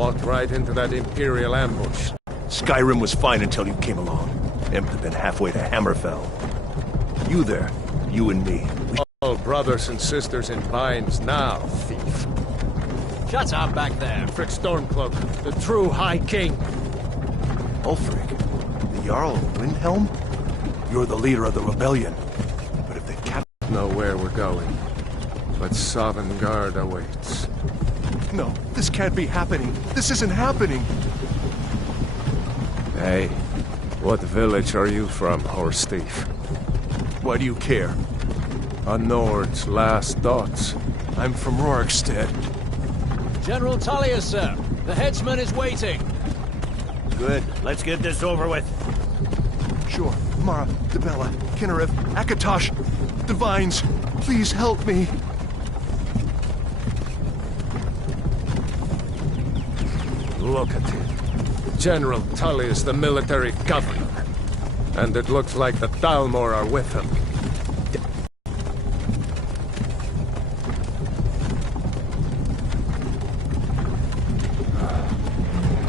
Walked right into that Imperial ambush. Skyrim was fine until you came along. Imp had been halfway to Hammerfell. You there, you and me. All brothers and sisters in binds now, thief. Shut up back there. Ulfric Stormcloak, the true High King. Ulfric, the Jarl of Windhelm? You're the leader of the rebellion. But if they capture... Know where we're going, but Sovngarde awaits. No, this can't be happening. This isn't happening. Hey, what village are you from, horse thief? Why do you care? A Nord's last thoughts. I'm from Rorikstead. General Tullius, sir. The headsman is waiting. Good. Let's get this over with. Sure. Mara, Dibella, Kinnereth, Akatosh, Divines, please help me. Look at him. General Tullius, the military governor. And it looks like the Thalmor are with him.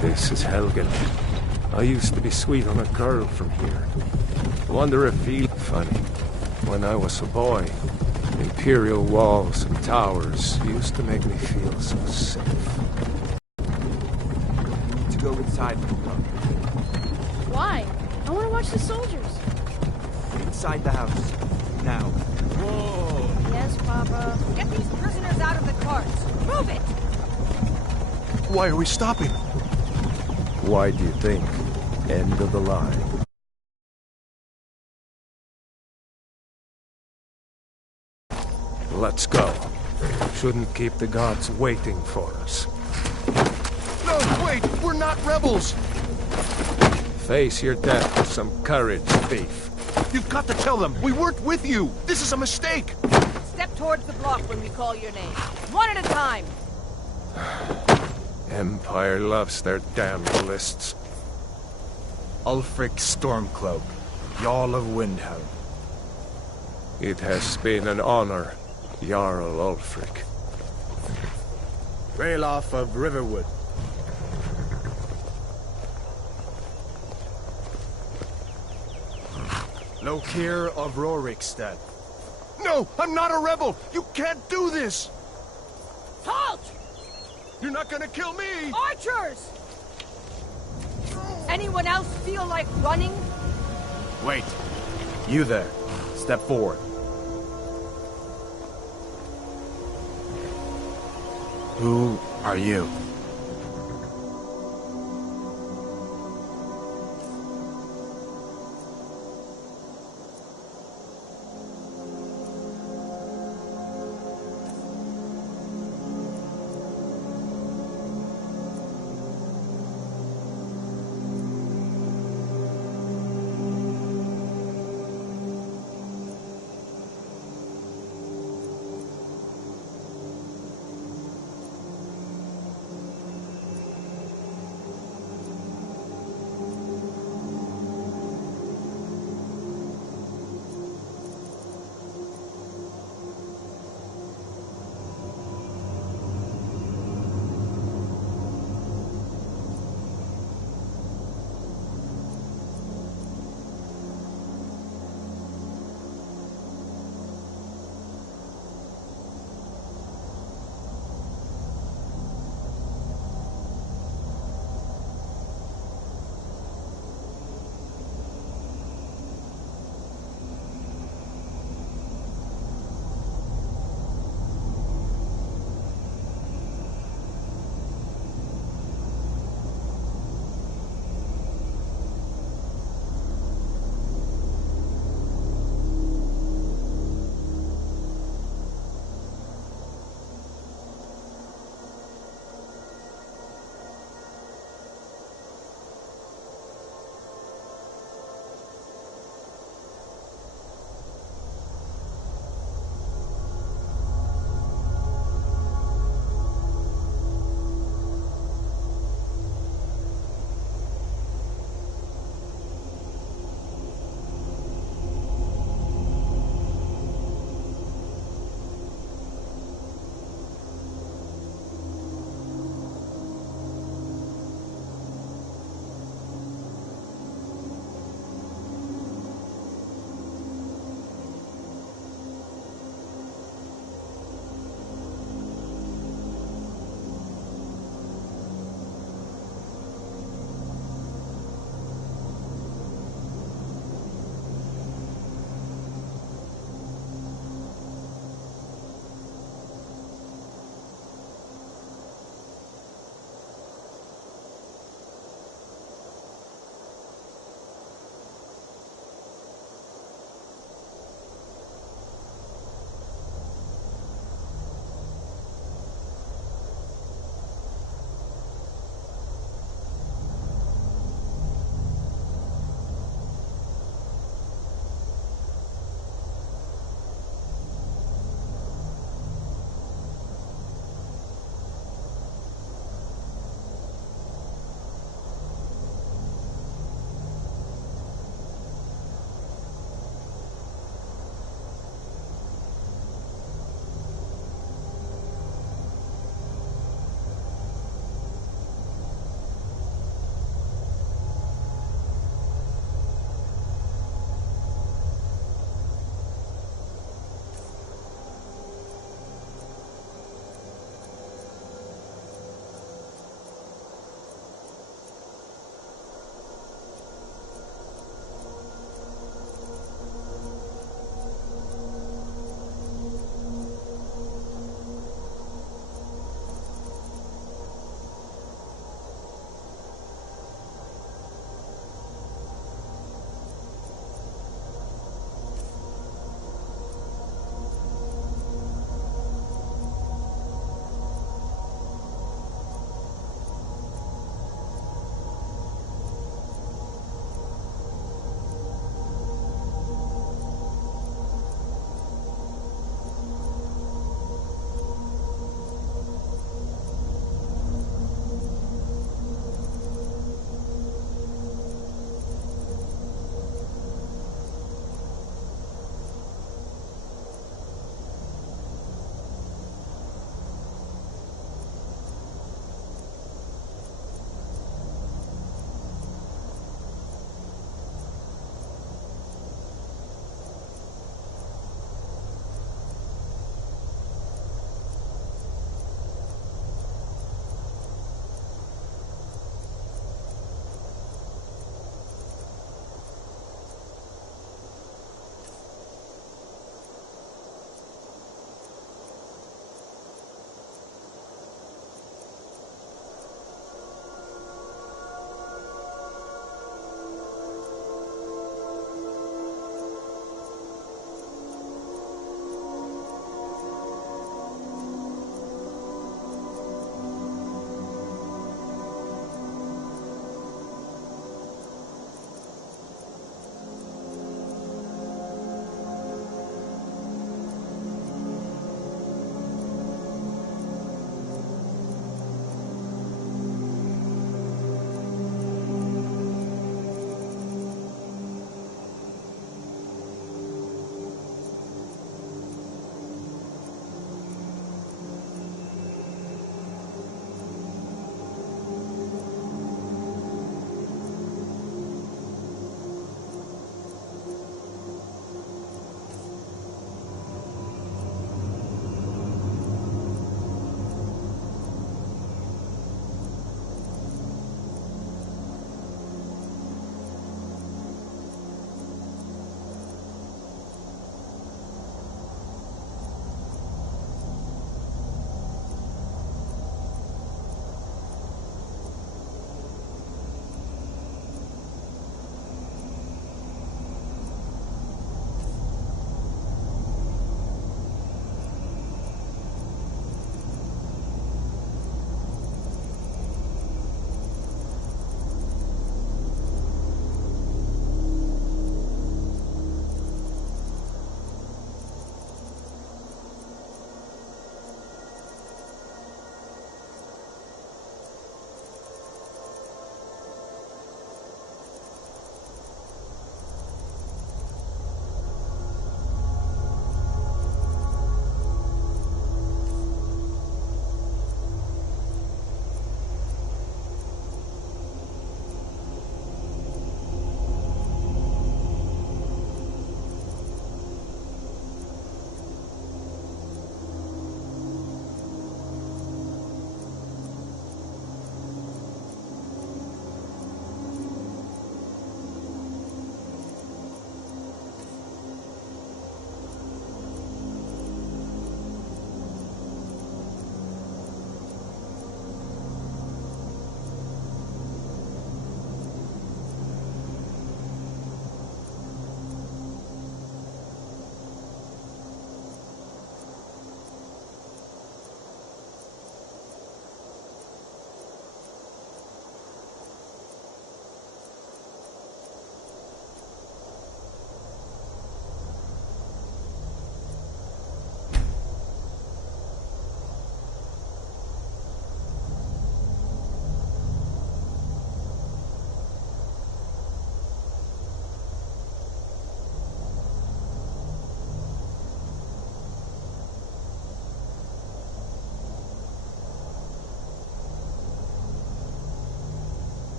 This is Helgen. I used to be sweet on a girl from here. Wonder if he... Funny. When I was a boy, Imperial walls and towers used to make me feel so safe. We need to go inside, Why? I want to watch the soldiers. Inside the house. Now. Whoa. Yes, Papa. Get these prisoners out of the carts. Move it! Why are we stopping? Why do you think? End of the line. Let's go. Shouldn't keep the gods waiting for us. No, wait! We're not rebels! Face your death with some courage, thief. You've got to tell them! We weren't with you! This is a mistake! Step towards the block when we call your name. One at a time. Empire loves their damn lists. Ulfric Stormcloak, Jarl of Windhelm. It has been an honor, Jarl Ulfric. Ralof of Riverwood. Lokir of Rorikstead. No! I'm not a rebel! You can't do this! Halt! You're not gonna kill me! Archers! Anyone else feel like running? Wait. You there. Step forward. Who are you?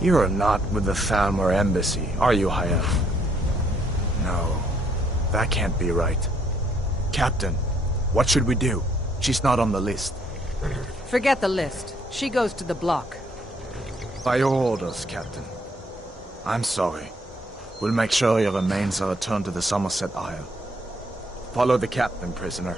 You are not with the Thalmor embassy, are you, High Elf? No, that can't be right. Captain, what should we do? She's not on the list. Forget the list. She goes to the block. By your orders, Captain. I'm sorry. We'll make sure your remains are returned to the Somerset Isle. Follow the captain, prisoner.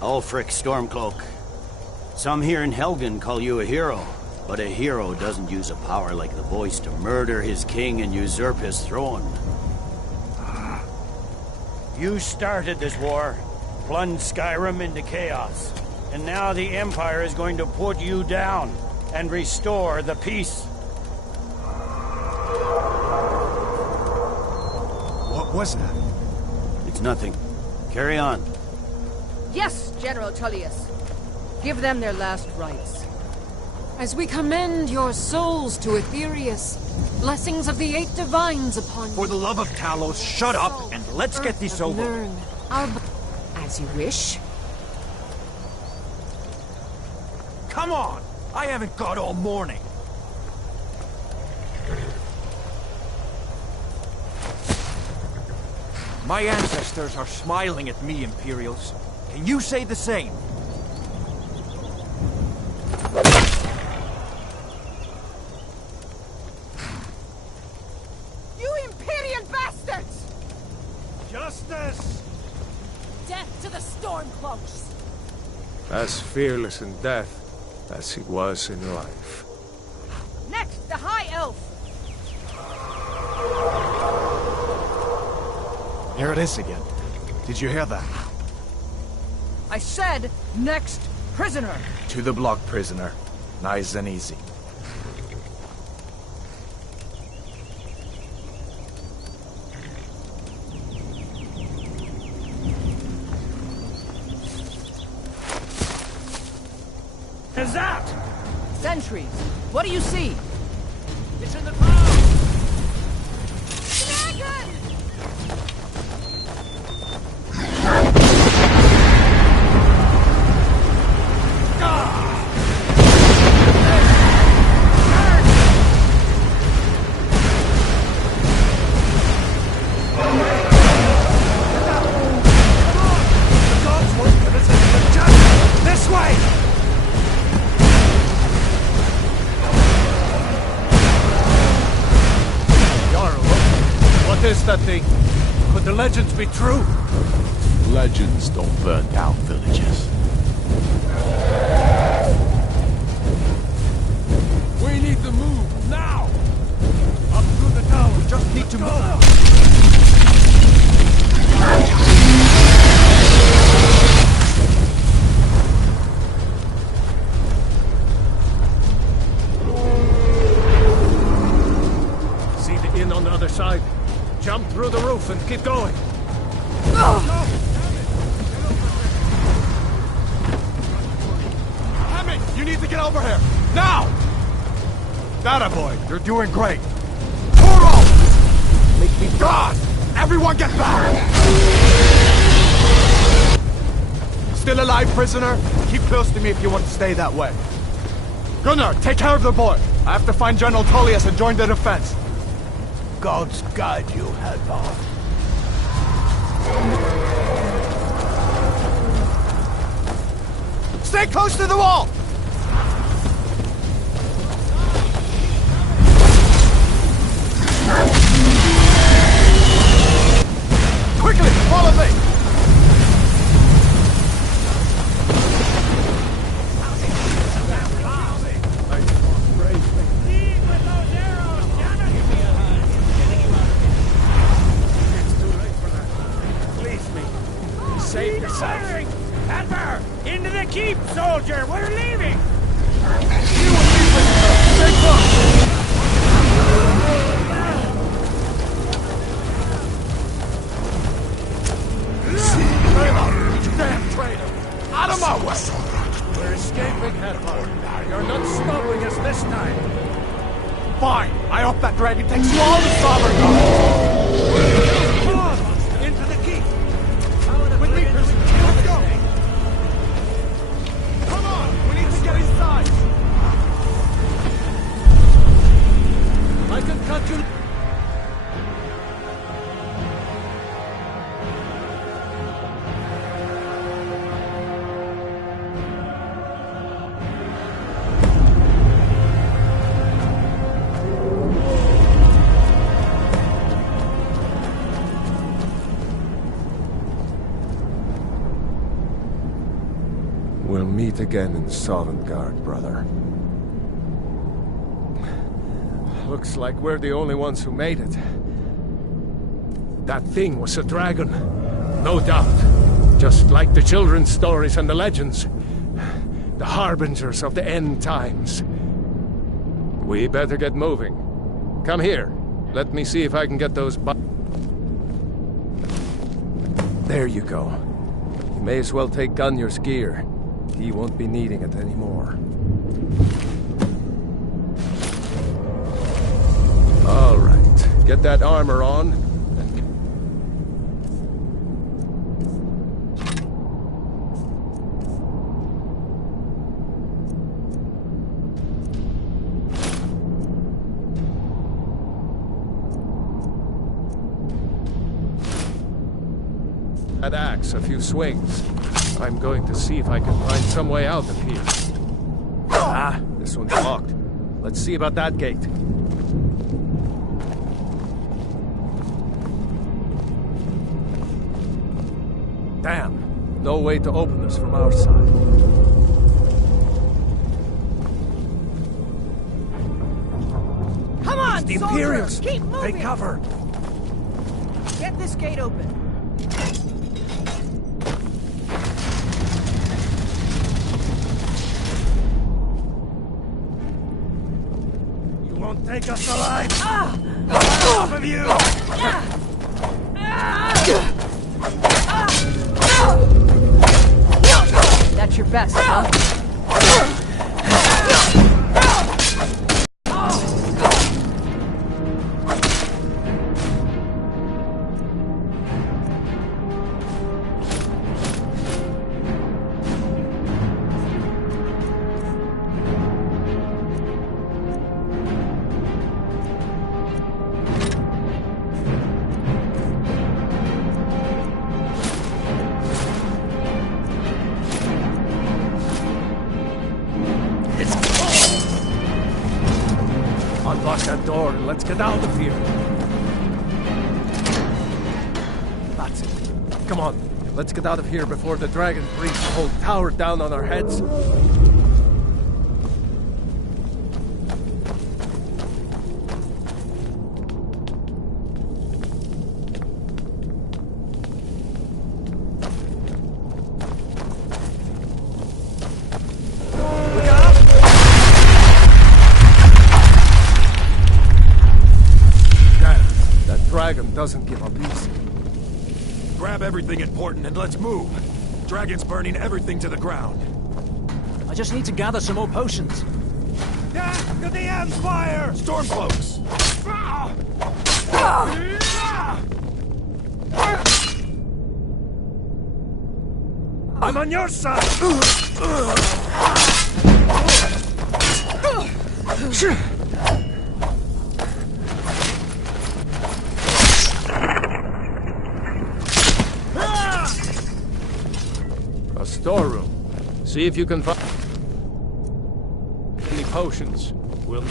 Ulfric Stormcloak. Some here in Helgen call you a hero, but a hero doesn't use a power like the voice to murder his king and usurp his throne. You started this war, plunged Skyrim into chaos, and now the Empire is going to put you down and restore the peace. What was that? It's nothing. Carry on. Yes, General Tullius. Give them their last rites. As we commend your souls to Aetherius, blessings of the 8 divines upon you. For the love of Talos, shut up and let's get this over. Learn our as you wish. Come on! I haven't got all morning. My ancestors are smiling at me, Imperials. Can you say the same? You Imperial bastards! Justice! Death to the Stormcloaks! As fearless in death as he was in life. Next, the High Elf! Here it is again. Did you hear that? I said, next prisoner! To the block, prisoner. Nice and easy. Is that? Sentries, what do you see? It's in the ground! Dragon! This way! What is that thing? Could the legends be true? Legends don't burn down villages. We need to move now! Up through the tower. We just need to move. See the inn on the other side? Jump through the roof and keep going. Hammond, you need to get over here! Now! That boy, you're doing great. Toro! Make me God! Everyone get back! Still alive, prisoner? Keep close to me if you want to stay that way. Gunnar, take care of the boy. I have to find General Tullius and join the defense. Gods guide you, Hadvar. Stay close to the wall! Quickly, follow me! Save yourself. Hadvar! Into the keep, soldier! We're leaving! Stay close! Damn traitor! Out of my way! We're escaping, Hadvar. You're not stopping us this time. Fine! I hope that dragon takes you all to Sovereign. We'll meet again in Sovngarde, brother. Looks like we're the only ones who made it. That thing was a dragon, no doubt. Just like the children's stories and the legends. The harbingers of the end times. We better get moving. Come here. Let me see if I can get those There you go. You may as well take Gunnar's gear. He won't be needing it anymore. All right. Get that armor on. That axe, a few swings. I'm going to see if I can find some way out of here. Ah, this one's locked. Let's see about that gate. Damn, no way to open this from our side. Come on, The soldier! Imperials! Keep moving! Take cover! Get this gate open. Take us alive! Off of you! That's your best, huh? Unlock that door and let's get out of here. That's it. Come on, let's get out of here before the dragon brings the whole tower down on our heads. Doesn't give up easy. Grab everything important and let's move. Dragon's burning everything to the ground. I just need to gather some more potions. Back to the Empire! Stormcloaks! I'm on your side! A storeroom. See if you can find any potions. We'll...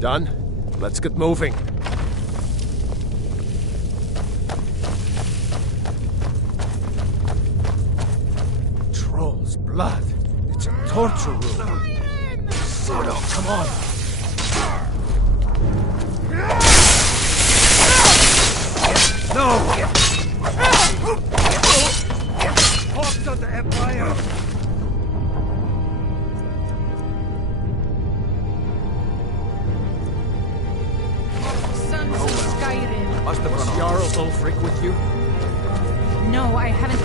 Done? Let's get moving. Troll's blood. It's a torture room. Soto, come on. No! Hawks of the Empire! Skyrim. Must have run Jarl Ulfric with you? No, I haven't.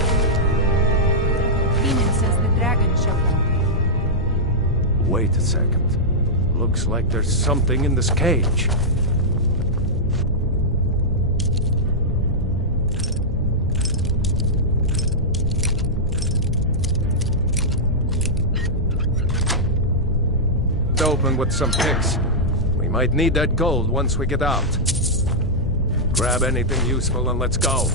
Demon says the dragon showed up. Wait a second. Looks like there's something in this cage. Open with some picks. We might need that gold once we get out. Grab anything useful and let's go.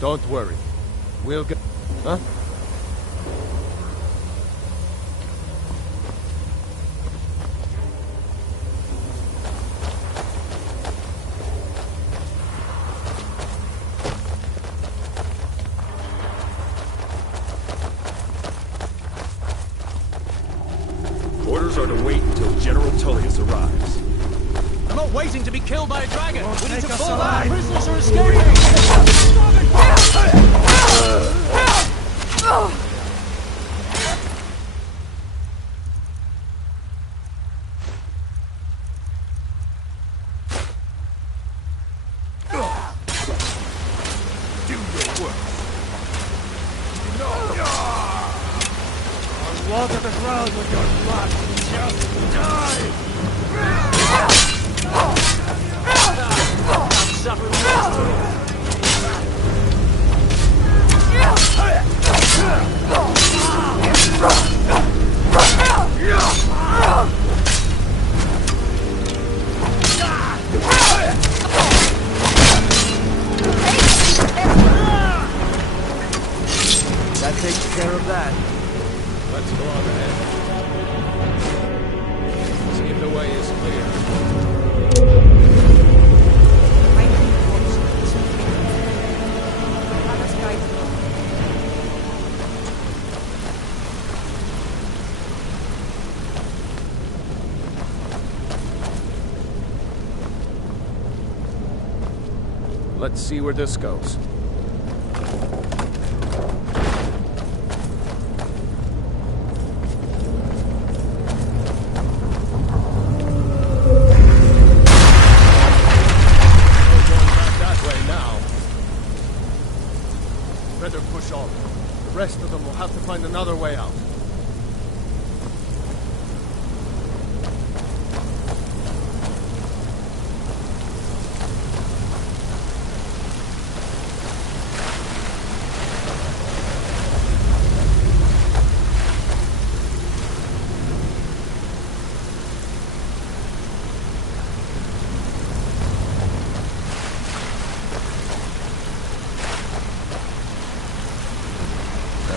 Don't worry. We'll get... Huh? Orders are to wait until General Tullius arrives. I'm not waiting to be killed by a dragon. We need to take us pull alive. out. Prisoners are escaping. Do your work. Water the ground with your blood. Just die. Suffer that takes care of that. Let's go on ahead. See if the way is clear. I need horses. Let us guide them. Let's see where this goes. Better push on. The rest of them will have to find another way out.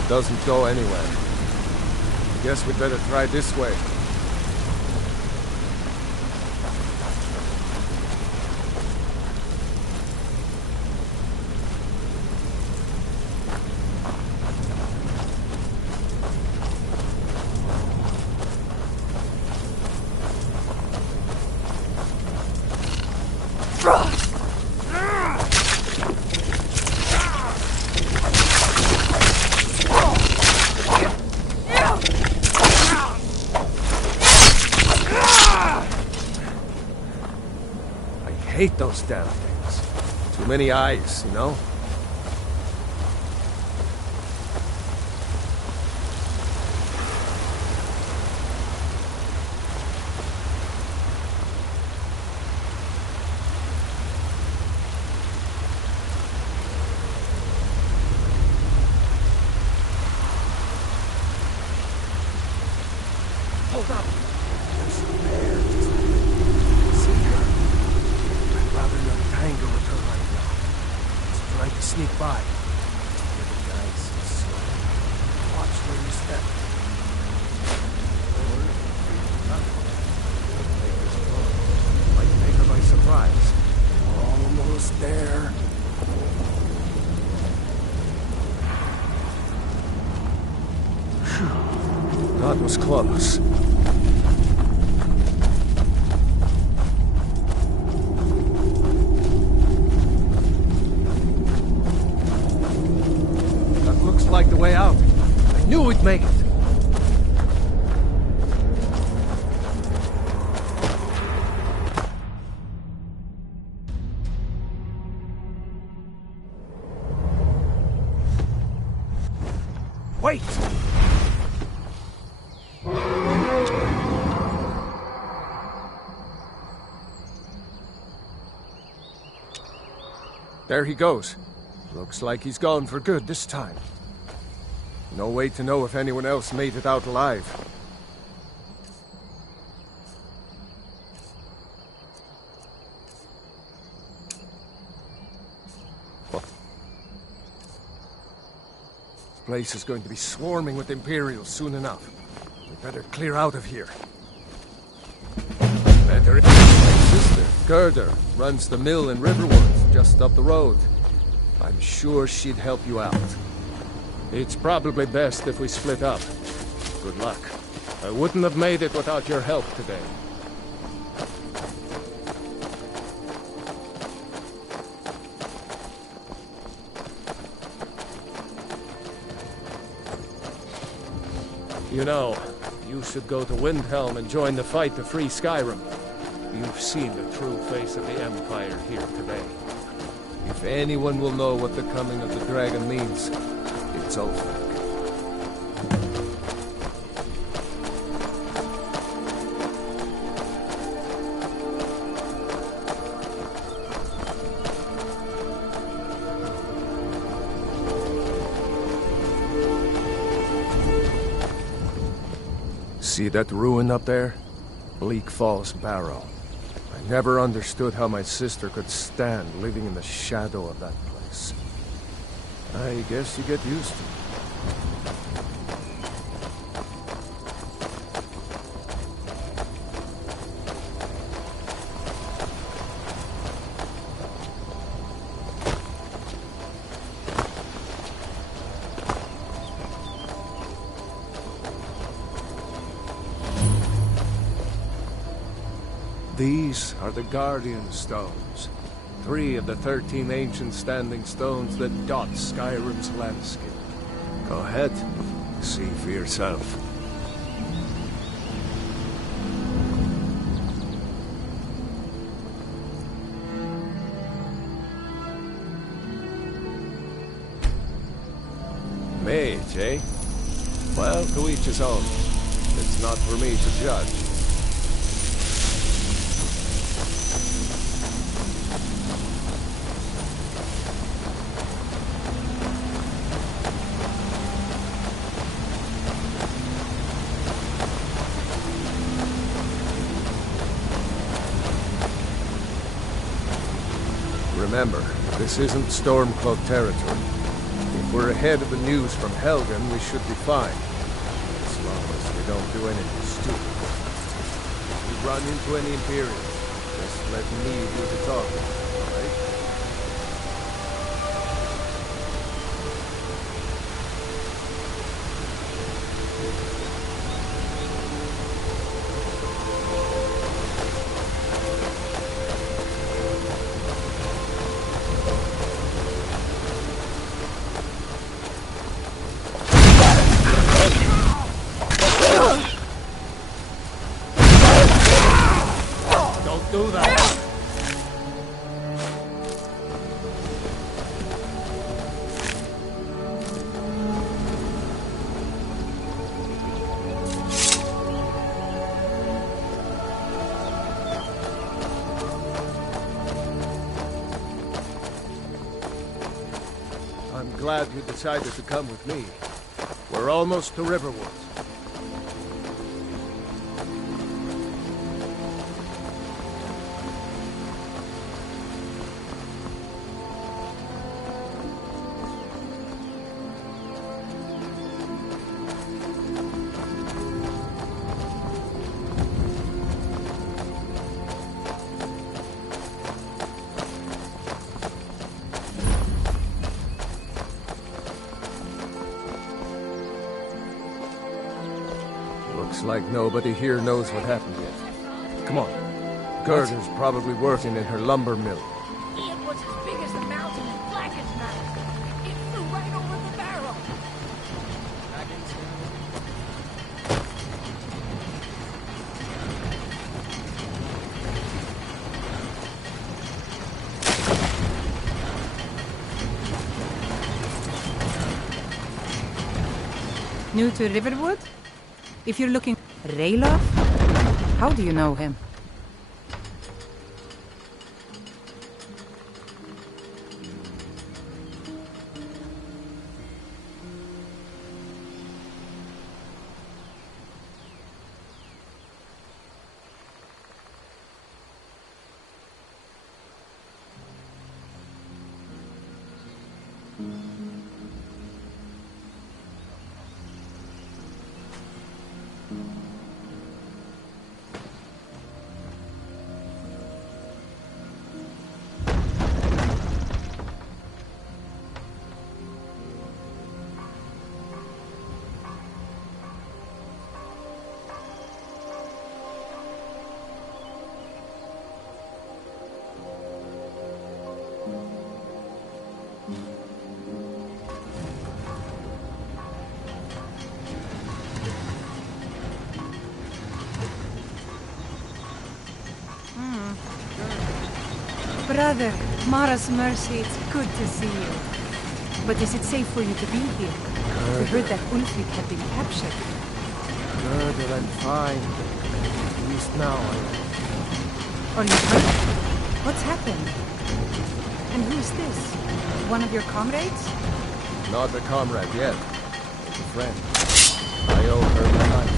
Doesn't go anywhere. Guess we'd better try this way. I hate those damn things. Too many eyes, you know? nearby. Guys, watch where you step. Might take her by surprise. Almost there. That was close. That looks like the way out. I knew we'd make it. Wait! There he goes. Looks like he's gone for good this time. No way to know if anyone else made it out alive. This place is going to be swarming with Imperials soon enough. We better clear out of here. Better. My sister, Gerda, runs the mill in Riverwood, just up the road. I'm sure she'd help you out. It's probably best if we split up. Good luck. I wouldn't have made it without your help today. You know, you should go to Windhelm and join the fight to free Skyrim. You've seen the true face of the Empire here today. If anyone will know what the coming of the dragon means, it's Ulfric. See that ruin up there? Bleak Falls Barrow. I never understood how my sister could stand living in the shadow of that place. I guess you get used to it. These are the Guardian Stones. 3 of the 13 ancient standing stones that dot Skyrim's landscape. Go ahead, see for yourself. Mage, eh? Well, to each his own. It's not for me to judge. Remember, this isn't Stormcloak territory. If we're ahead of the news from Helgen, we should be fine. As long as we don't do anything stupid. If we run into any Imperials, just let me do the talking, alright? Do that. I'm glad you decided to come with me. We're almost to Riverwood. like nobody here knows what happened yet. Come on. Gerda's probably working in her lumber mill. It was as big as the mountain and black as night. It flew right over the barrel. New to Riverwood? If you're looking... Rayloff? How do you know him? Brother, Mara's mercy, it's good to see you. But is it safe for you to be here? We heard that Ulfric had been captured. Good, I'm fine. At least now I am. Are you hurt? What's happened? And who's this? One of your comrades? Not a comrade yet. It's a friend. I owe her my life.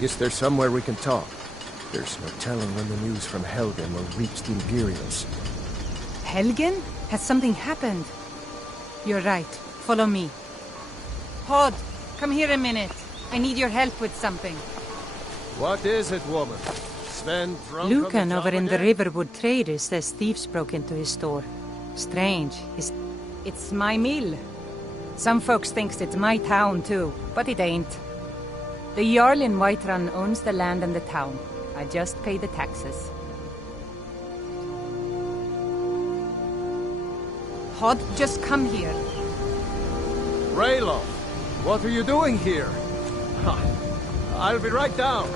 Guess there's somewhere we can talk. There's no telling when the news from Helgen will reach the Imperials. Helgen? Has something happened? You're right. Follow me. Hod, come here a minute. I need your help with something. What is it, woman? Sven drunk Lucan on over the in the job Riverwood Traders says thieves broke into his store. Strange. It's my mill. Some folks thinks it's my town too, but it ain't. The Jarl in Whiterun owns the land and the town. I just pay the taxes. Hod, just come here. again? Rayloff, what are you doing here? Ha, I'll be right down.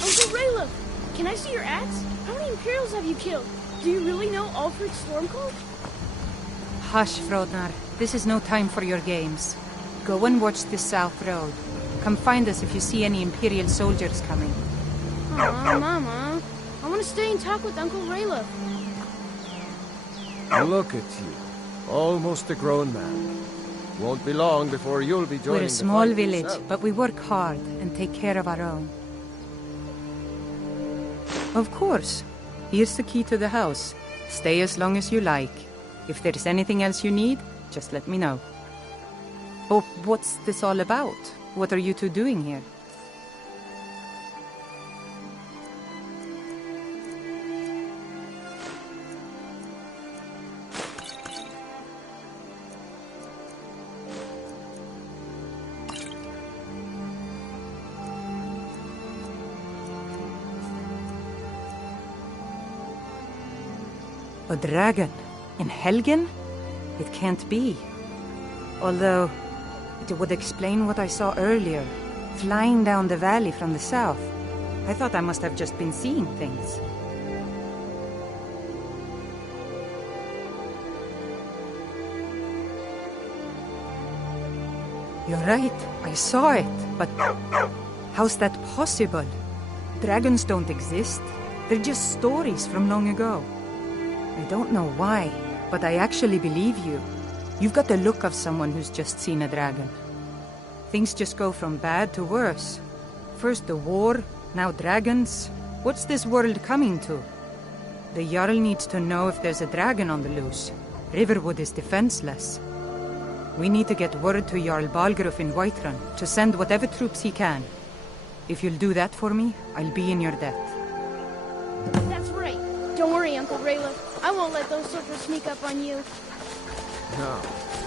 Uncle Rayloff, can I see your axe? How many Imperials have you killed? Do you really know Ulfric's Stormcloak? Hush, Frodnar. This is no time for your games. Go and watch the South Road. Come find us if you see any Imperial soldiers coming. Aw, Mama. I want to stay and talk with Uncle Rayloff. Look at you. Almost a grown man. Won't be long before you'll be joining We're a the small fight village, yourself. but we work hard and take care of our own. Of course. Here's the key to the house. Stay as long as you like. If there's anything else you need, just let me know. Oh, what's this all about? What are you two doing here? A dragon? In Helgen? It can't be. Although, it would explain what I saw earlier, flying down the valley from the south. I thought I must have just been seeing things. You're right, I saw it, but how's that possible? Dragons don't exist. They're just stories from long ago. I don't know why, but I actually believe you. You've got the look of someone who's just seen a dragon. Things just go from bad to worse. First the war, now dragons. What's this world coming to? The Jarl needs to know if there's a dragon on the loose. Riverwood is defenseless. We need to get word to Jarl Balgruuf in Whiterun to send whatever troops he can. If you'll do that for me, I'll be in your debt. That's right. Don't worry, Uncle Rayla. I won't let those soldiers sneak up on you. No,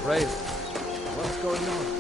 Ray, what's going on?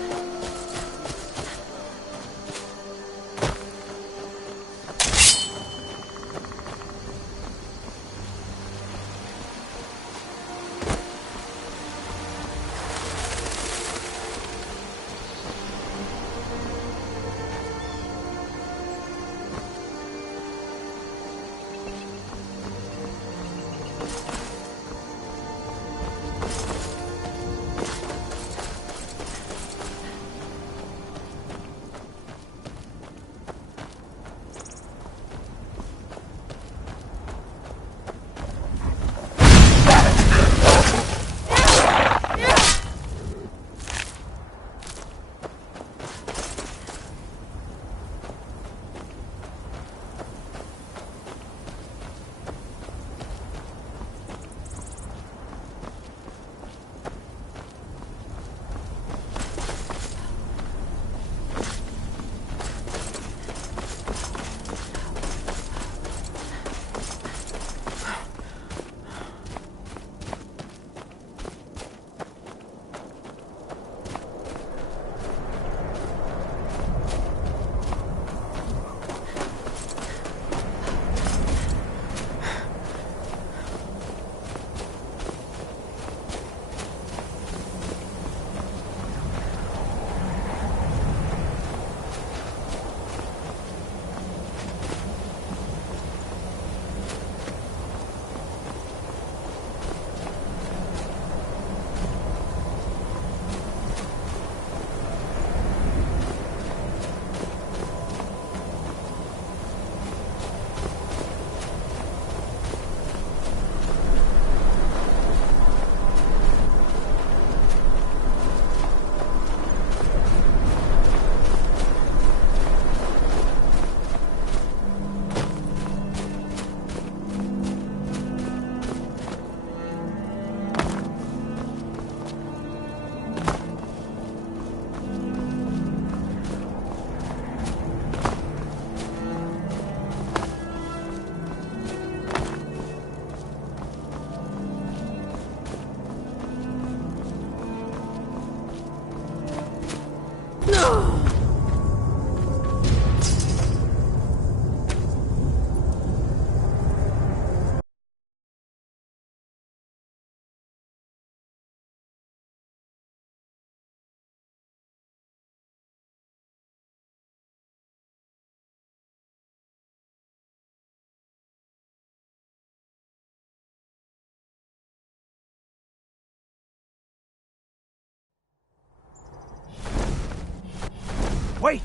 Wait!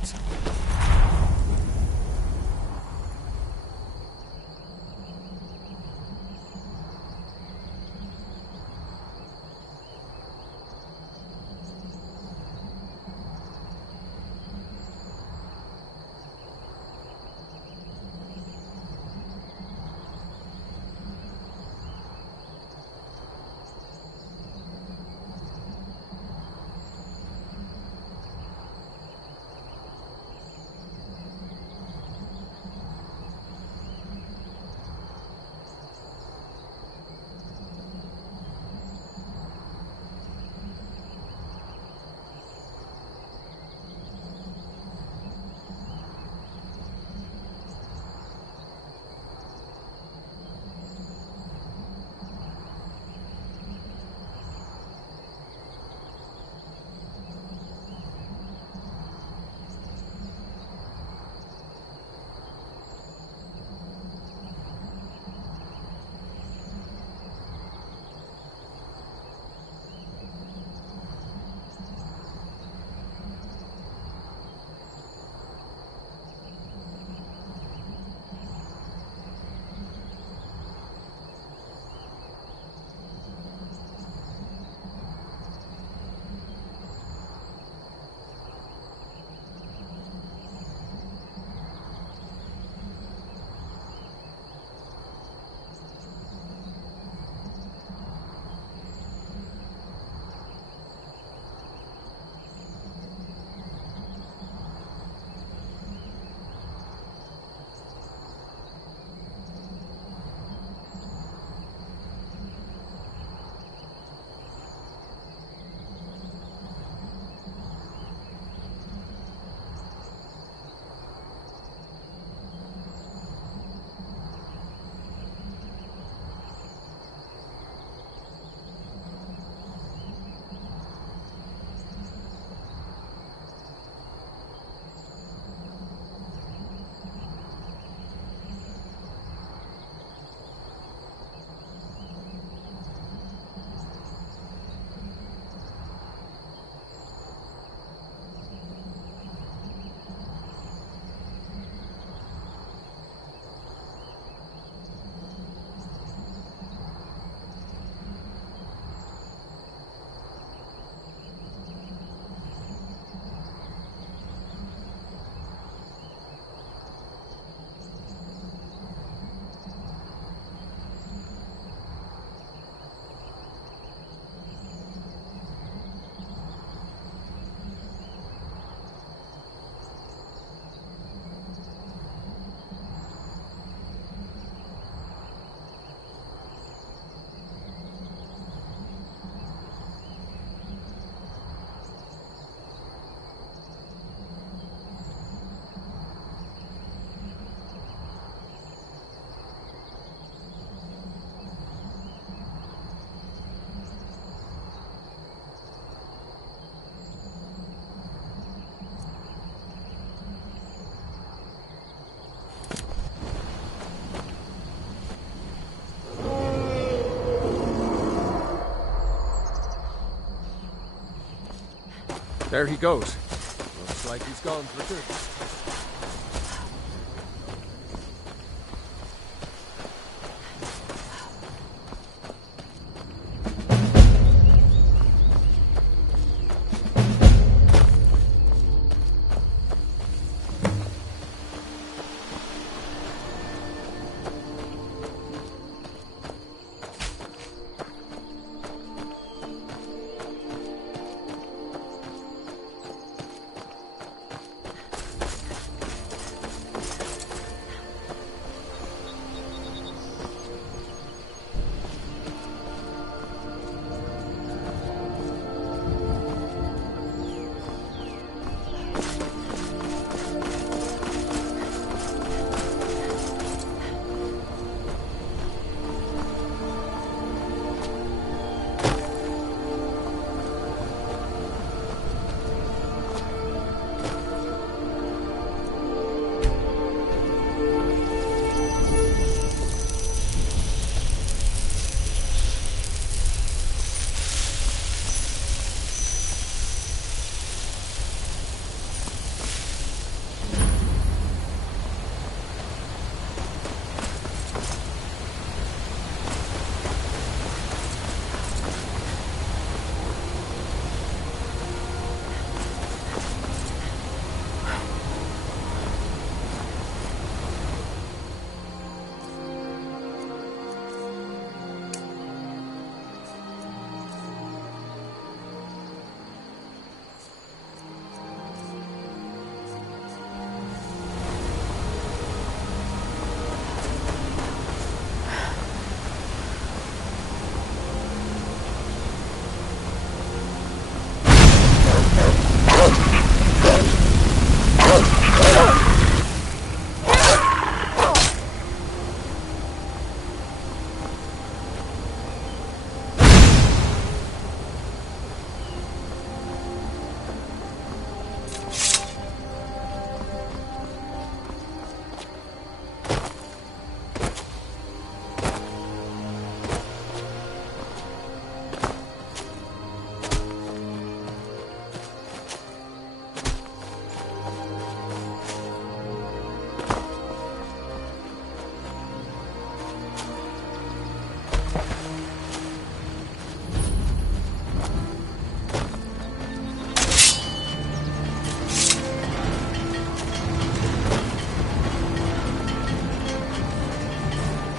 There he goes. Looks like he's gone for good.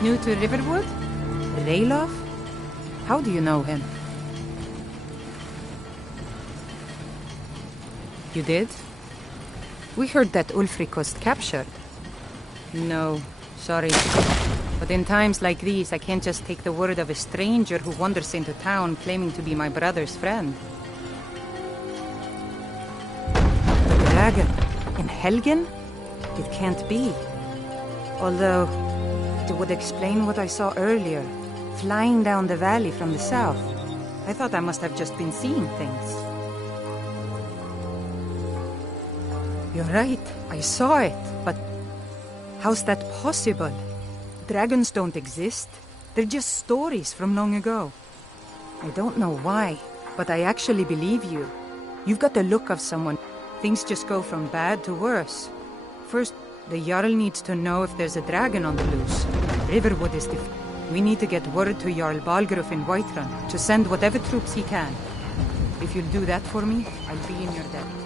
New to Riverwood? Ralof? How do you know him? You did? We heard that Ulfric was captured. No, sorry. But in times like these, I can't just take the word of a stranger who wanders into town claiming to be my brother's friend. The dragon? In Helgen? It can't be. Although, it would explain what I saw earlier, flying down the valley from the south. I thought I must have just been seeing things. You're right, I saw it, but how's that possible? Dragons don't exist. They're just stories from long ago. I don't know why, but I actually believe you. You've got the look of someone. Things just go from bad to worse. First, the Jarl needs to know if there's a dragon on the loose. Riverwood is we need to get word to Jarl Balgruuf in Whiterun to send whatever troops he can. If you'll do that for me, I'll be in your debt.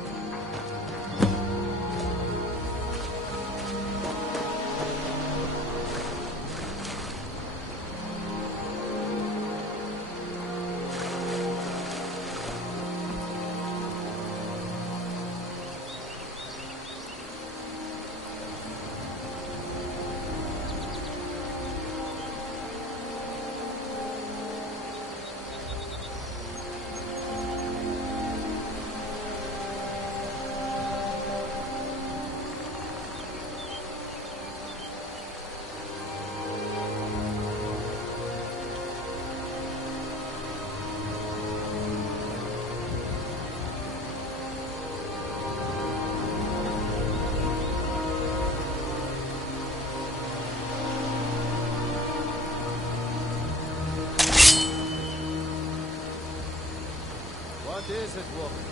What is it, woman?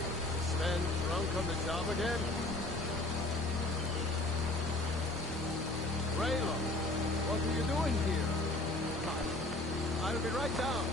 Men drunk on the job again? Raylo, what are you doing here? I'll be right down.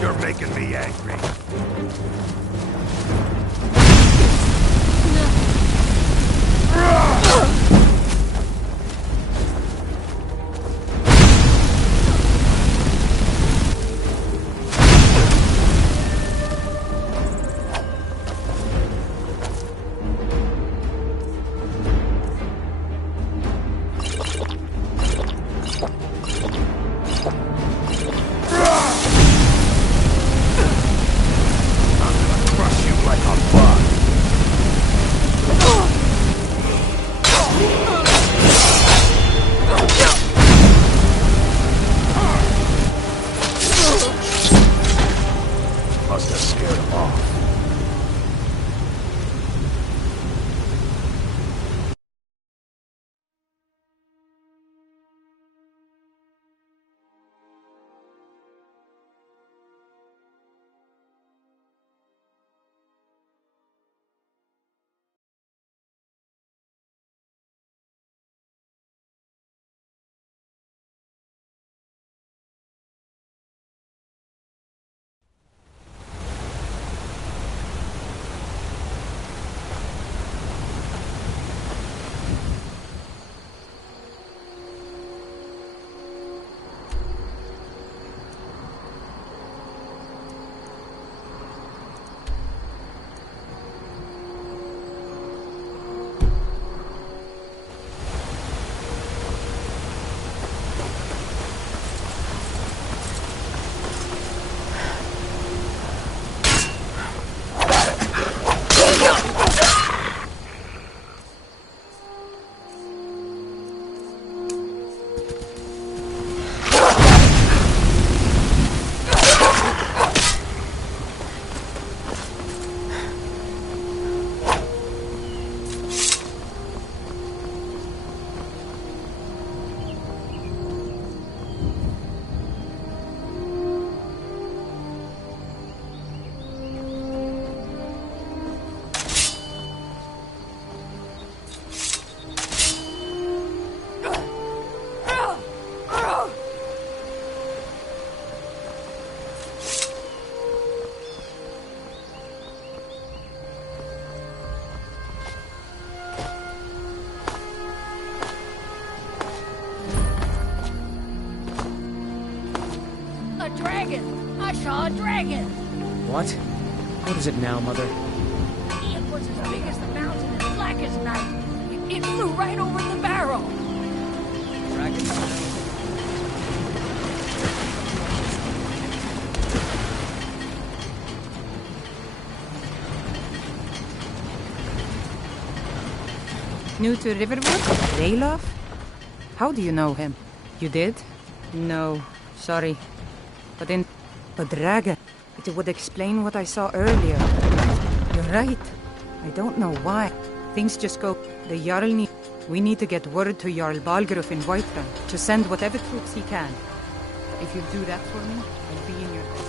You're making me angry. Like a bug. dragon! I saw a dragon! What? What is it now, Mother? It was as big as the mountain and black as night. It flew right over the barrel. Dragon? New to Riverwood? Rayloff? How do you know him? You did? No, sorry. But in a dragon, it would explain what I saw earlier. You're right. I don't know why. Things just go. The Jarl need... We need to get word to Jarl Balgruuf in Whiterun to send whatever troops he can. If you do that for me, I'll be in your debt.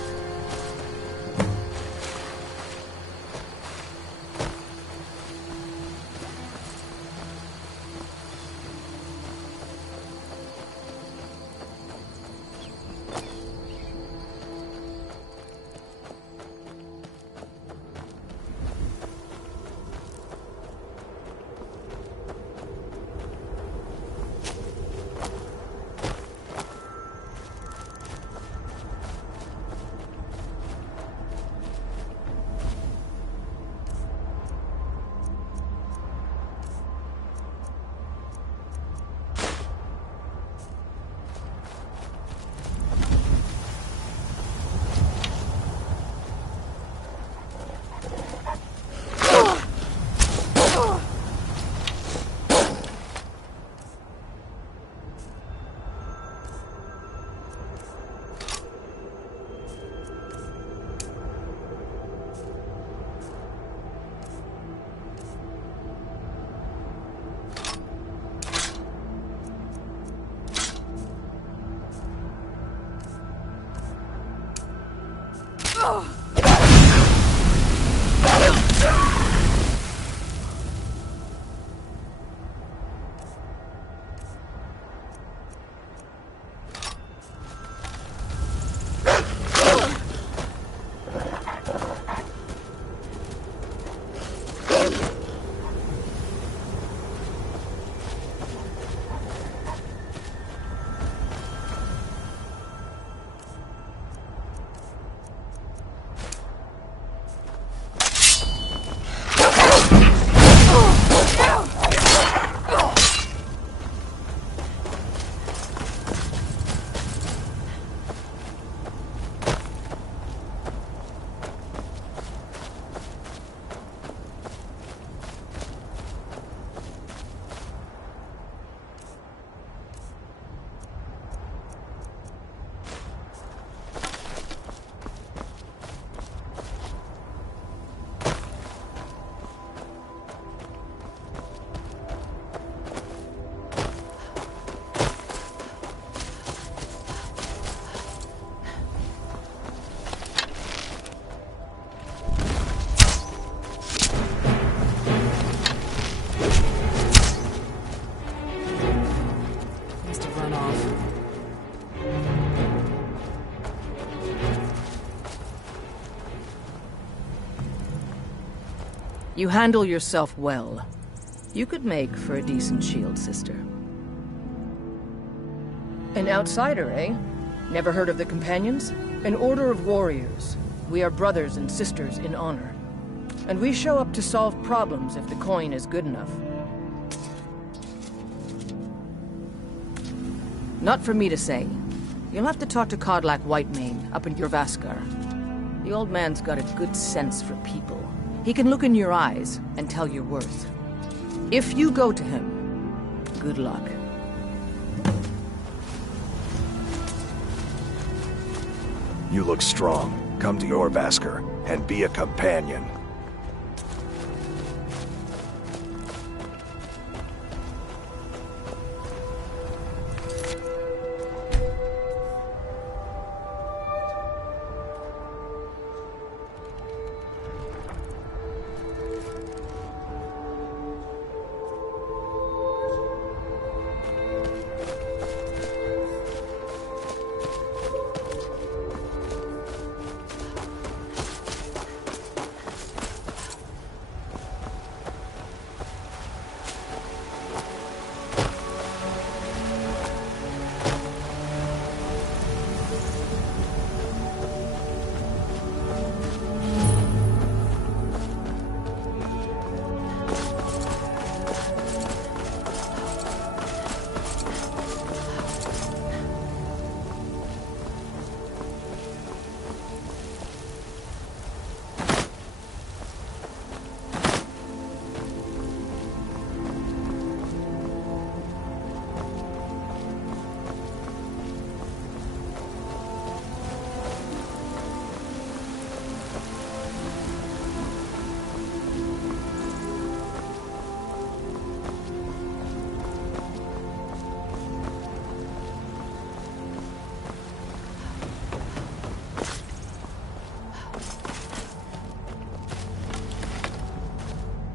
You handle yourself well. You could make for a decent shield, sister. An outsider, eh? Never heard of the Companions? An order of warriors. We are brothers and sisters in honor. And we show up to solve problems if the coin is good enough. Not for me to say. You'll have to talk to Kodlak Whitemane up in Jorvaskar. The old man's got a good sense for people. He can look in your eyes and tell your worth. If you go to him, good luck. You look strong. Come to Jorvaskar and be a companion.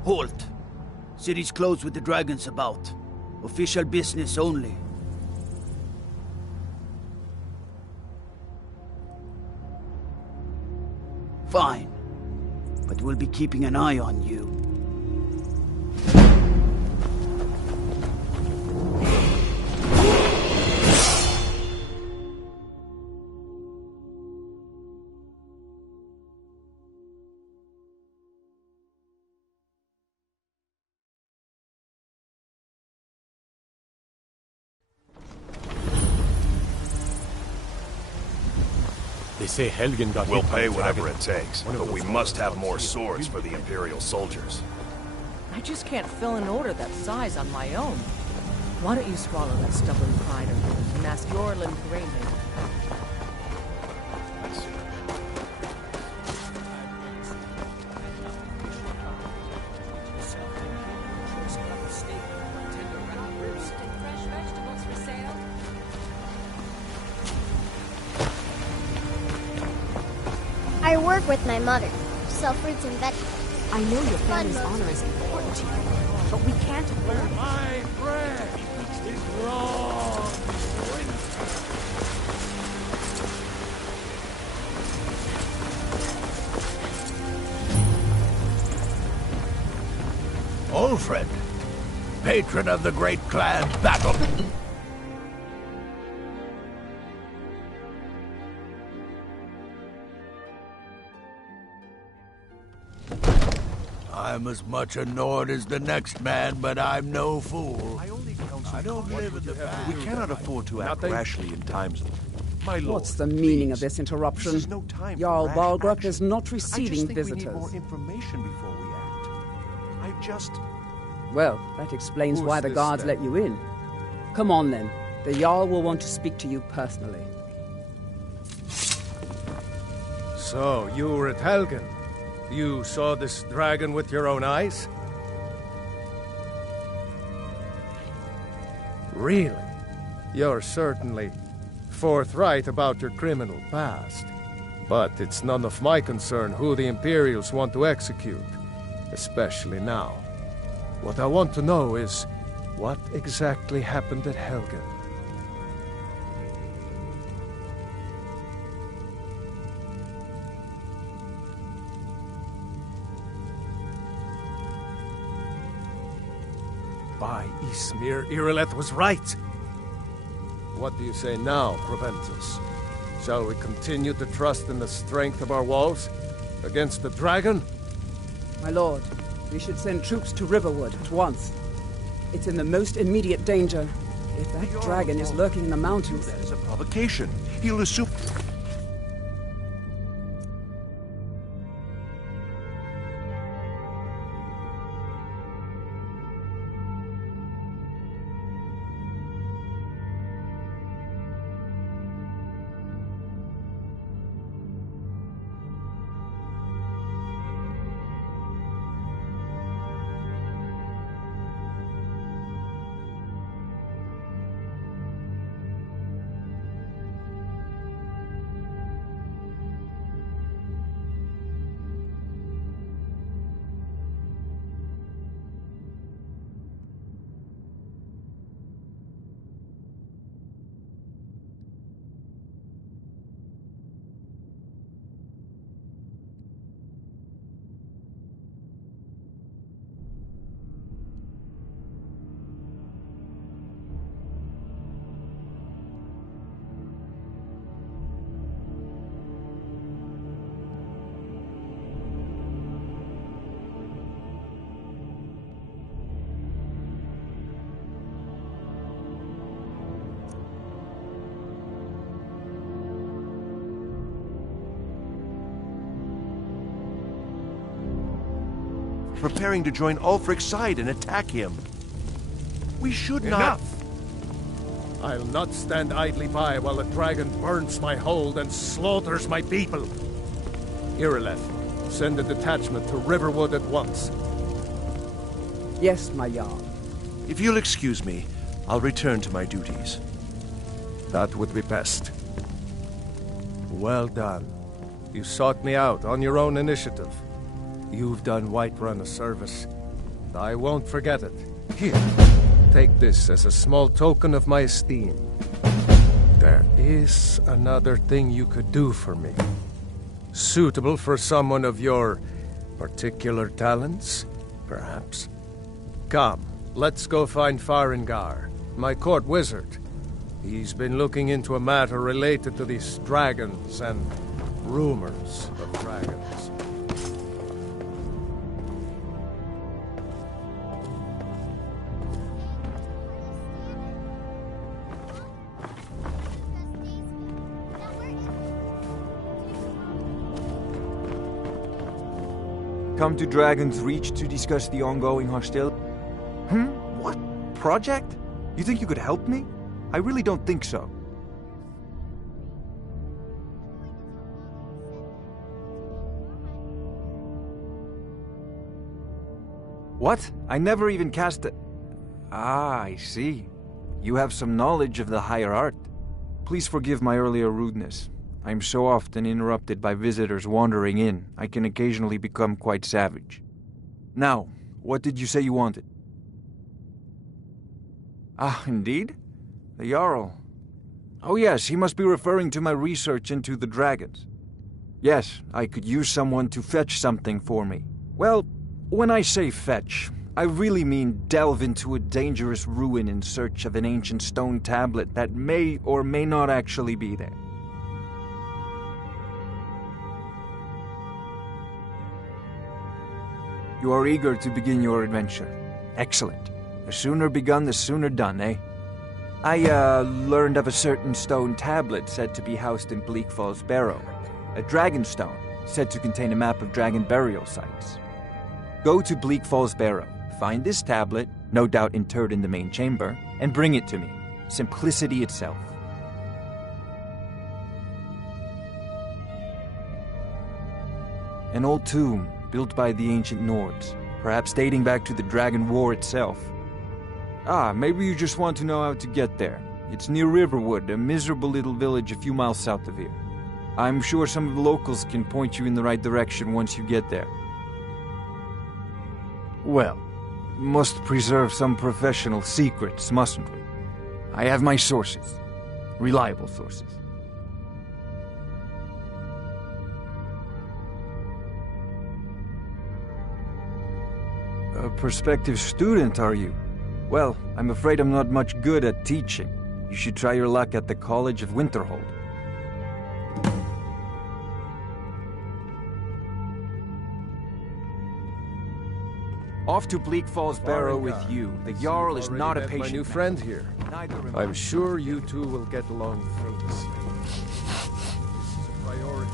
Halt! City's closed with the dragons about. Official business only. Fine. But we'll be keeping an eye on you. They say Helgen got We'll hit by pay a whatever dragon. it takes, but we must have more swords for the Imperial soldiers. I just can't fill an order that size on my own. Why don't you swallow that stubborn pride of yours and ask your limb Raymond? I work with my mother. Sell fruits and vegetables. I know your family's honor is important to you, but we can't afford it. My bread is long. Ulfred, patron of the great clan battle. I'm as much a Nord as the next man, but I'm no fool. I don't live in the past. We cannot afford to act rashly in times of... My lord, What's the meaning of this interruption? This is no time for Jarl rash Balgruck action. is not I receiving just think visitors. we need more information before we act. I just... Well, that explains Who's why the this, guards then? let you in. Come on, then. The Jarl will want to speak to you personally. So, you were at Helgen. You saw this dragon with your own eyes? Really? You're certainly forthright about your criminal past. But it's none of my concern who the Imperials want to execute, especially now. What I want to know is, what exactly happened at Helgen? By Ysmir, Irileth was right. What do you say now, Proventus? Shall we continue to trust in the strength of our walls against the dragon? My lord, we should send troops to Riverwood at once. It's in the most immediate danger. If that dragon is lurking in the mountains... That is a provocation. He'll assume... preparing to join Ulfric's side and attack him. We should not... Enough! I'll not stand idly by while the dragon burns my hold and slaughters my people. Irileth, send a detachment to Riverwood at once. Yes, my Jarl. If you'll excuse me, I'll return to my duties. That would be best. Well done. You sought me out on your own initiative. You've done Whiterun a service I won't forget it. Here, take this as a small token of my esteem. There is another thing you could do for me. Suitable for someone of your particular talents, perhaps. Come, let's go find Farengar, my court wizard. He's been looking into a matter related to these dragons and rumors of dragons. Come to Dragon's Reach to discuss the ongoing hostility. What? Project? You think you could help me? I really don't think so. What? I never even cast a... Ah, I see. You have some knowledge of the higher art. Please forgive my earlier rudeness. I'm so often interrupted by visitors wandering in, I can occasionally become quite savage. Now, what did you say you wanted? Ah, indeed? The Jarl. Oh yes, he must be referring to my research into the dragons. Yes, I could use someone to fetch something for me. Well, when I say fetch, I really mean delve into a dangerous ruin in search of an ancient stone tablet that may or may not actually be there. You are eager to begin your adventure. Excellent. The sooner begun, the sooner done, eh? I, learned of a certain stone tablet said to be housed in Bleak Falls Barrow. A dragon stone, said to contain a map of dragon burial sites. Go to Bleak Falls Barrow, find this tablet, no doubt interred in the main chamber, and bring it to me. Simplicity itself. An old tomb, built by the ancient Nords, perhaps dating back to the Dragon War itself. Ah, maybe you just want to know how to get there. It's near Riverwood, a miserable little village a few miles south of here. I'm sure some of the locals can point you in the right direction once you get there. Well, must preserve some professional secrets, mustn't we? I have my sources. Reliable sources. A prospective student, are you? Well, I'm afraid I'm not much good at teaching. You should try your luck at the College of Winterhold. Off to Bleak Falls Barrow with you. The Jarl is not a patient my new friend here. I'm sure you two will get along famously. This is a priority.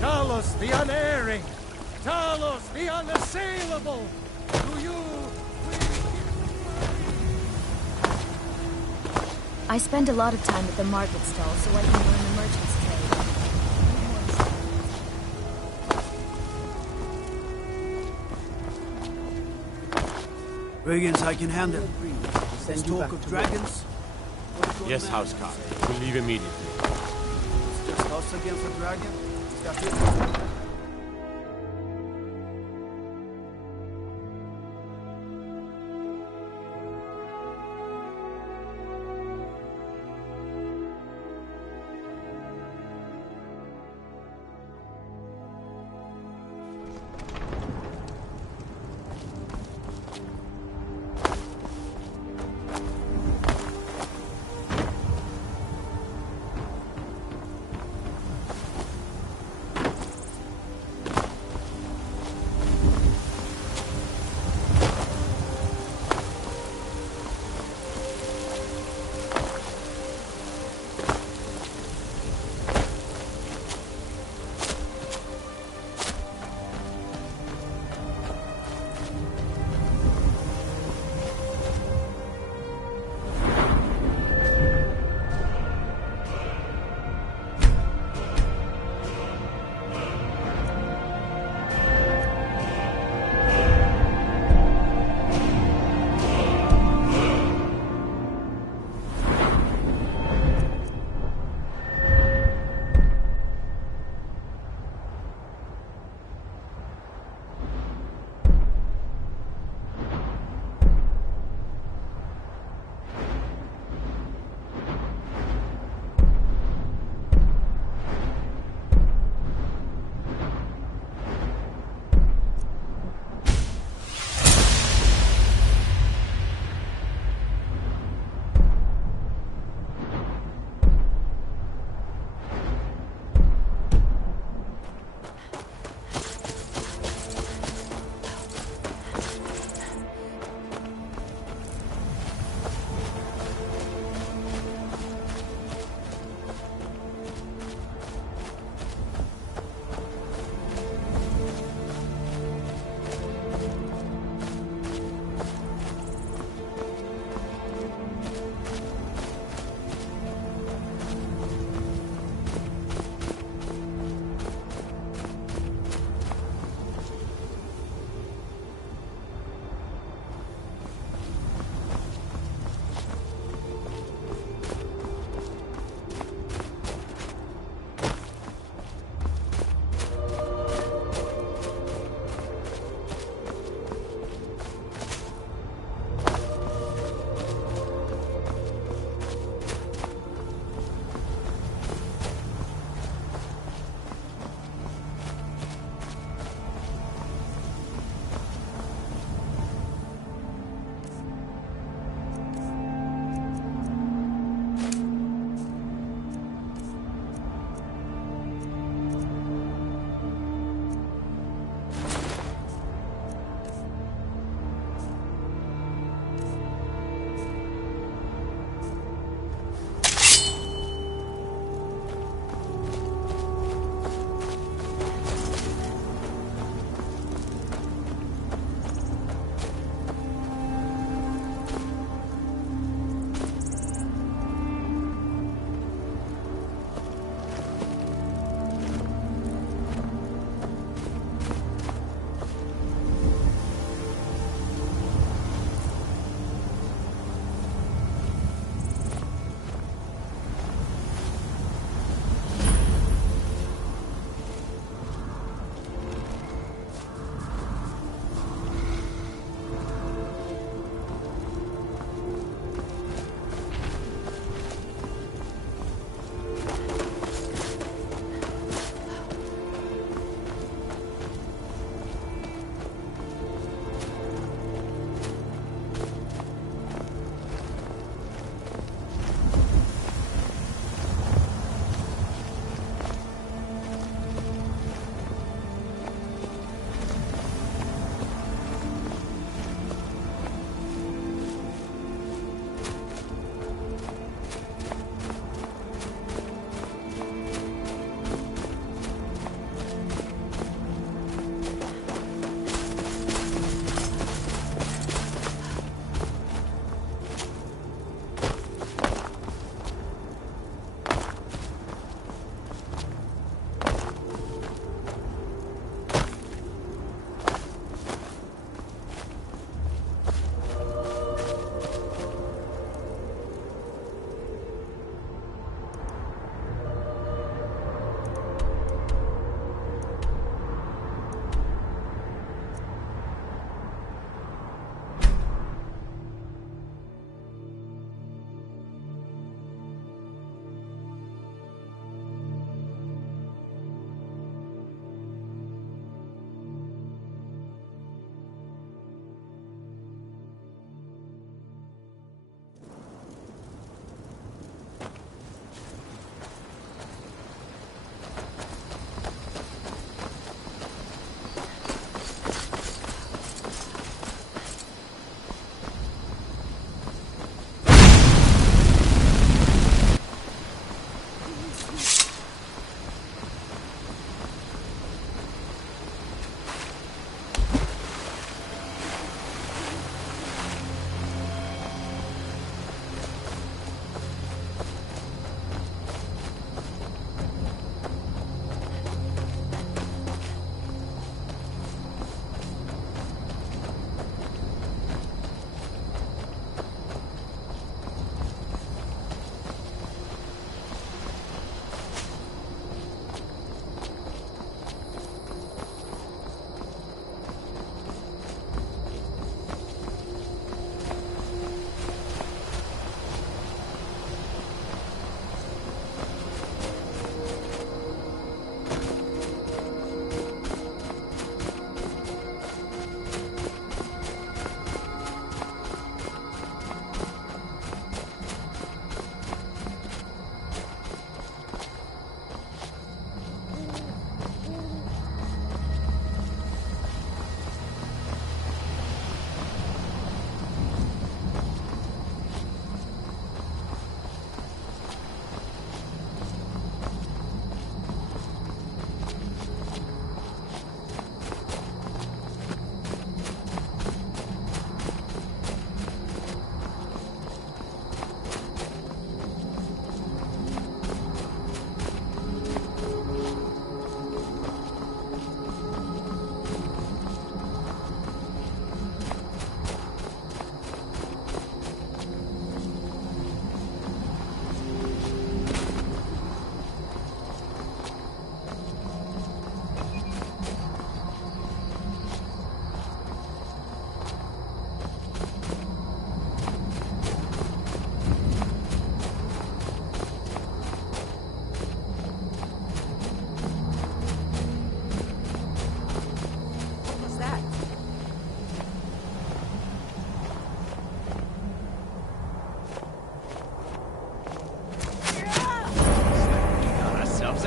Talos the unerring! Talos the unassailable! To you, I spend a lot of time at the market stall so I can learn the merchant's trade. Brigands I can handle. There's talk of dragons? Yes, Housecarl. We'll leave immediately. It's just us against the dragon? That's it.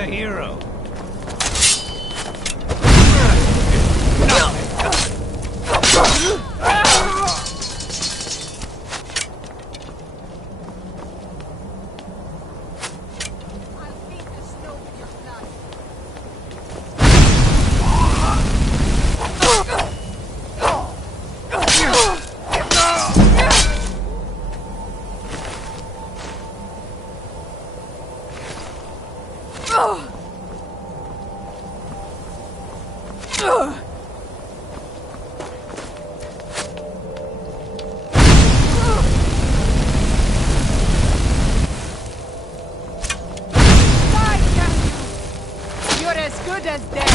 a hero. You're as good as dead.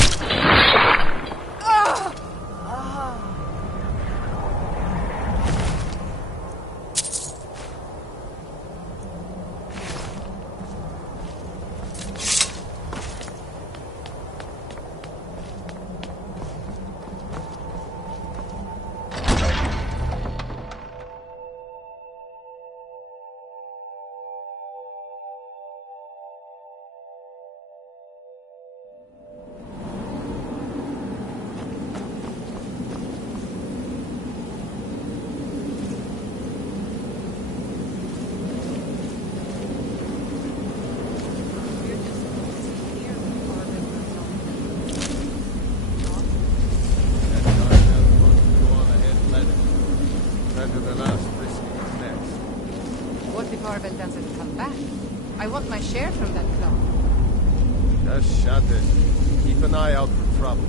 What if Arvel doesn't come back? I want my share from that club. Just shut it. Keep an eye out for trouble.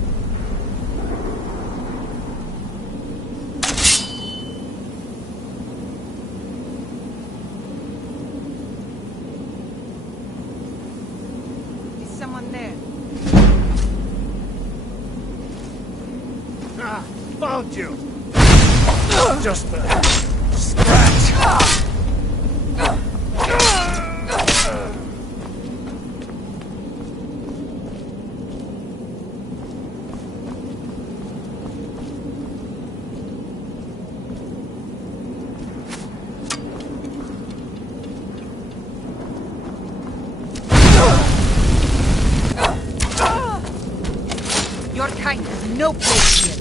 Is someone there? Ah, found you! Just a scratch! Your kind has no place here.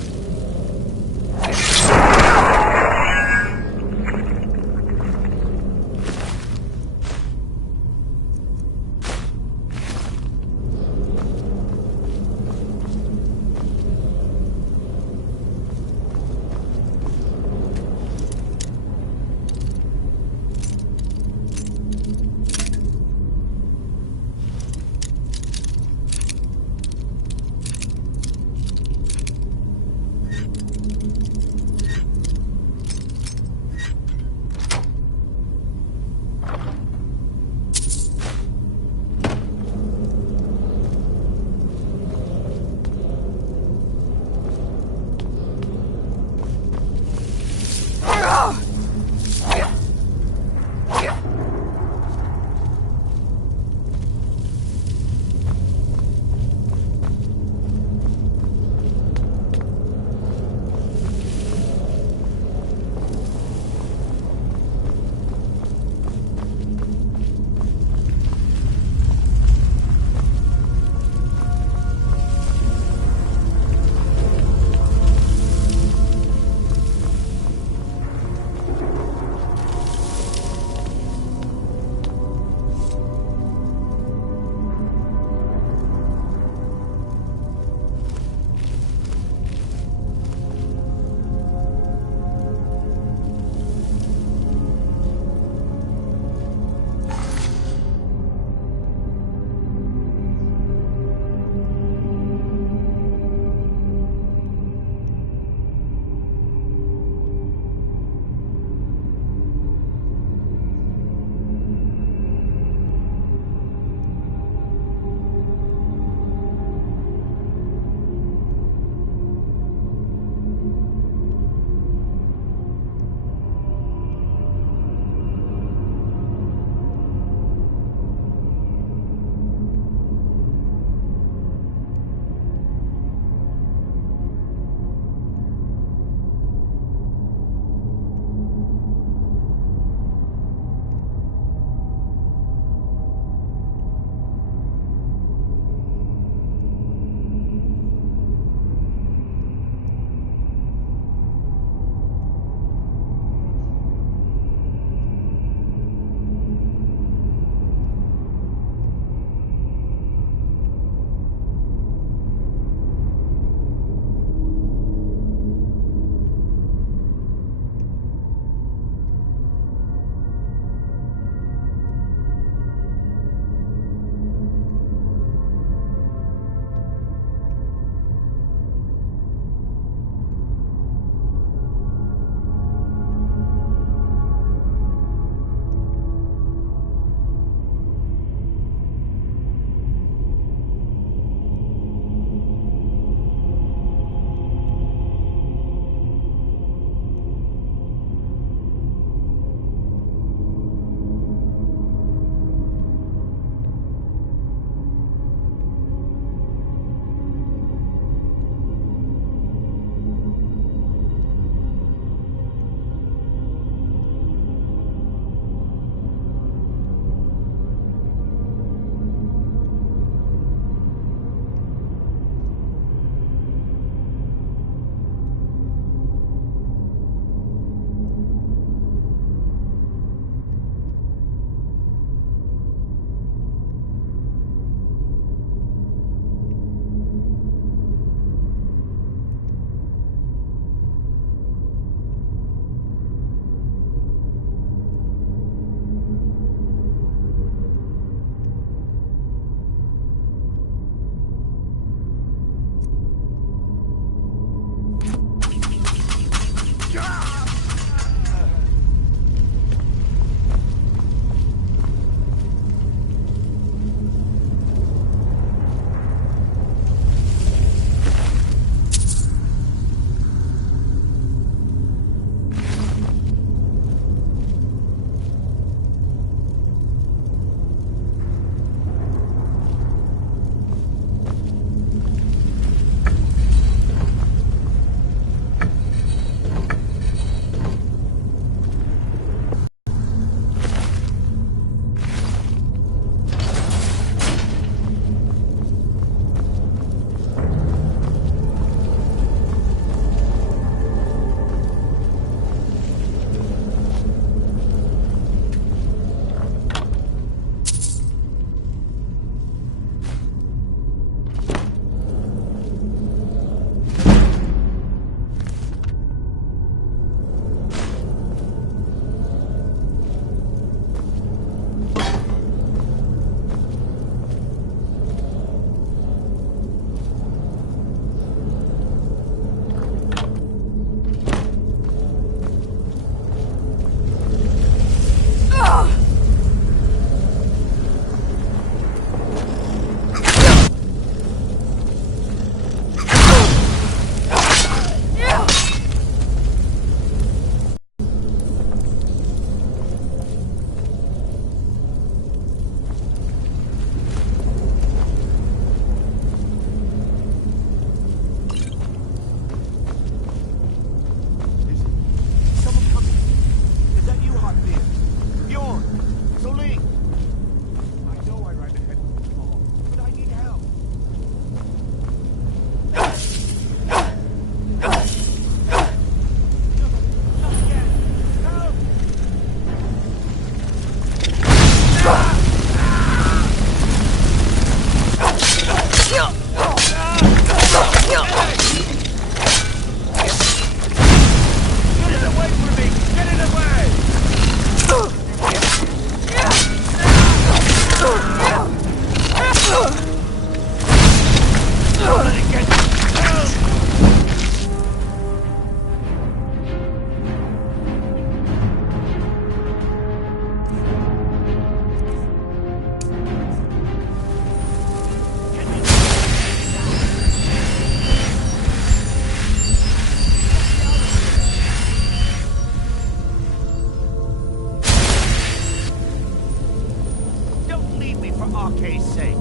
for Arcade's sake.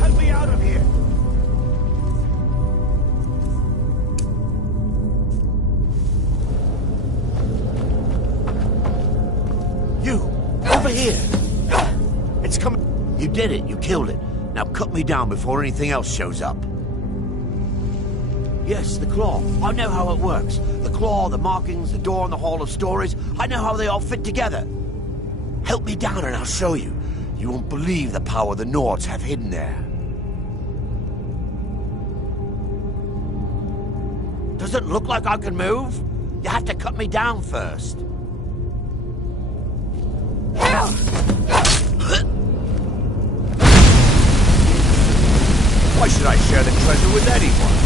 Help me out of here! You! Over here! It's coming. You did it. You killed it. Now cut me down before anything else shows up. Yes, the claw. I know how it works. The claw, the markings, the door in the Hall of Stories. I know how they all fit together. Help me down and I'll show you. You won't believe the power the Nords have hidden there. Does it look like I can move? You have to cut me down first. Why should I share the treasure with anyone?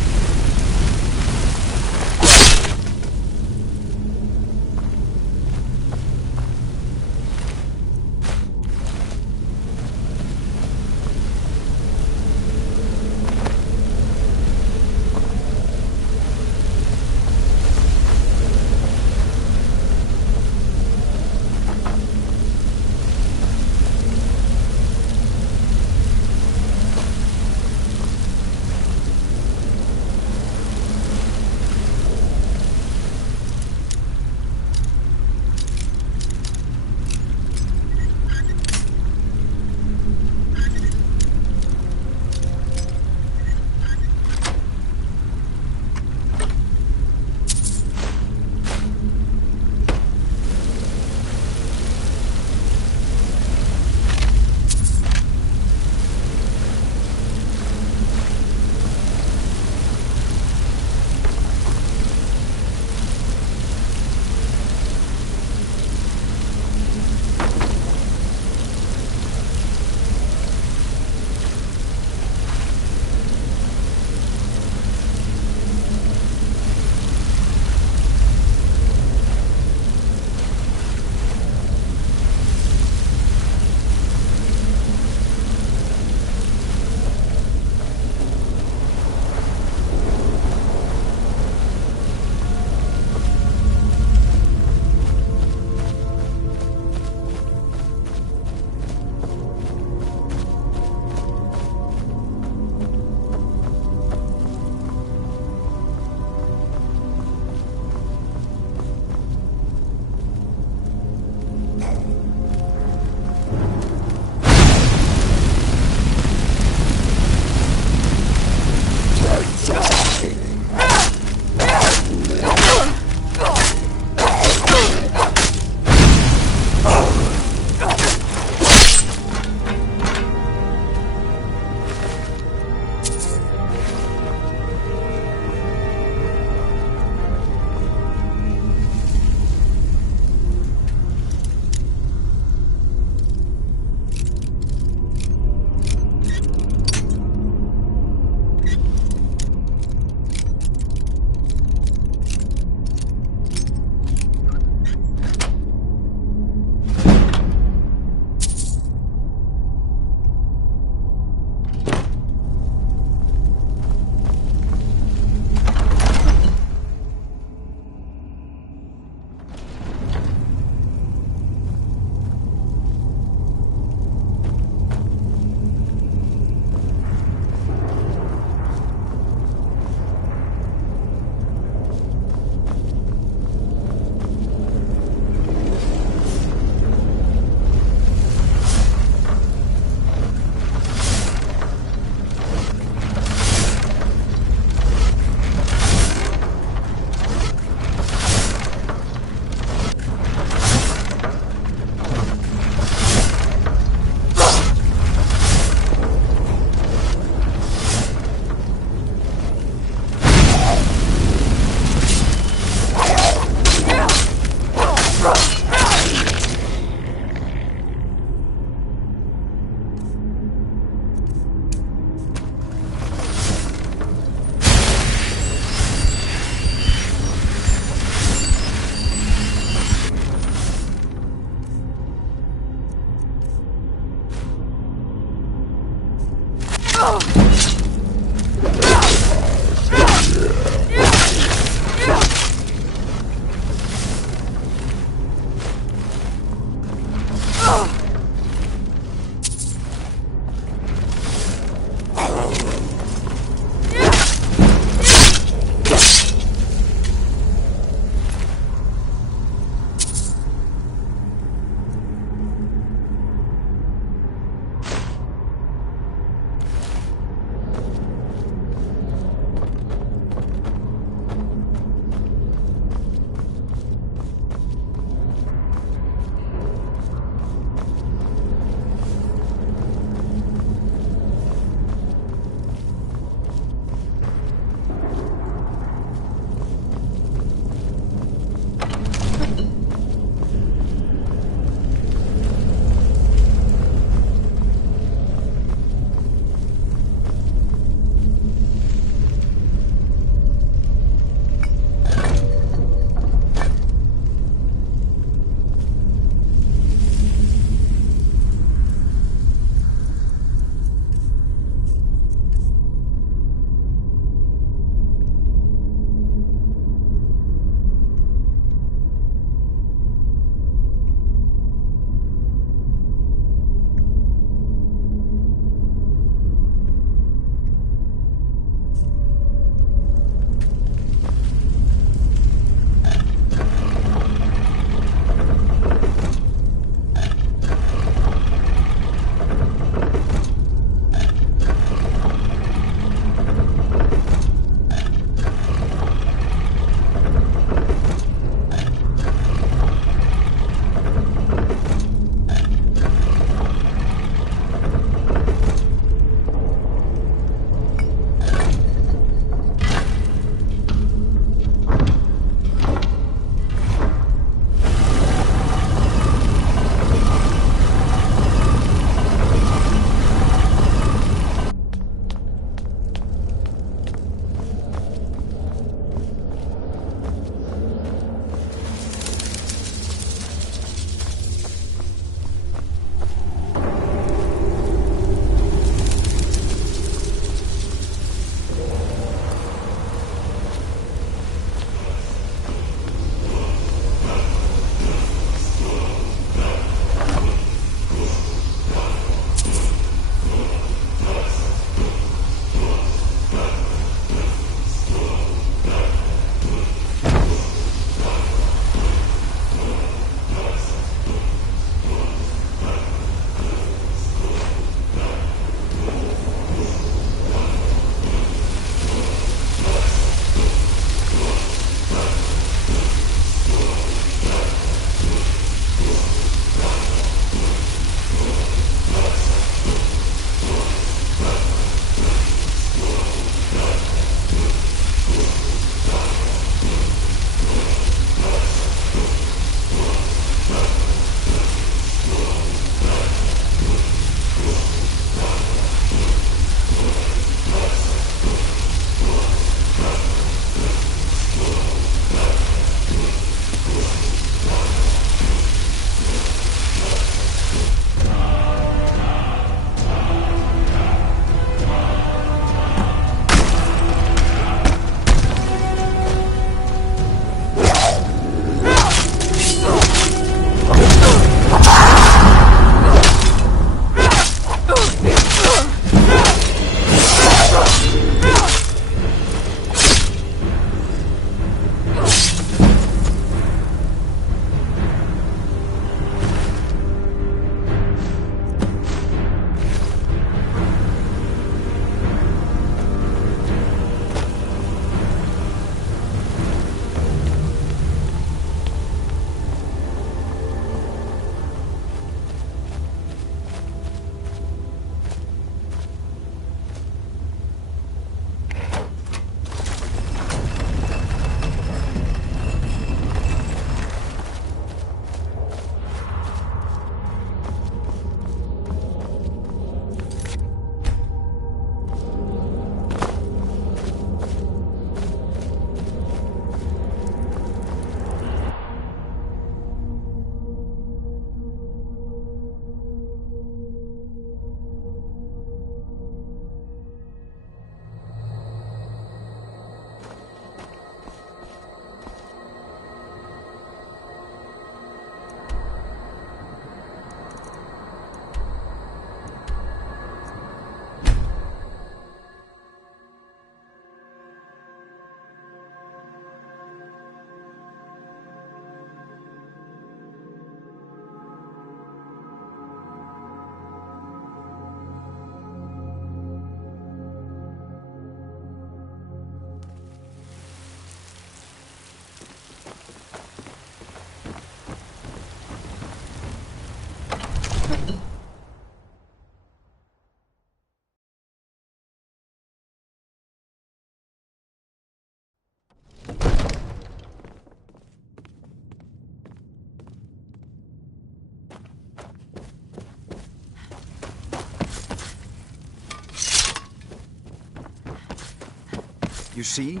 You see?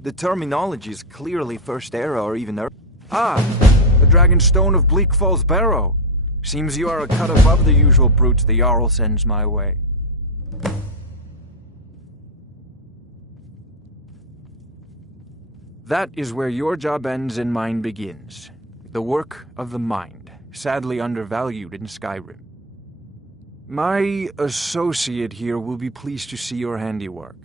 The terminology is clearly First Era or even Earth. Ah! The Dragonstone of Bleak Falls Barrow. Seems you are a cut above the usual brutes the Jarl sends my way. That is where your job ends and mine begins. The work of the mind, sadly undervalued in Skyrim. My associate here will be pleased to see your handiwork.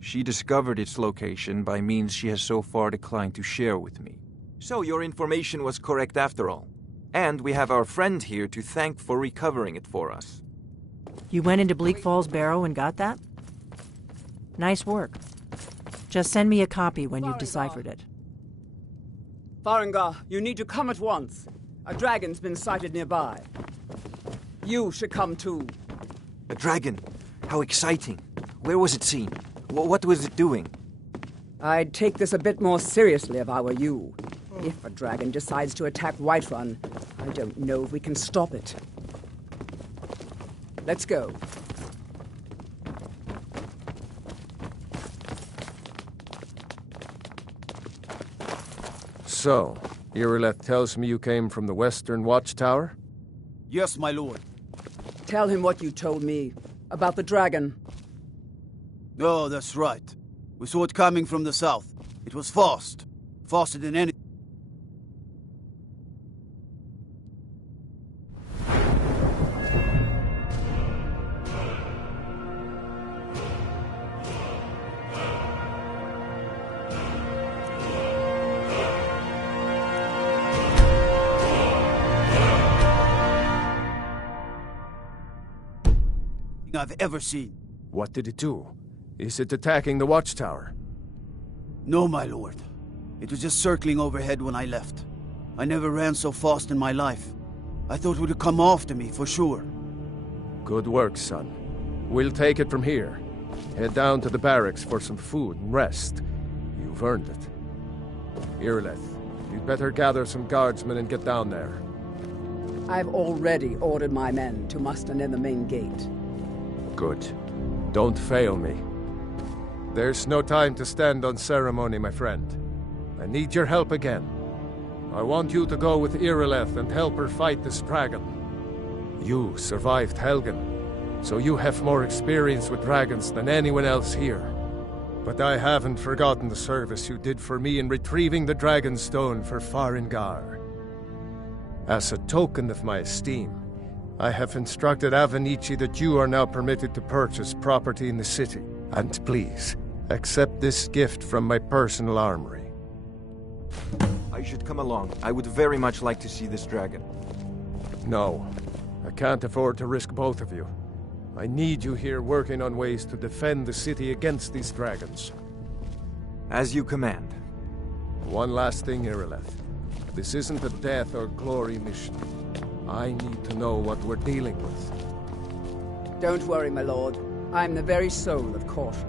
She discovered its location by means she has so far declined to share with me. So your information was correct after all. And we have our friend here to thank for recovering it for us. You went into Bleak Falls Barrow and got that? Nice work. Just send me a copy when you've deciphered it. Farengar, you need to come at once. A dragon's been sighted nearby. You should come too. A dragon? How exciting. Where was it seen? What was it doing? I'd take this a bit more seriously if I were you. If a dragon decides to attack Whiterun, I don't know if we can stop it. Let's go. So, Irileth tells me you came from the Western Watchtower? Yes, my lord. Tell him what you told me about the dragon. Oh, that's right. We saw it coming from the south. It was fast. Faster than any... I've ever seen. What did it do? Is it attacking the Watchtower? No, my lord. It was just circling overhead when I left. I never ran so fast in my life. I thought it would come after me, for sure. Good work, son. We'll take it from here. Head down to the barracks for some food and rest. You've earned it. Irileth, you'd better gather some guardsmen and get down there. I've already ordered my men to muster near the main gate. Good. Don't fail me. There's no time to stand on ceremony, my friend. I need your help again. I want you to go with Irileth and help her fight this dragon. You survived Helgen, so you have more experience with dragons than anyone else here. But I haven't forgotten the service you did for me in retrieving the Dragonstone for Farengar. As a token of my esteem, I have instructed Avenici that you are now permitted to purchase property in the city. And please, accept this gift from my personal armory. I should come along. I would very much like to see this dragon. No. I can't afford to risk both of you. I need you here working on ways to defend the city against these dragons. As you command. One last thing, Irileth. This isn't a death or glory mission. I need to know what we're dealing with. Don't worry, my lord. I'm the very soul of caution.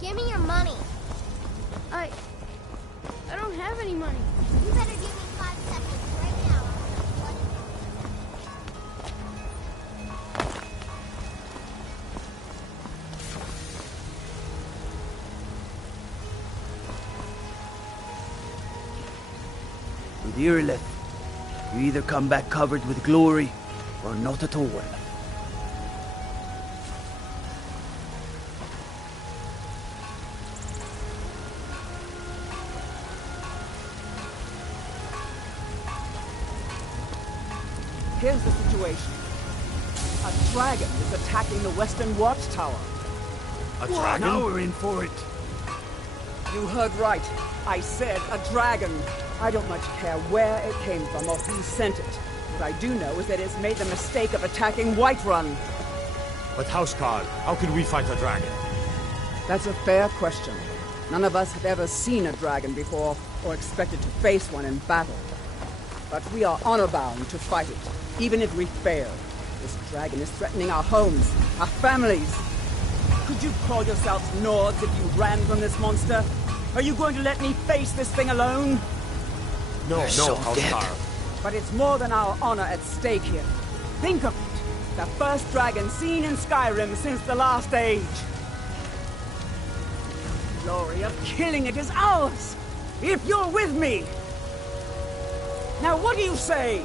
Give me your money. I don't have any money. You better give me 5 seconds right now. With Irileth, you either come back covered with glory, or not at all. Here's the situation. A dragon is attacking the Western Watchtower. A dragon? Now we're in for it. You heard right. I said a dragon. I don't much care where it came from or who sent it. What I do know is that it's made the mistake of attacking Whiterun. But Houseguard, how can we fight a dragon? That's a fair question. None of us have ever seen a dragon before, or expected to face one in battle. But we are honor-bound to fight it, even if we fail. This dragon is threatening our homes, our families. Could you call yourselves Nords if you ran from this monster? Are you going to let me face this thing alone? No, Houseguard. But it's more than our honor at stake here. Think of it. The first dragon seen in Skyrim since the last age. The glory of killing it is ours, if you're with me. Now what do you say?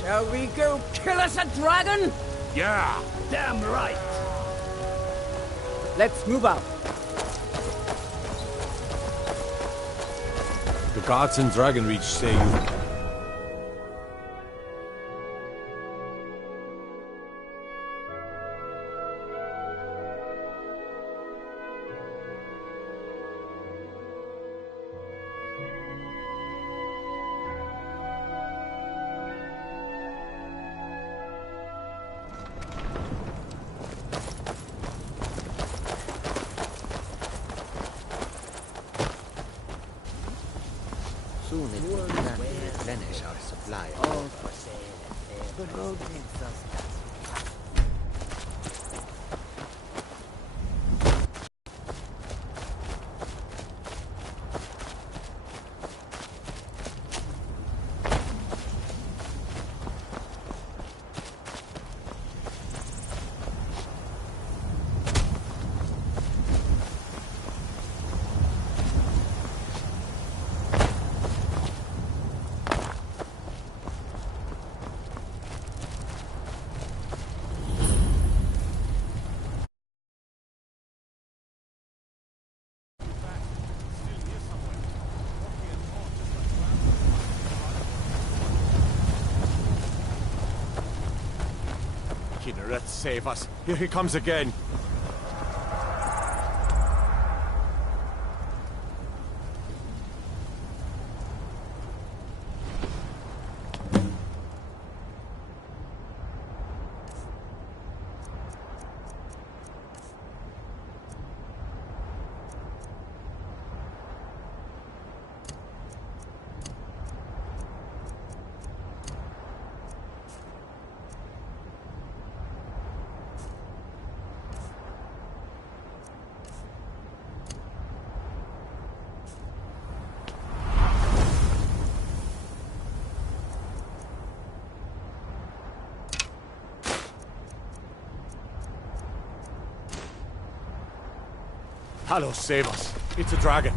Shall we go kill us a dragon? Yeah! Damn right! Let's move out. The gods in Dragonreach say you... Soon it will be done to replenish our supply. All for sale. The road leads us that way. Kinneret, save us. Here he comes again. Hallow, save us. It's a dragon.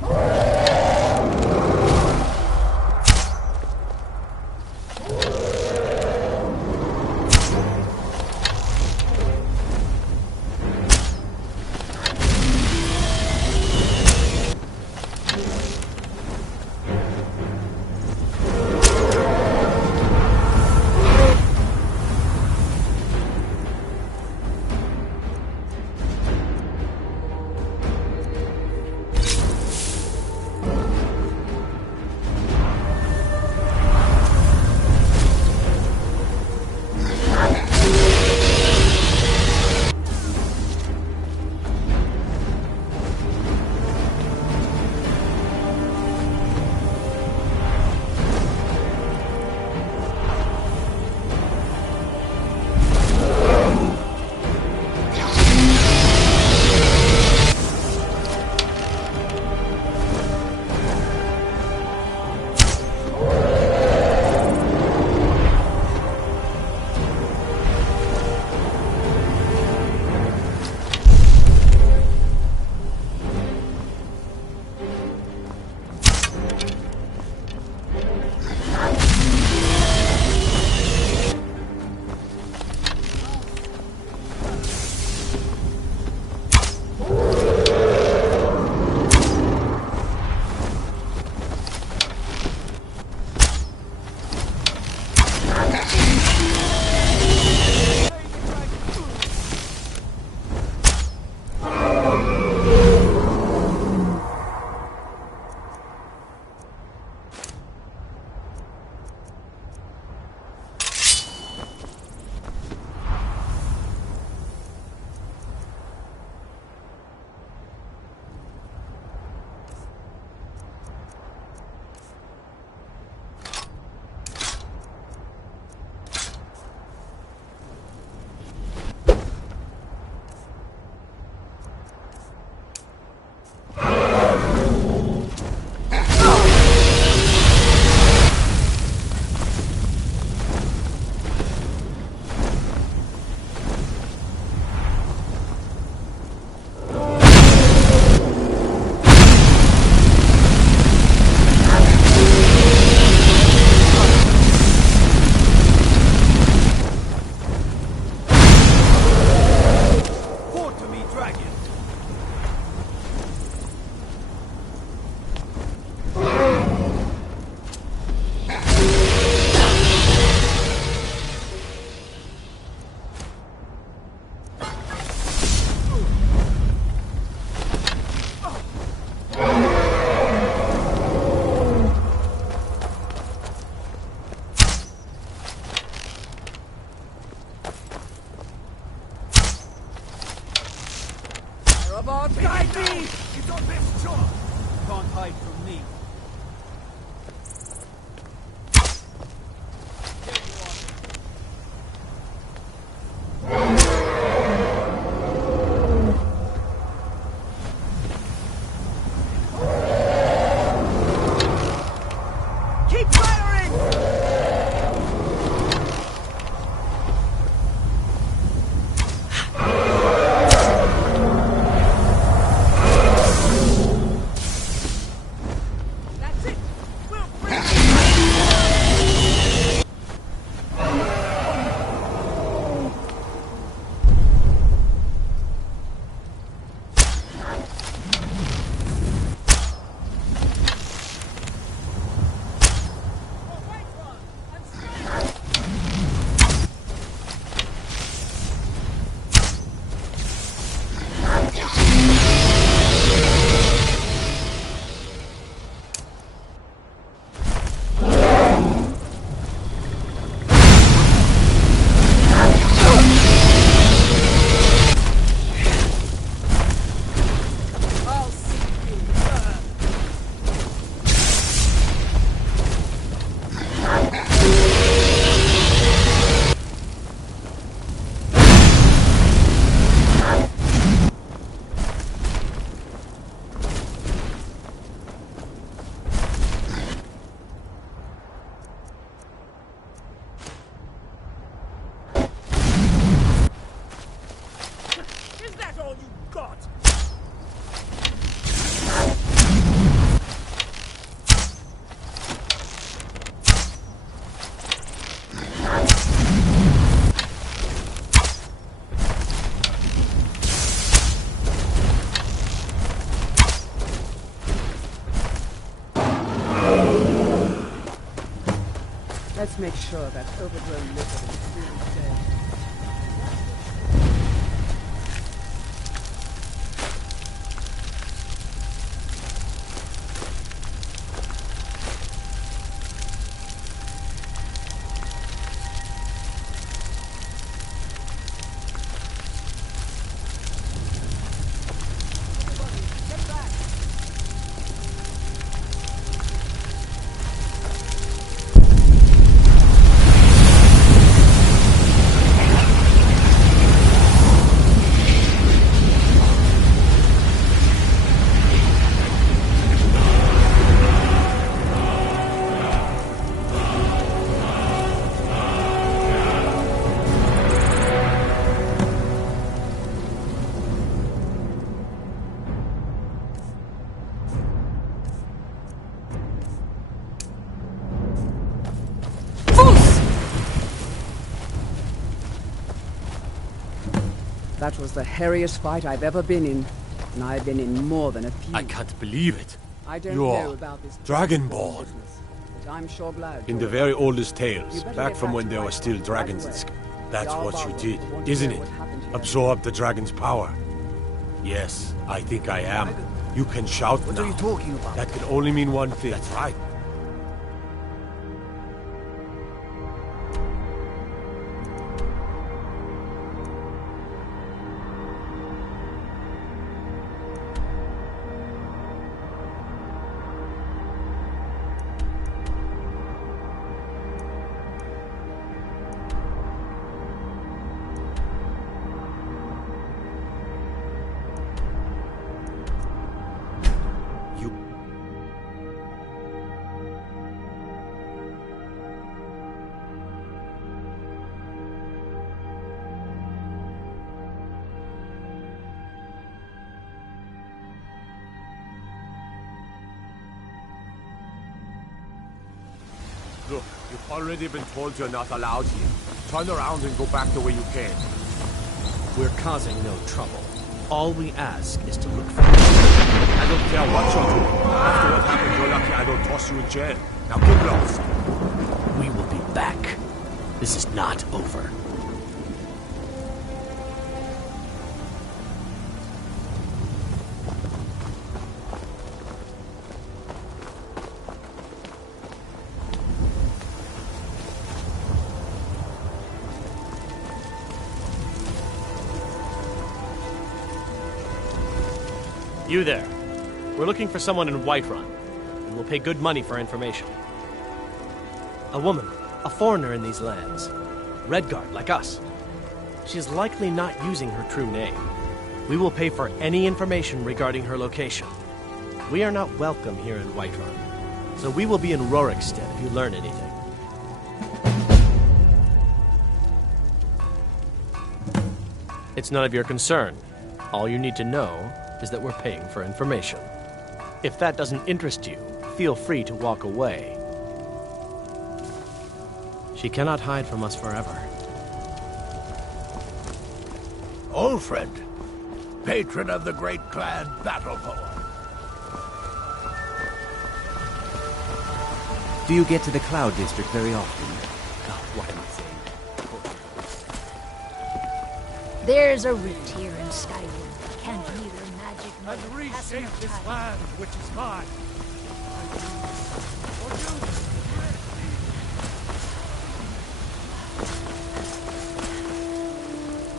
Lord, guide me! It's our best shot! Can't hide from me. Let's make sure that overgrown lizard is really dead. That was the hairiest fight I've ever been in, and I've been in more than a few. I can't believe it. I don't You're know about this Dragonborn. business, but I'm sure glad. In the very oldest tales, back from when there were still dragons in Skyrim. That's what you did, isn't it? Absorb the dragon's power. Yes, I think I am. You can shout now. What are you talking about? That can only mean one thing. That's right. Look, you've already been told you're not allowed here. Turn around and go back the way you came. We're causing no trouble. All we ask is to look for you. I don't care what you're doing. After what happened, you're lucky I don't toss you in jail. Now get lost. We will be back. This is not over. You there. We're looking for someone in Whiterun, and we'll pay good money for information. A woman, a foreigner in these lands. Redguard, like us. She's likely not using her true name. We will pay for any information regarding her location. We are not welcome here in Whiterun, so we will be in Rorikstead if you learn anything. It's none of your concern. All you need to know is that we're paying for information. If that doesn't interest you, feel free to walk away. She cannot hide from us forever. Old friend, patron of the great clan battle poem. Do you get to the Cloud District very often? God, what am I saying? There's a rift here in Skyrim. Can't neither magic nor And passing reshape of this time. land, which is mine.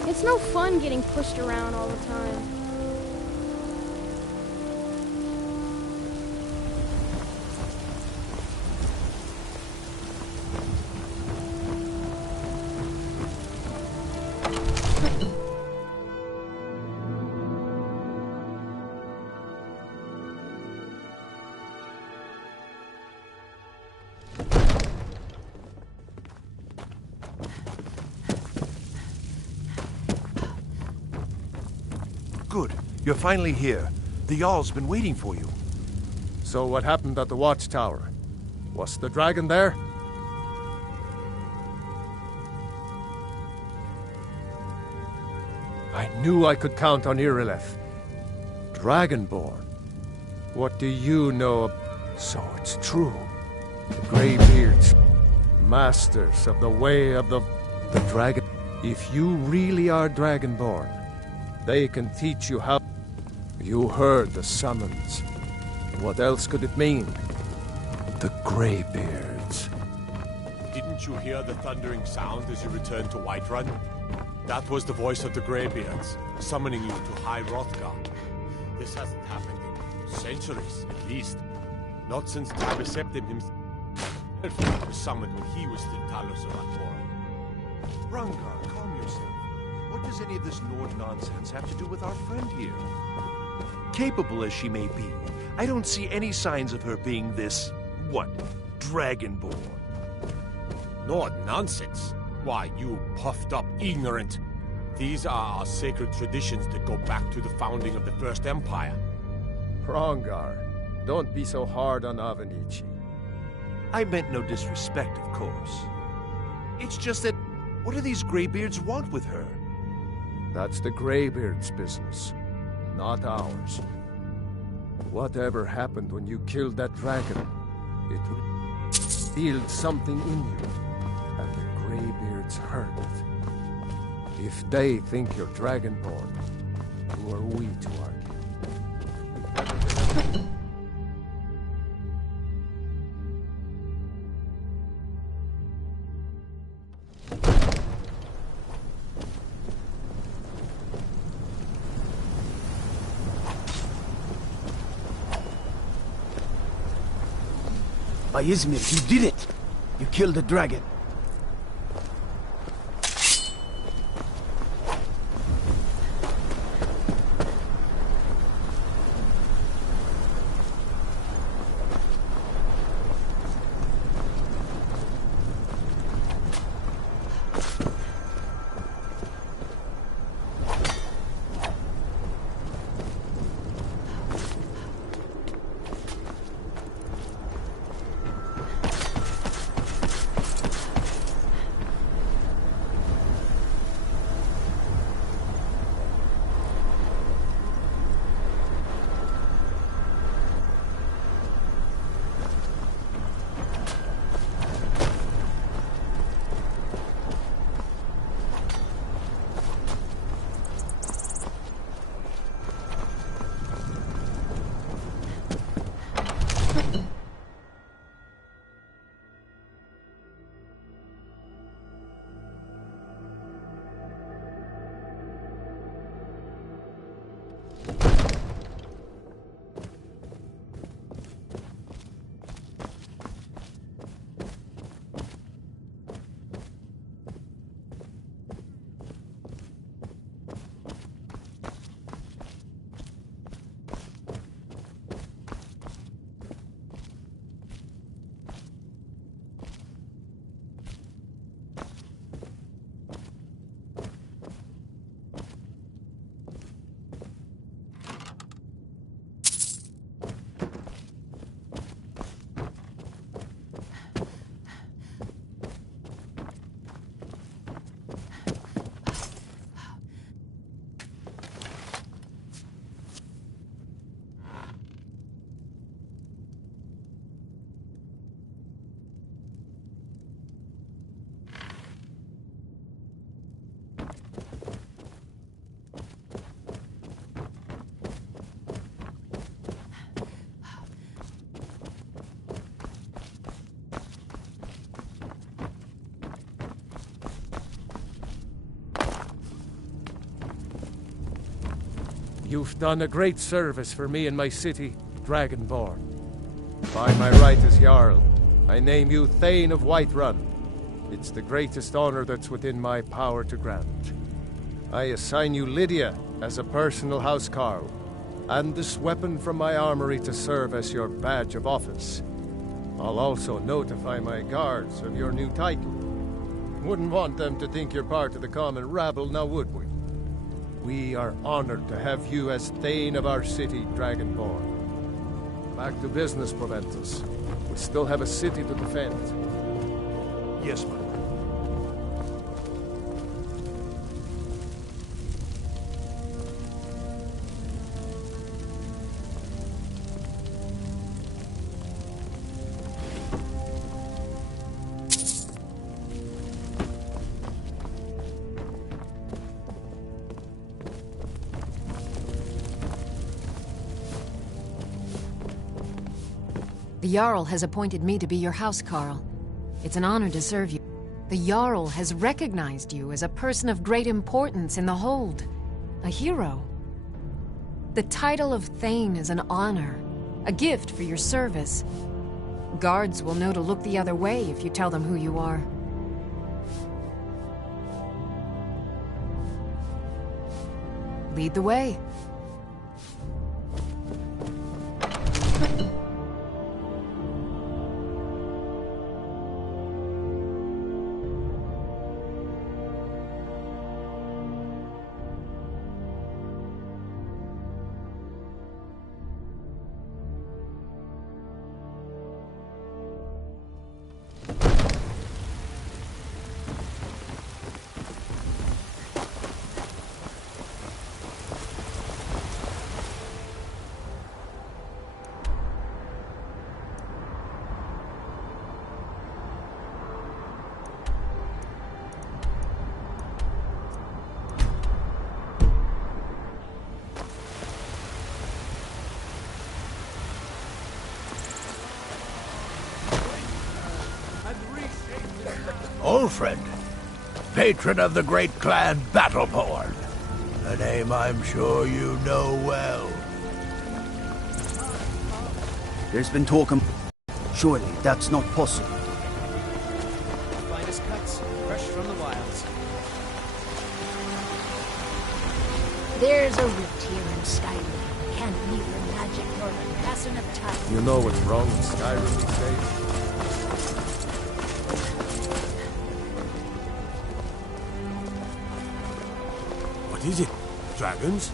It's no fun getting pushed around all the time. Good. You're finally here. The Jarl's been waiting for you. So what happened at the watchtower? Was the dragon there? I knew I could count on Irileth. Dragonborn. What do you know? So it's true. The Greybeards, masters of the way of the dragon. If you really are Dragonborn, they can teach you how. You heard the summons. What else could it mean? The Greybeards. Didn't you hear the thundering sound as you returned to Whiterun? That was the voice of the Greybeards, summoning you to High Hrothgar. This hasn't happened in centuries, at least. Not since Tabiseptim himself was summoned when he was still Talos of Athora. Rungar, calm yourself. What does any of this Nord nonsense have to do with our friend here? Capable as she may be, I don't see any signs of her being this, Dragonborn. Nord nonsense? Why, you puffed up ignorant. These are our sacred traditions that go back to the founding of the First Empire. Hrongar, don't be so hard on Avenici. I meant no disrespect, of course. It's just that, what do these Greybeards want with her? That's the Greybeards' business, not ours. Whatever happened when you killed that dragon, it revealed something in you, and the Greybeards heard it. If they think you're Dragonborn, who are we to argue? By Izmir, you did it! You killed the dragon. You've done a great service for me and my city, Dragonborn. By my right as Jarl, I name you Thane of Whiterun. It's the greatest honor that's within my power to grant. I assign you Lydia as a personal housecarl, and this weapon from my armory to serve as your badge of office. I'll also notify my guards of your new title. Wouldn't want them to think you're part of the common rabble, now would we? We are honored to have you as Thane of our city, Dragonborn. Back to business, Proventus. We still have a city to defend. Yes, my lord. The Jarl has appointed me to be your housecarl. It's an honor to serve you. The Jarl has recognized you as a person of great importance in the Hold. A hero. The title of Thane is an honor. A gift for your service. Guards will know to look the other way if you tell them who you are. Lead the way. Ulfred, patron of the great clan Battleborn. A name I'm sure you know well. There's been talk of... Surely that's not possible. Finest cuts, fresh from the wilds. There's a rift here in Skyrim. Can't neither magic nor the passing of time. You know what's wrong with Skyrim these days? What is it? Dragons?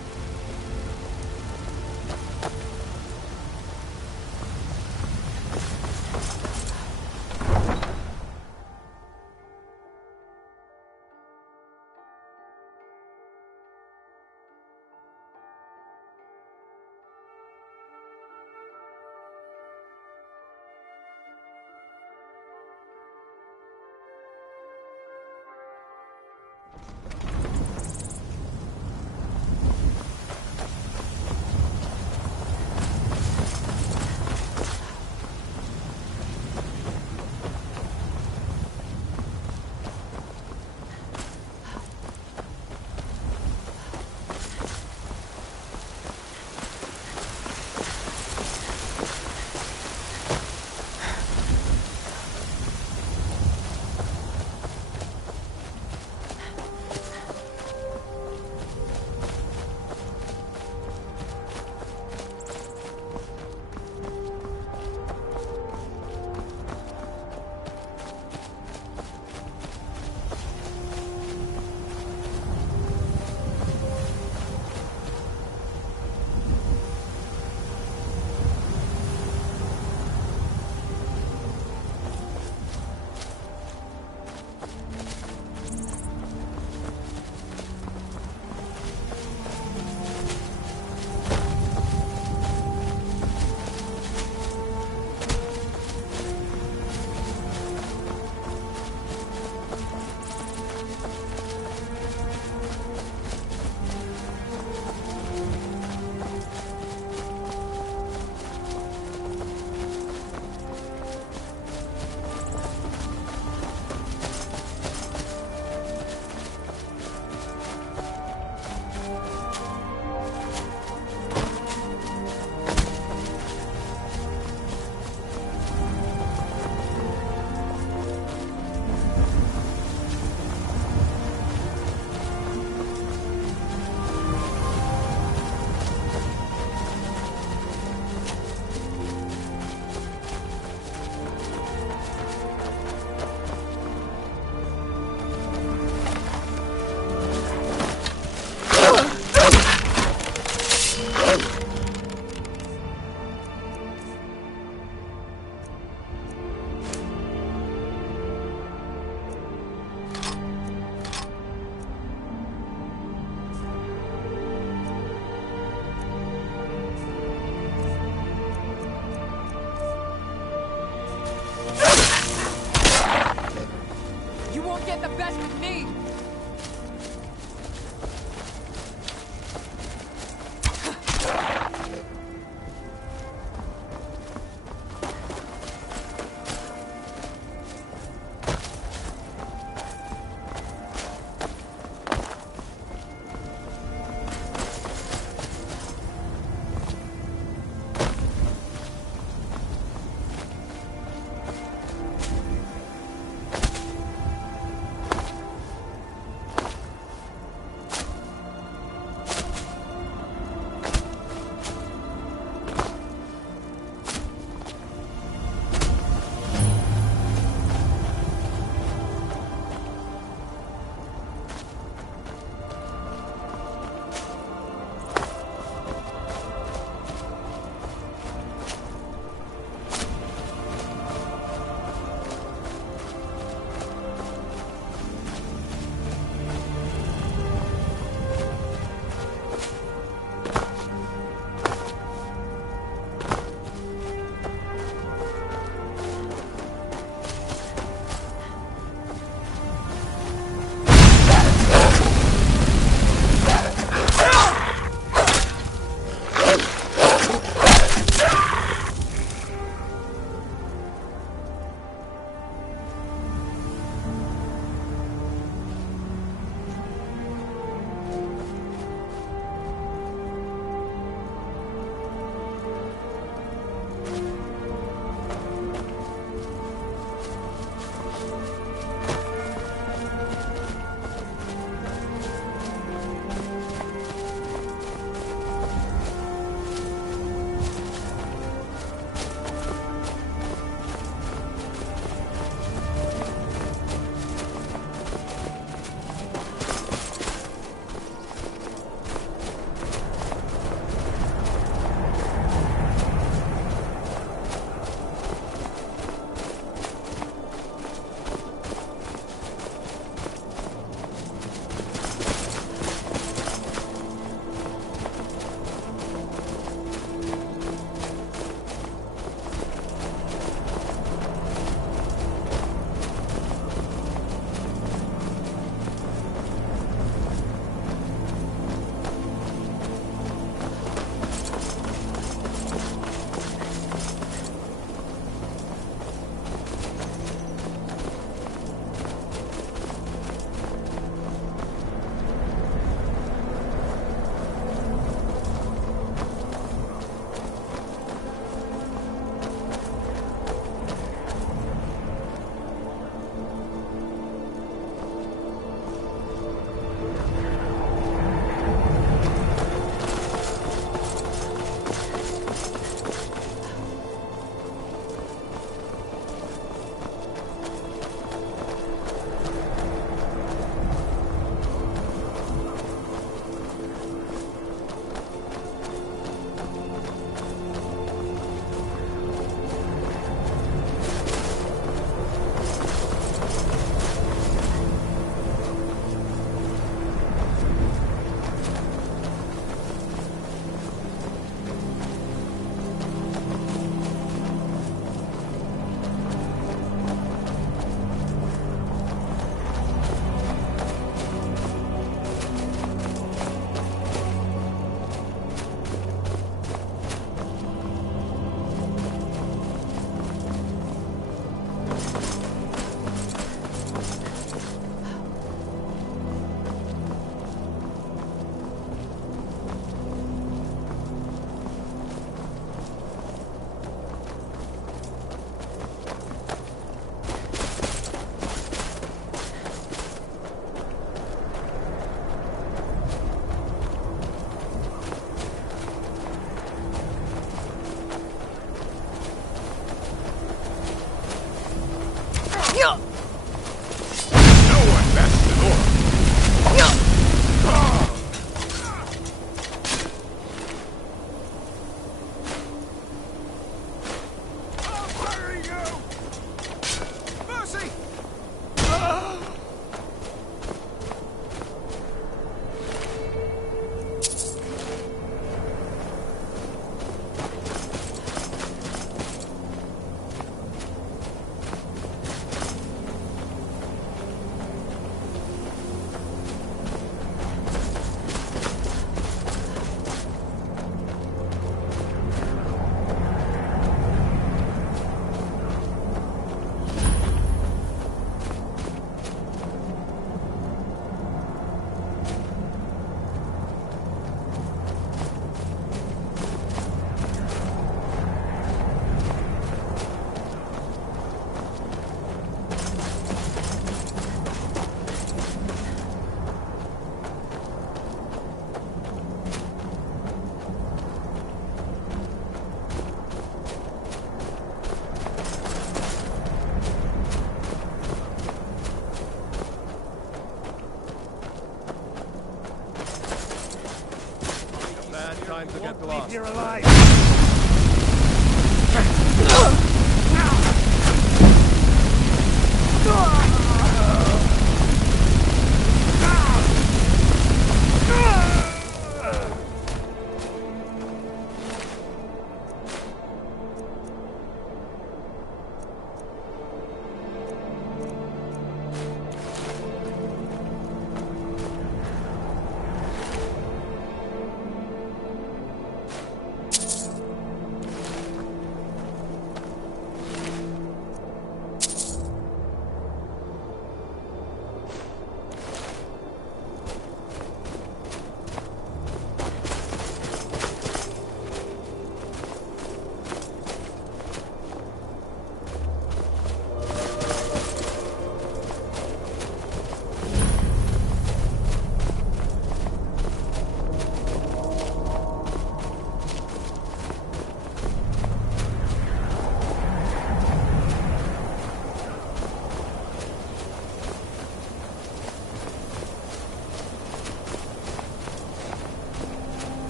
time to get lost. Here alive.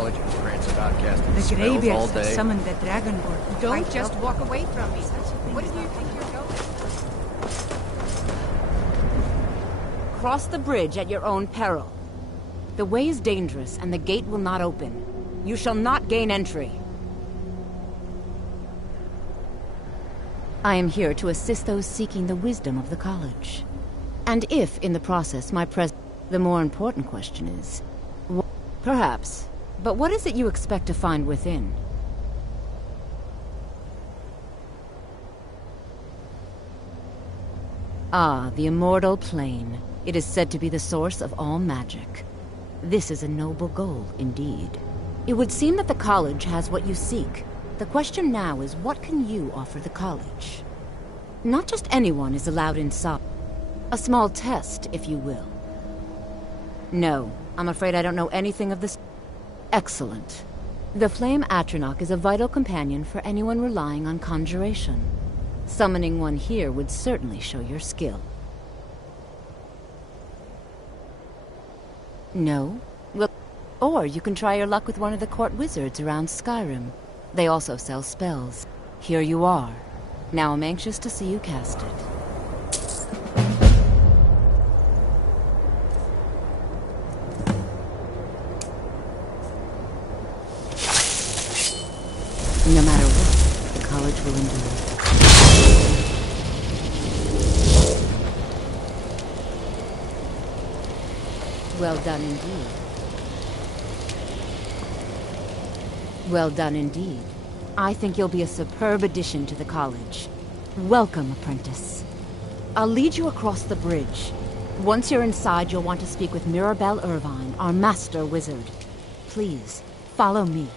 college and grants about casting The spells all Greybeards have day. summoned the Dragonborn. Don't just walk away from me. What do you think you're going? Cross the bridge at your own peril. The way is dangerous, and the gate will not open. You shall not gain entry. I am here to assist those seeking the wisdom of the college. And if, in the process, my the more important question is... Perhaps. But what is it you expect to find within? Ah, the immortal plane. It is said to be the source of all magic. This is a noble goal, indeed. It would seem that the college has what you seek. The question now is, what can you offer the college? Not just anyone is allowed inside. A small test, if you will. No, I'm afraid I don't know anything of this. Excellent. The Flame Atronach is a vital companion for anyone relying on conjuration. Summoning one here would certainly show your skill. No? Well, or you can try your luck with one of the court wizards around Skyrim. They also sell spells. Here you are. Now I'm anxious to see you cast it. No matter what, the college will endure. Well done indeed. Well done indeed. I think you'll be a superb addition to the college. Welcome, apprentice. I'll lead you across the bridge. Once you're inside, you'll want to speak with Mirabelle Irvine, our master wizard. Please, follow me.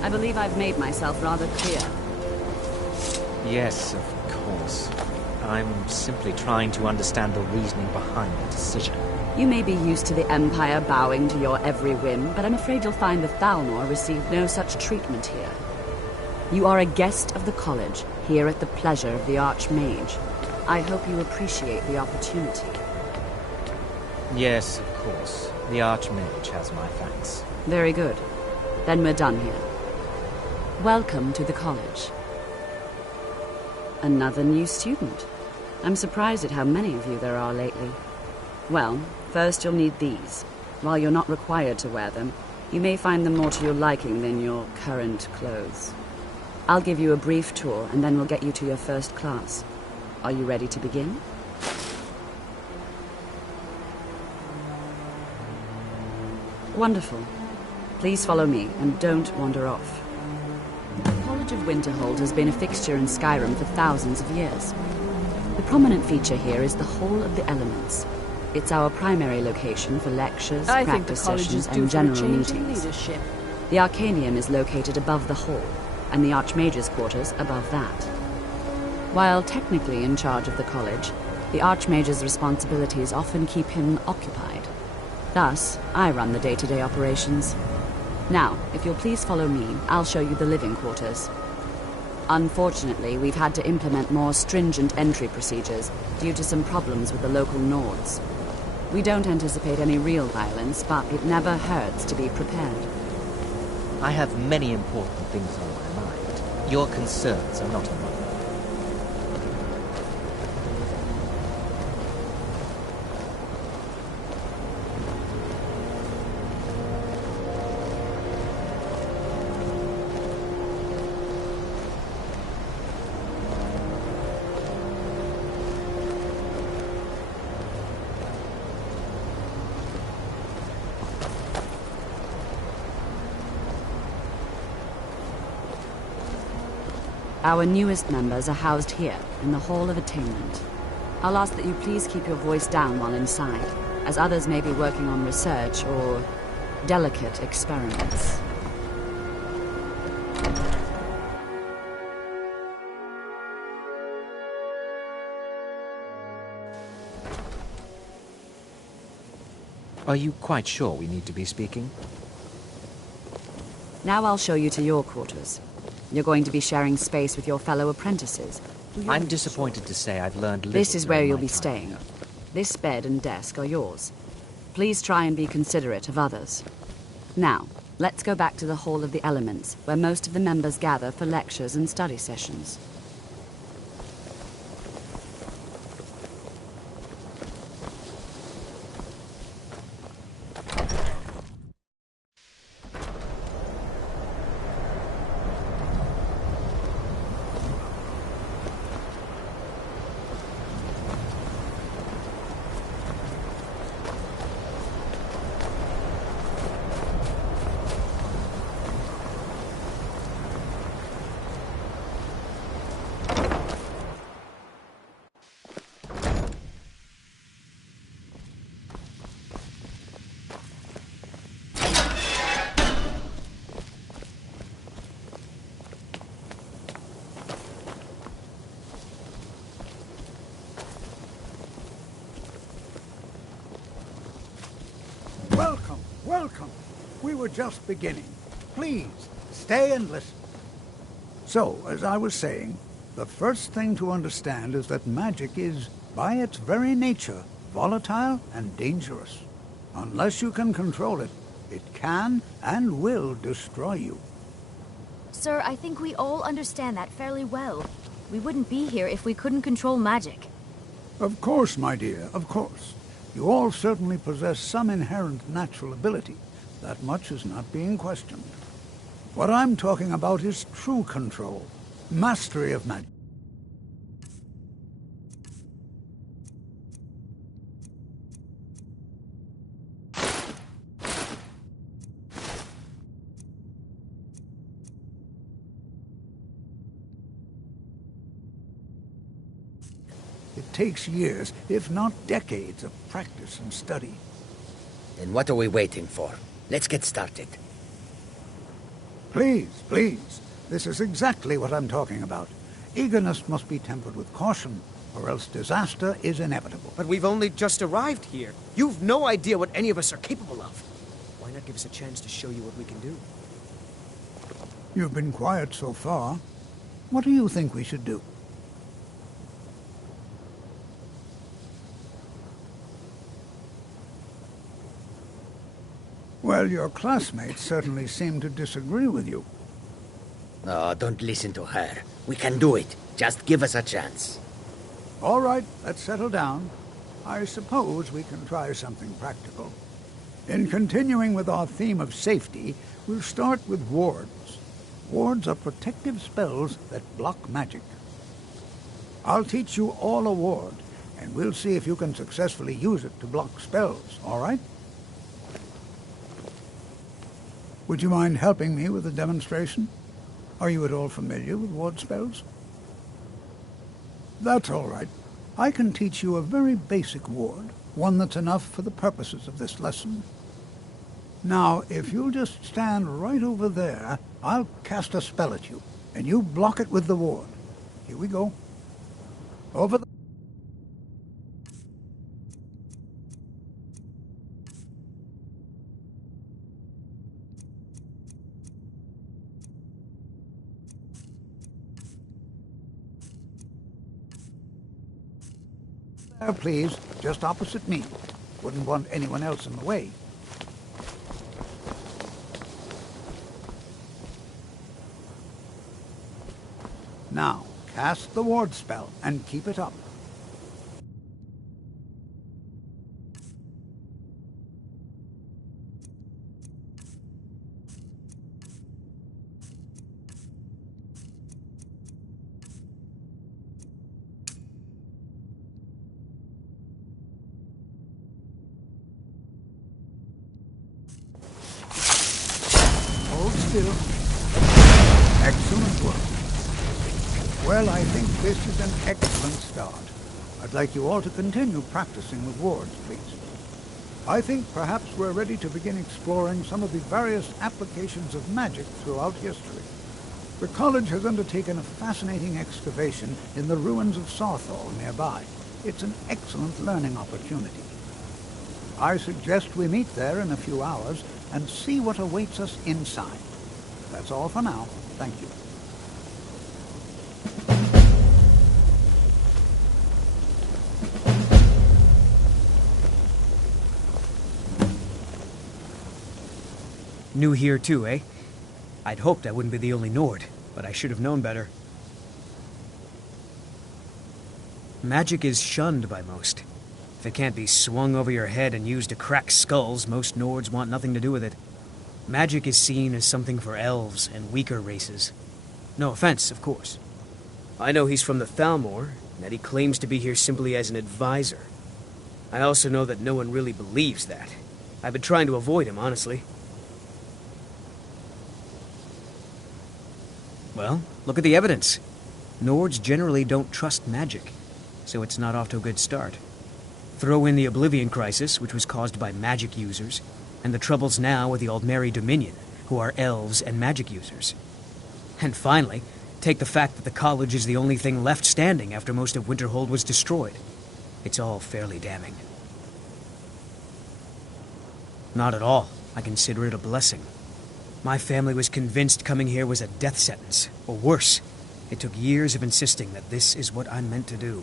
I believe I've made myself rather clear. Yes, of course. I'm simply trying to understand the reasoning behind the decision. You may be used to the Empire bowing to your every whim, but I'm afraid you'll find the Thalmor received no such treatment here. You are a guest of the college, here at the pleasure of the Archmage. I hope you appreciate the opportunity. Yes, of course. The Archmage has my thanks. Very good. Then we're done here. Welcome to the college. Another new student. I'm surprised at how many of you there are lately. Well, first you'll need these. While you're not required to wear them, you may find them more to your liking than your current clothes. I'll give you a brief tour, and then we'll get you to your first class. Are you ready to begin? Wonderful. Please follow me, and don't wander off. The College of Winterhold has been a fixture in Skyrim for thousands of years. The prominent feature here is the Hall of the Elements. It's our primary location for lectures, practice sessions, and general meetings. The Arcanium is located above the hall, and the Archmage's quarters above that. While technically in charge of the college, the Archmage's responsibilities often keep him occupied. Thus, I run the day-to-day operations. Now, if you'll please follow me, I'll show you the living quarters. Unfortunately, we've had to implement more stringent entry procedures due to some problems with the local Nords. We don't anticipate any real violence, but it never hurts to be prepared. I have many important things on my mind. Your concerns are not among them. Our newest members are housed here, in the Hall of Attainment. I'll ask that you please keep your voice down while inside, as others may be working on research or delicate experiments. Are you quite sure we need to be speaking? Now I'll show you to your quarters. You're going to be sharing space with your fellow apprentices. I'm disappointed to say I've learned little. This is where during you'll my be time staying. here. This bed and desk are yours. Please try and be considerate of others. Now, let's go back to the Hall of the Elements, where most of the members gather for lectures and study sessions. Welcome, welcome. We were just beginning. Please, stay and listen. So, as I was saying, the first thing to understand is that magic is, by its very nature, volatile and dangerous. Unless you can control it, it can and will destroy you. Sir, I think we all understand that fairly well. We wouldn't be here if we couldn't control magic. Of course, my dear, of course. You all certainly possess some inherent natural ability. That much is not being questioned. What I'm talking about is true control, mastery of magic. It takes years, if not decades, of practice and study. Then what are we waiting for? Let's get started. Please, please. This is exactly what I'm talking about. Eagerness must be tempered with caution, or else disaster is inevitable. But we've only just arrived here. You've no idea what any of us are capable of. Why not give us a chance to show you what we can do? You've been quiet so far. What do you think we should do? Well, your classmates certainly seem to disagree with you. No, don't listen to her. We can do it. Just give us a chance. All right, let's settle down. I suppose we can try something practical. In continuing with our theme of safety, we'll start with wards. Wards are protective spells that block magic. I'll teach you all a ward, and we'll see if you can successfully use it to block spells, all right? Would you mind helping me with a demonstration? Are you at all familiar with ward spells? That's all right. I can teach you a very basic ward, one that's enough for the purposes of this lesson. Now, if you'll just stand right over there, I'll cast a spell at you, and you block it with the ward. Here we go. Over the... There, please, just opposite me. Wouldn't want anyone else in the way. Now, cast the ward spell and keep it up. Hold still. Excellent work. Well, I think this is an excellent start. I'd like you all to continue practicing with wards, please. I think perhaps we're ready to begin exploring some of the various applications of magic throughout history. The college has undertaken a fascinating excavation in the ruins of Southall nearby. It's an excellent learning opportunity. I suggest we meet there in a few hours and see what awaits us inside. That's all for now. Thank you. New here too, eh? I'd hoped I wouldn't be the only Nord, but I should have known better. Magic is shunned by most. If it can't be swung over your head and used to crack skulls, most Nords want nothing to do with it. Magic is seen as something for elves and weaker races. No offense, of course. I know he's from the Thalmor, and that he claims to be here simply as an advisor. I also know that no one really believes that. I've been trying to avoid him, honestly. Well, look at the evidence. Nords generally don't trust magic, so it's not off to a good start. Throw in the Oblivion Crisis, which was caused by magic users, and the troubles now with the Aldmeri Dominion, who are elves and magic users. And finally, take the fact that the college is the only thing left standing after most of Winterhold was destroyed. It's all fairly damning. Not at all. I consider it a blessing. My family was convinced coming here was a death sentence, or worse. It took years of insisting that this is what I'm meant to do.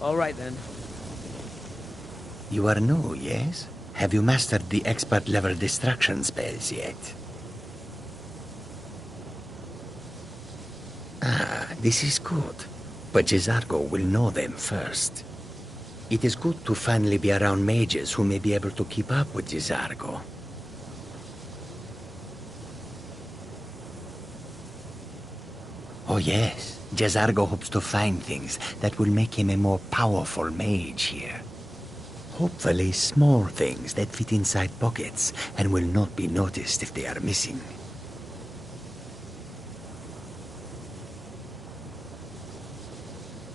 All right, then. You are new, yes? Have you mastered the expert-level distraction spells yet? Ah, this is good. But Jizargo will know them first. It is good to finally be around mages who may be able to keep up with Jizargo. Oh yes, Jizargo hopes to find things that will make him a more powerful mage here. Hopefully small things that fit inside pockets and will not be noticed if they are missing.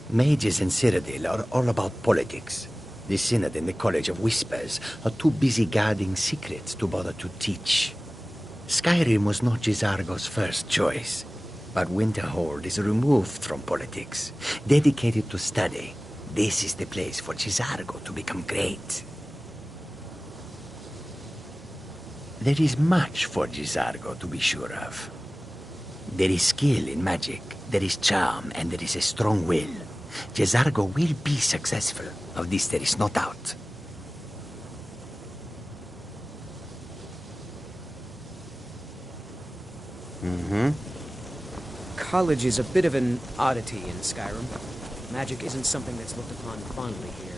Mages in Cyrodiil are all about politics. The Synod and the College of Whispers are too busy guarding secrets to bother to teach. Skyrim was not Jizargo's first choice. But Winterhold is removed from politics, dedicated to study. This is the place for Jizargo to become great. There is much for Jizargo to be sure of. There is skill in magic, there is charm, and there is a strong will. Jizargo will be successful. Of this there is no doubt. College is a bit of an oddity in Skyrim. Magic isn't something that's looked upon fondly here.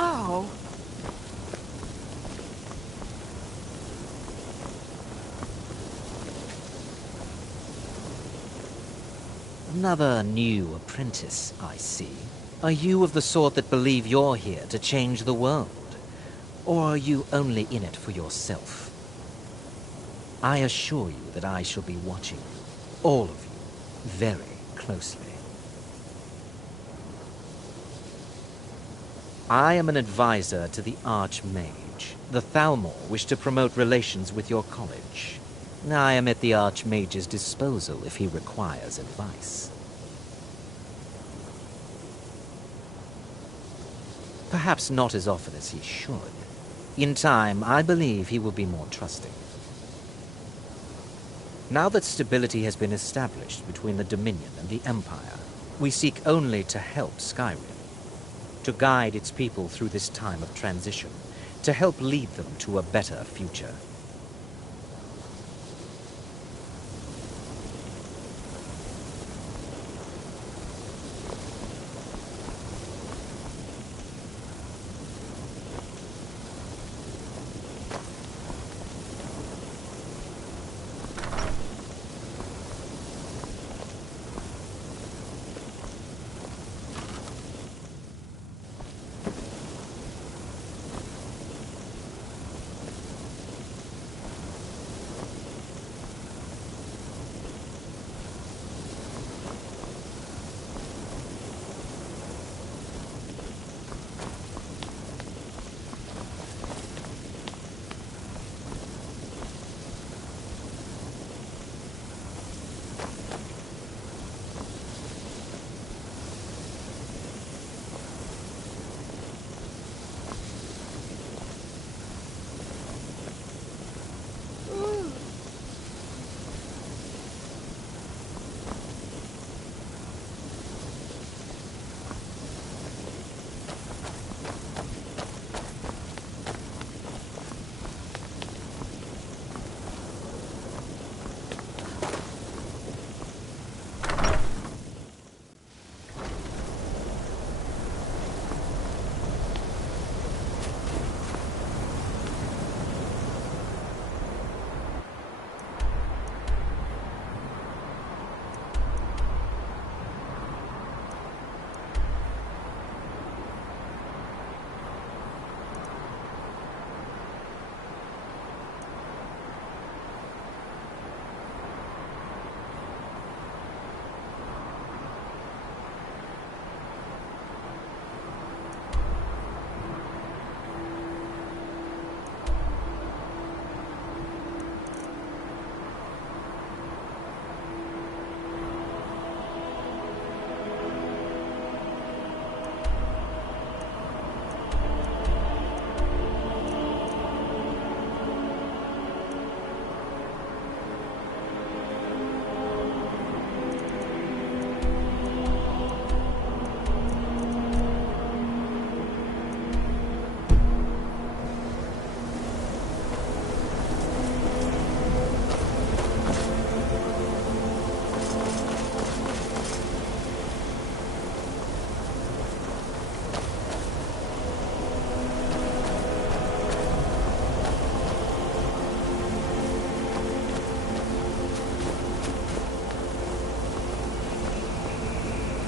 Oh. Another new apprentice, I see. Are you of the sort that believe you're here to change the world? Or are you only in it for yourself? I assure you that I shall be watching you, all of you, very closely. I am an advisor to the Archmage. age, the Thalmor wish to promote relations with your college. I am at the Archmage's disposal if he requires advice. Perhaps not as often as he should. In time, I believe he will be more trusting. Now that stability has been established between the Dominion and the Empire, we seek only to help Skyrim, to guide its people through this time of transition, to help lead them to a better future.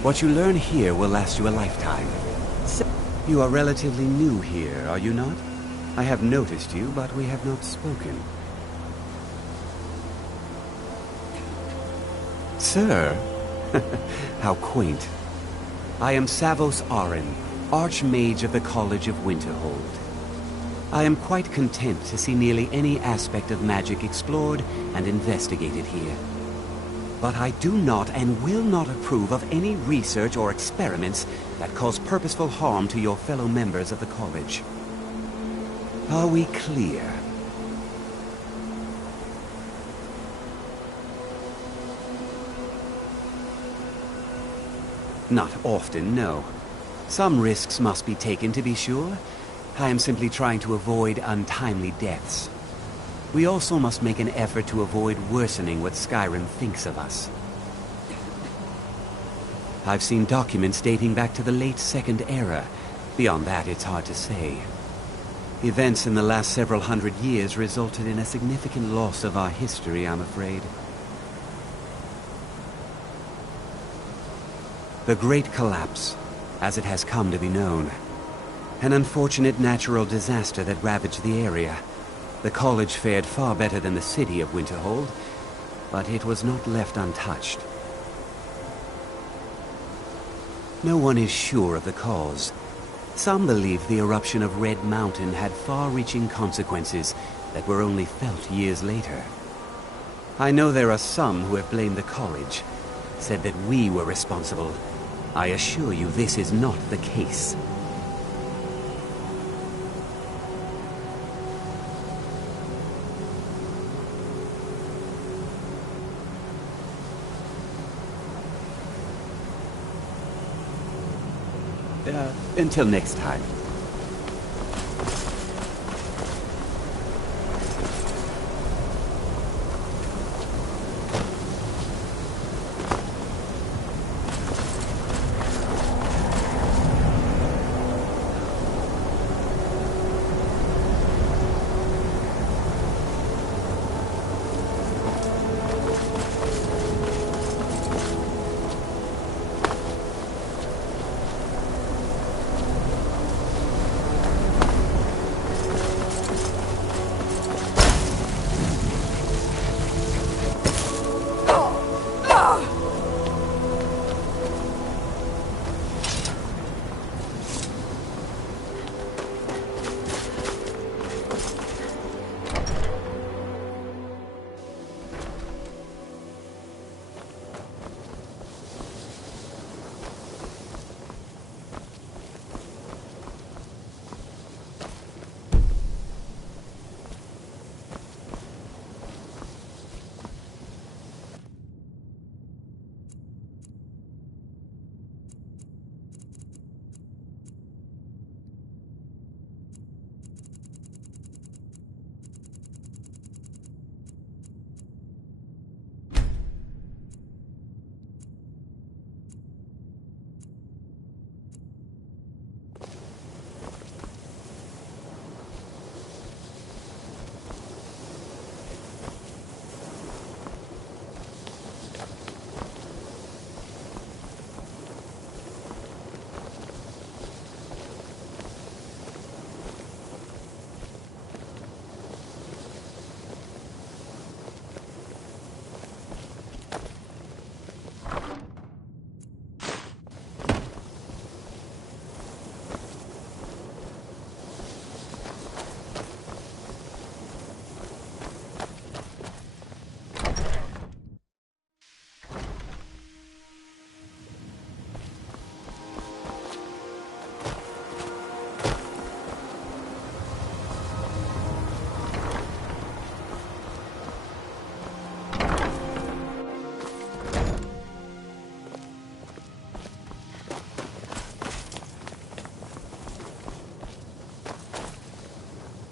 What you learn here will last you a lifetime. You are relatively new here, are you not? I have noticed you, but we have not spoken. Sir? How quaint. I am Savos Arin, Archmage of the College of Winterhold. I am quite content to see nearly any aspect of magic explored and investigated here. But I do not and will not approve of any research or experiments that cause purposeful harm to your fellow members of the college. Are we clear? Not often, no. Some risks must be taken, to be sure. I am simply trying to avoid untimely deaths. We also must make an effort to avoid worsening what Skyrim thinks of us. I've seen documents dating back to the late Second Era. Beyond that, it's hard to say. Events in the last several hundred years resulted in a significant loss of our history, I'm afraid. The Great Collapse, as it has come to be known. An unfortunate natural disaster that ravaged the area. The college fared far better than the city of Winterhold, but it was not left untouched. No one is sure of the cause. Some believe the eruption of Red Mountain had far-reaching consequences that were only felt years later. I know there are some who have blamed the college, said that we were responsible. I assure you this is not the case. Until next time.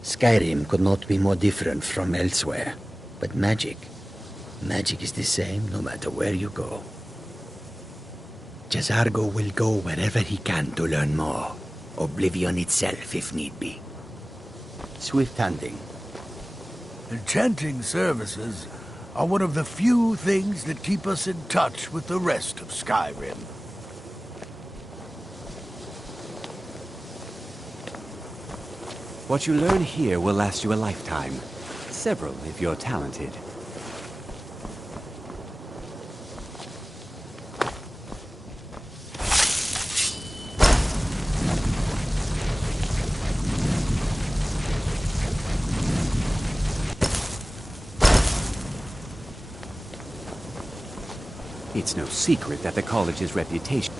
Skyrim could not be more different from elsewhere. But magic is the same no matter where you go. J'zargo will go wherever he can to learn more. Oblivion itself, if need be. Swift hunting. Enchanting services are one of the few things that keep us in touch with the rest of Skyrim. What you learn here will last you a lifetime. Several, if you're talented. It's no secret that the college's reputation...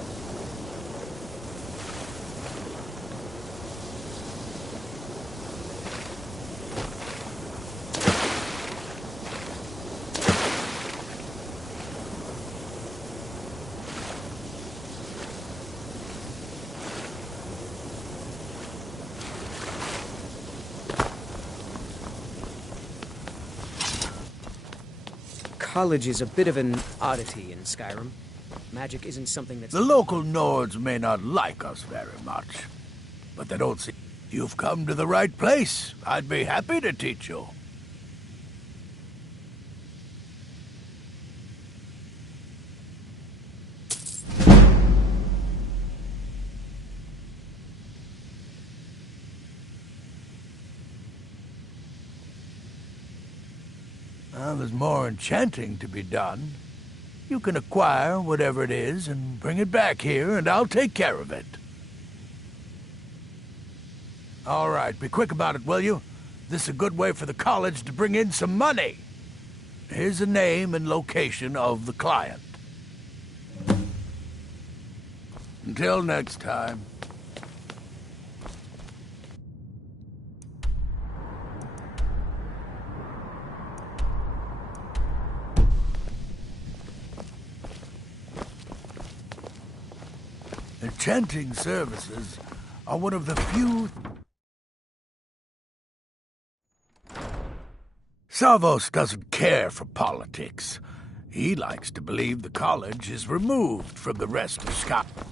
College is a bit of an oddity in Skyrim. Magic isn't something that's... The local Nords may not like us very much, but they don't see... You've come to the right place. I'd be happy to teach you. Well, there's more enchanting to be done. You can acquire whatever it is and bring it back here, and I'll take care of it. All right, be quick about it, will you? This is a good way for the college to bring in some money. Here's the name and location of the client. Until next time. Enchanting services are one of the few... Savos doesn't care for politics. He likes to believe the college is removed from the rest of Scotland.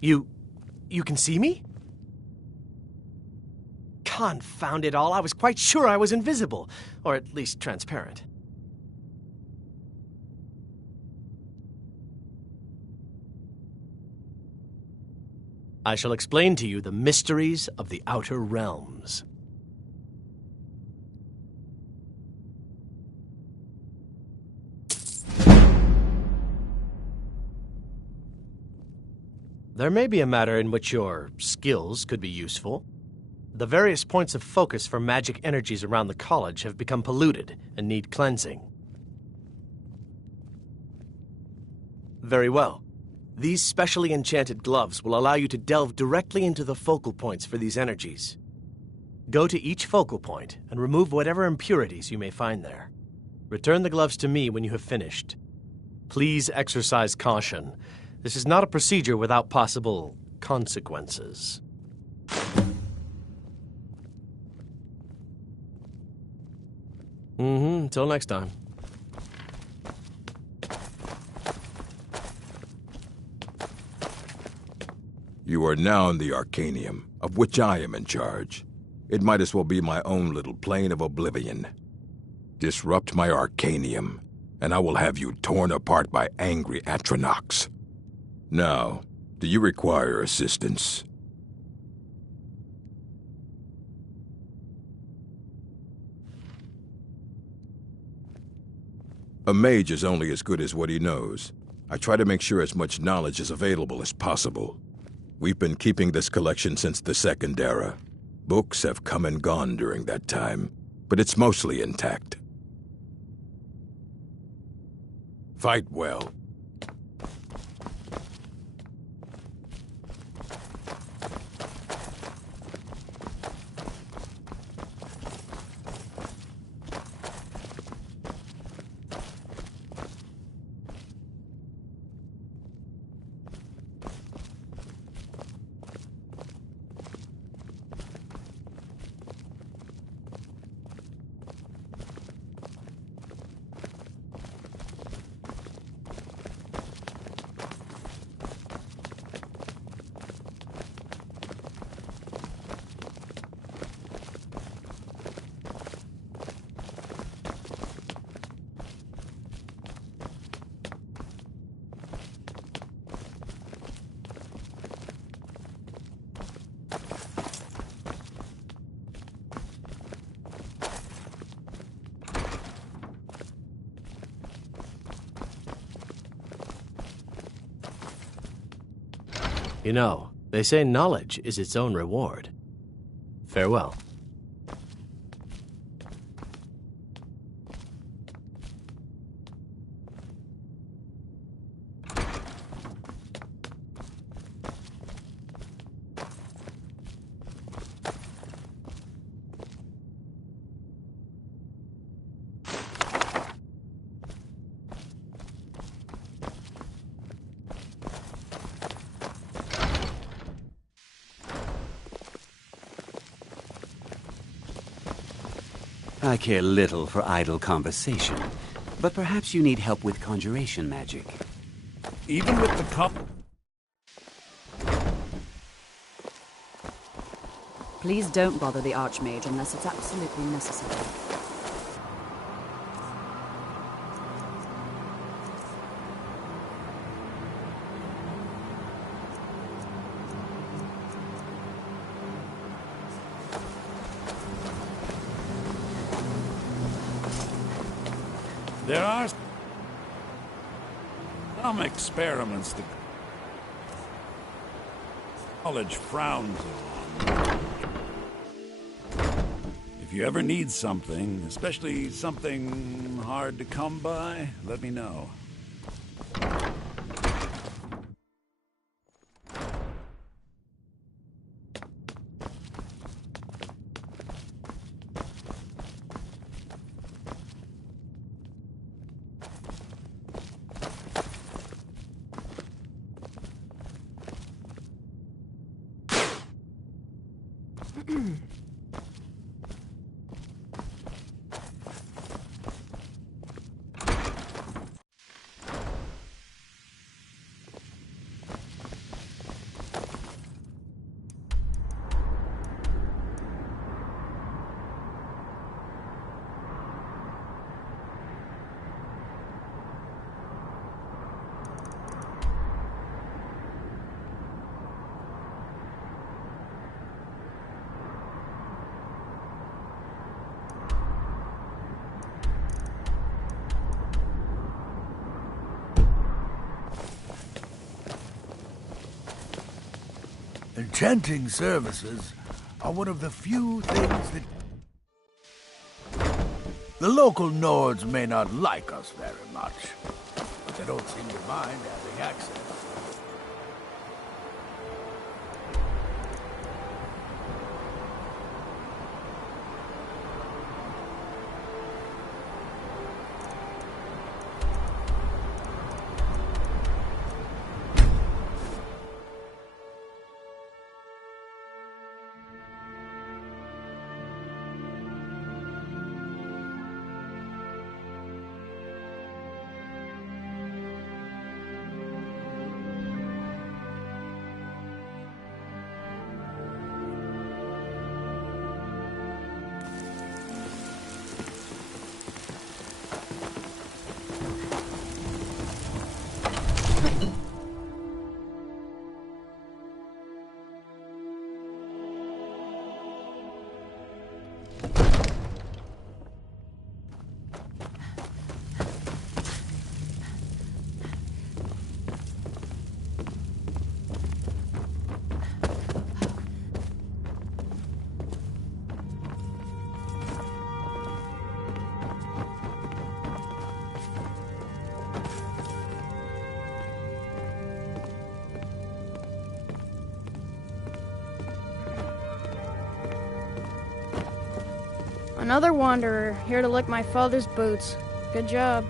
You can see me? Confound it all, I was quite sure I was invisible, or at least transparent. I shall explain to you the mysteries of the Outer Realms. There may be a matter in which your skills could be useful. The various points of focus for magic energies around the college have become polluted and need cleansing. Very well. These specially enchanted gloves will allow you to delve directly into the focal points for these energies. Go to each focal point and remove whatever impurities you may find there. Return the gloves to me when you have finished. Please exercise caution. This is not a procedure without possible consequences. Until next time. You are now in the Arcanium, of which I am in charge. It might as well be my own little plane of oblivion. Disrupt my Arcanium, and I will have you torn apart by angry Atronachs. Now, do you require assistance? A mage is only as good as what he knows. I try to make sure as much knowledge is available as possible. We've been keeping this collection since the Second Era. Books have come and gone during that time, but it's mostly intact. Fight well. You know, they say knowledge is its own reward. Farewell. I care little for idle conversation, but perhaps you need help with conjuration magic. Even with the cup? Please don't bother the Archmage unless it's absolutely necessary. There are some experiments the college frowns on. If you ever need something, especially something hard to come by, let me know. Enchanting services are one of the few things that... The local Nords may not like us very much, but they don't seem to mind having access. Another wanderer, here to lick my father's boots. Good job.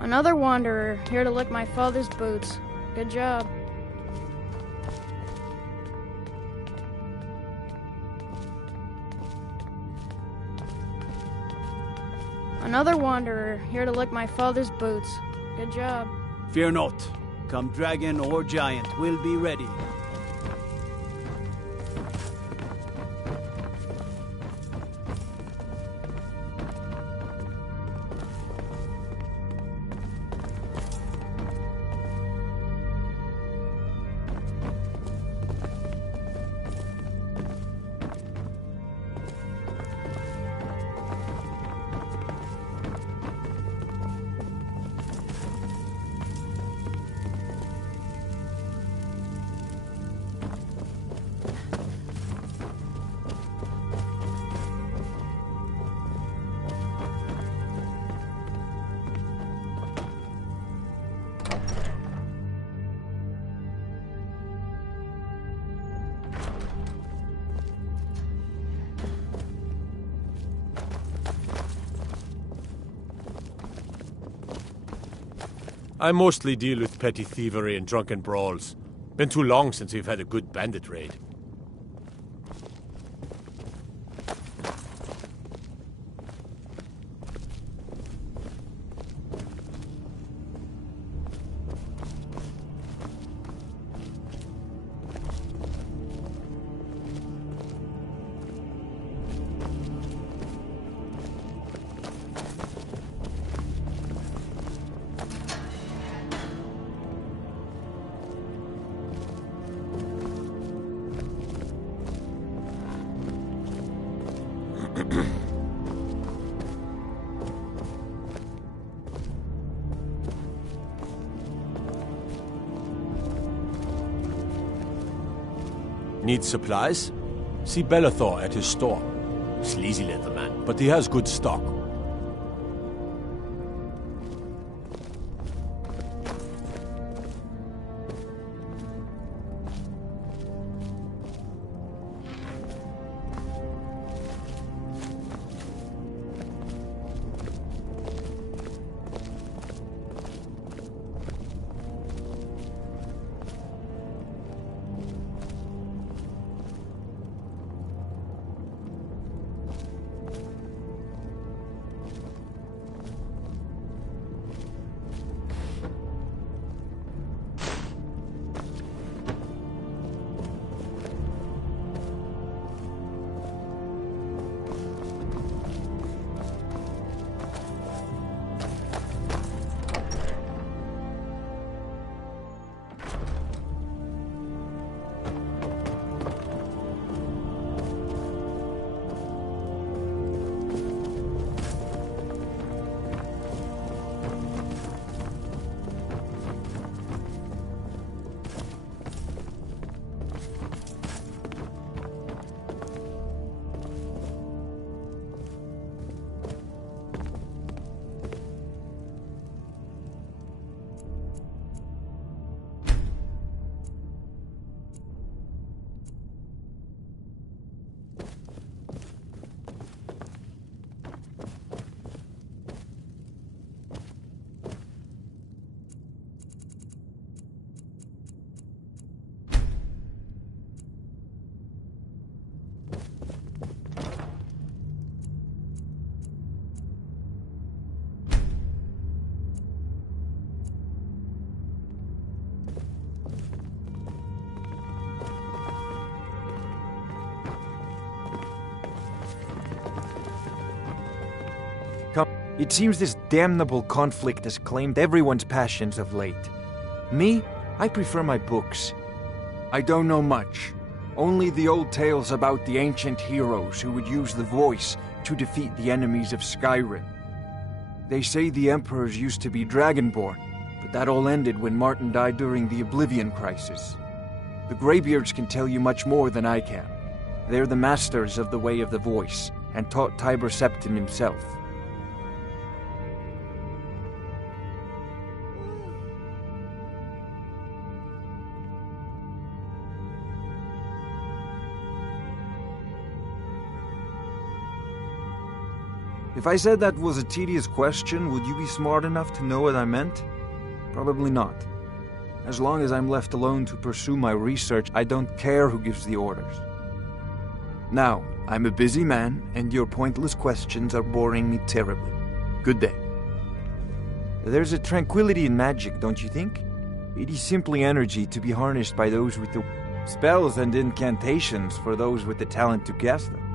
Another wanderer, here to lick my father's boots. Good job. Another wanderer, here to lick my father's boots. Good job. Fear not. Come dragon or giant, we'll be ready. I mostly deal with petty thievery and drunken brawls. Been too long since we've had a good bandit raid. Need supplies? See Bellathor at his store. Sleazy little man, but he has good stock. It seems this damnable conflict has claimed everyone's passions of late. Me, I prefer my books. I don't know much. Only the old tales about the ancient heroes who would use the voice to defeat the enemies of Skyrim. They say the emperors used to be dragonborn, but that all ended when Martin died during the Oblivion Crisis. The Greybeards can tell you much more than I can. They're the masters of the way of the voice, and taught Tiber Septim himself. If I said that was a tedious question, would you be smart enough to know what I meant? Probably not. As long as I'm left alone to pursue my research, I don't care who gives the orders. Now, I'm a busy man, and your pointless questions are boring me terribly. Good day. There's a tranquility in magic, don't you think? It is simply energy to be harnessed by those with the spells and incantations for those with the talent to cast them.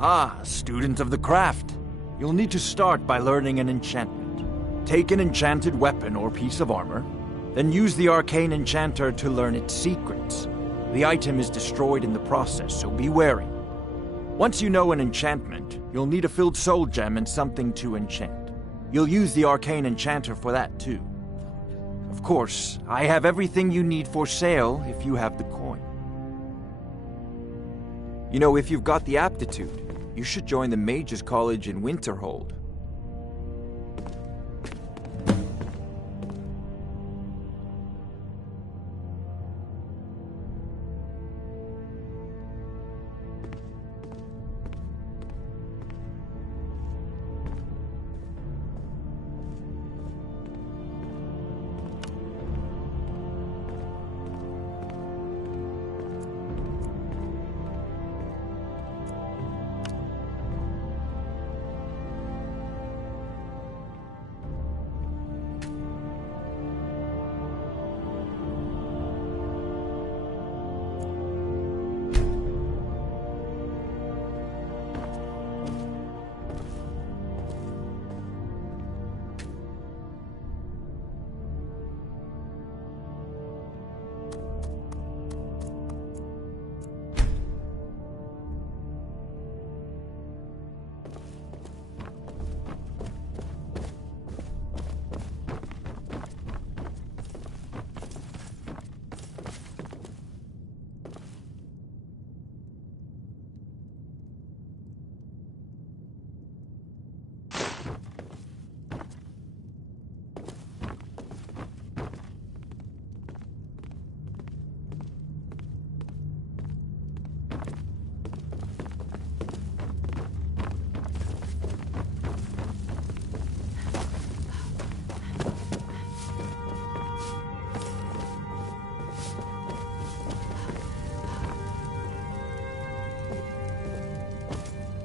Ah, student of the craft. You'll need to start by learning an enchantment. Take an enchanted weapon or piece of armor, then use the arcane enchanter to learn its secrets. The item is destroyed in the process, so be wary. Once you know an enchantment, you'll need a filled soul gem and something to enchant. You'll use the arcane enchanter for that too. Of course, I have everything you need for sale if you have the coin. You know, if you've got the aptitude, you should join the Mages College in Winterhold.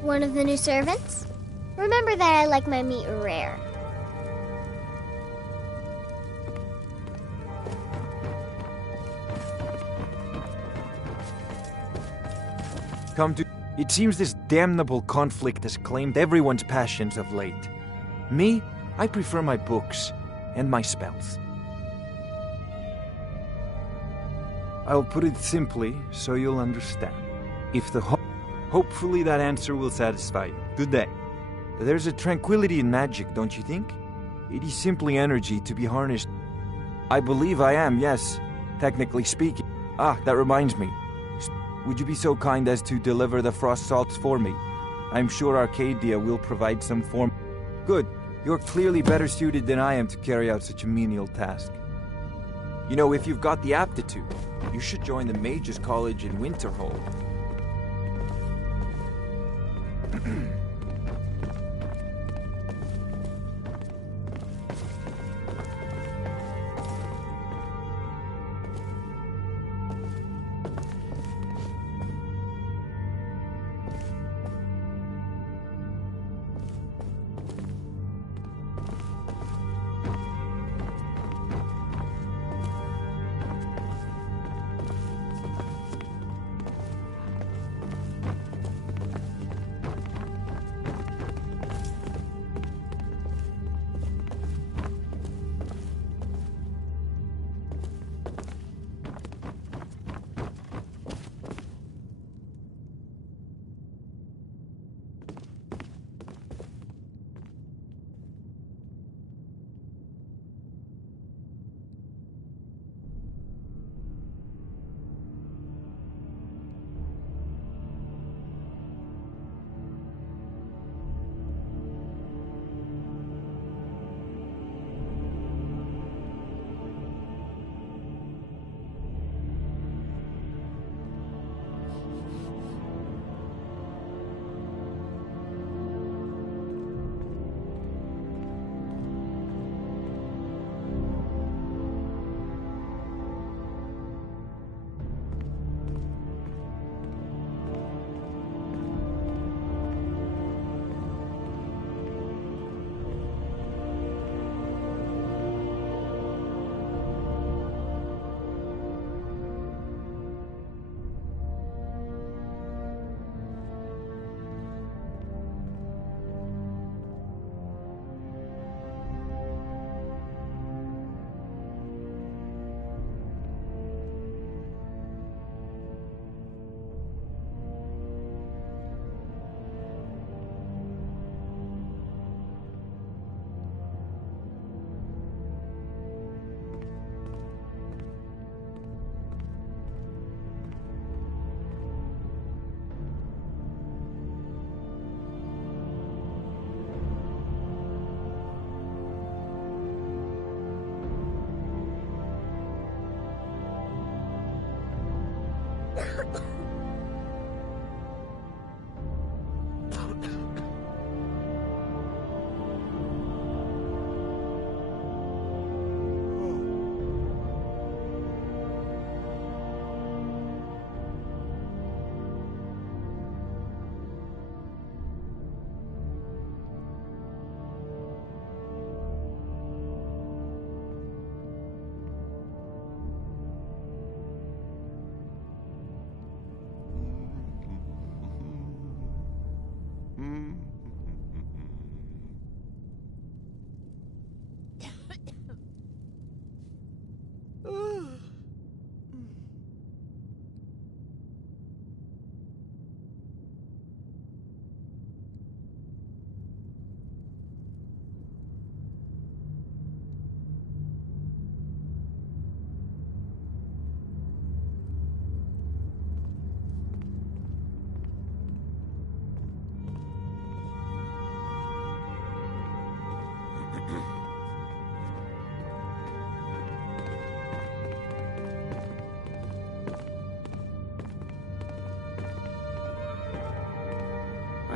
One of the new servants? Remember that I like my meat rare. Come to... It seems this damnable conflict has claimed everyone's passions of late. Me, I prefer my books and my spells. I'll put it simply so you'll understand. If the Hopefully that answer will satisfy you. Good day. There's a tranquility in magic, don't you think? It is simply energy to be harnessed. I believe I am, yes, technically speaking. Ah, that reminds me. Would you be so kind as to deliver the frost salts for me? I'm sure Arcadia will provide some form. Good. You're clearly better suited than I am to carry out such a menial task. You know, if you've got the aptitude, you should join the Mages College in Winterhold.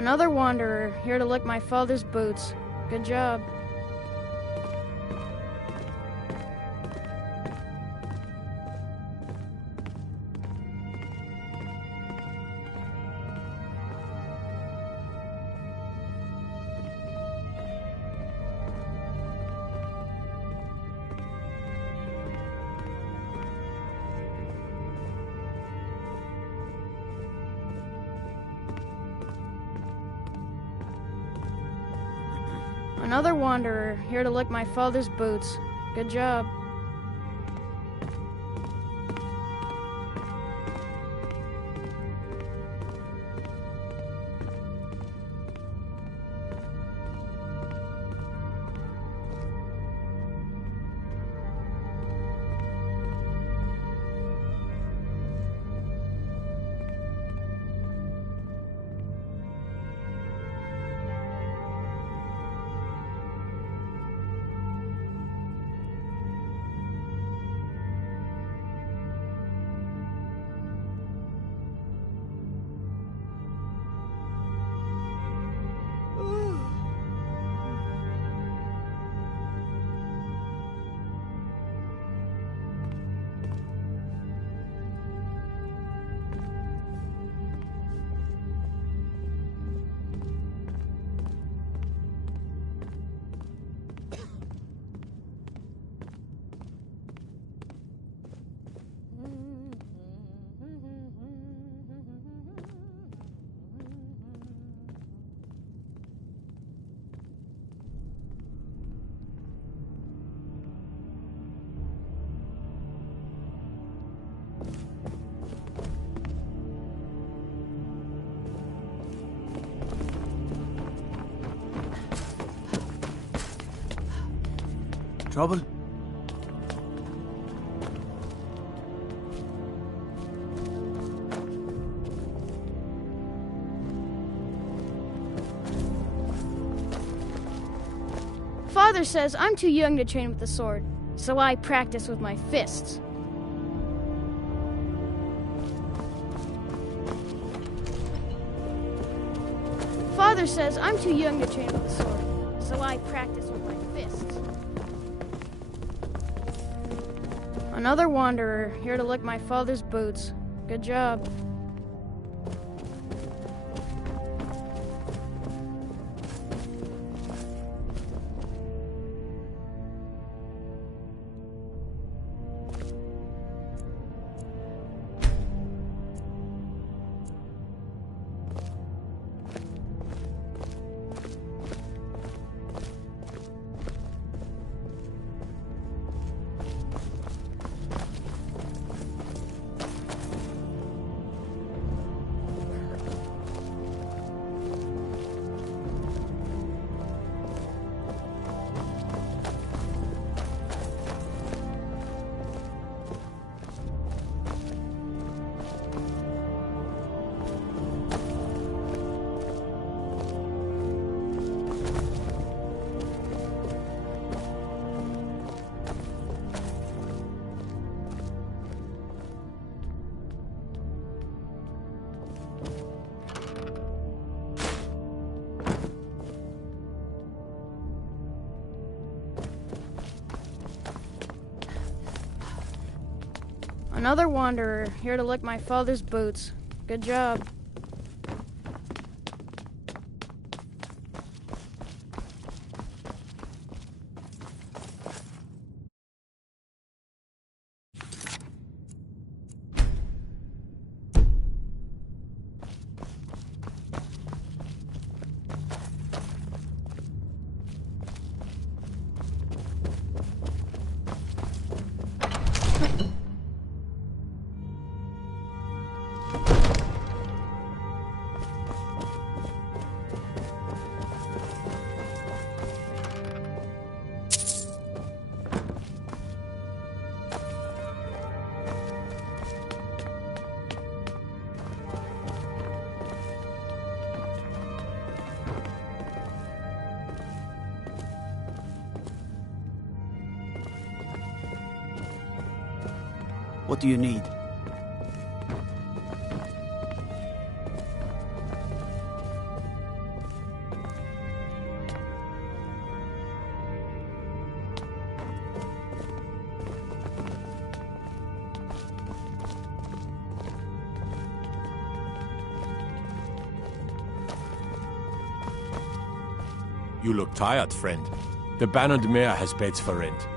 Another wanderer, here to lick my father's boots. Good job. Another wanderer, here to lick my father's boots. Good job. Trouble? Father says I'm too young to train with the sword, so I practice with my fists. Father says I'm too young to train with the sword, so I practice with my fists. Another wanderer, here to lick my father's boots. Good job. Another wanderer, here to lick my father's boots. Good job. What do you need? You look tired, friend. The Baron Mare has beds for rent.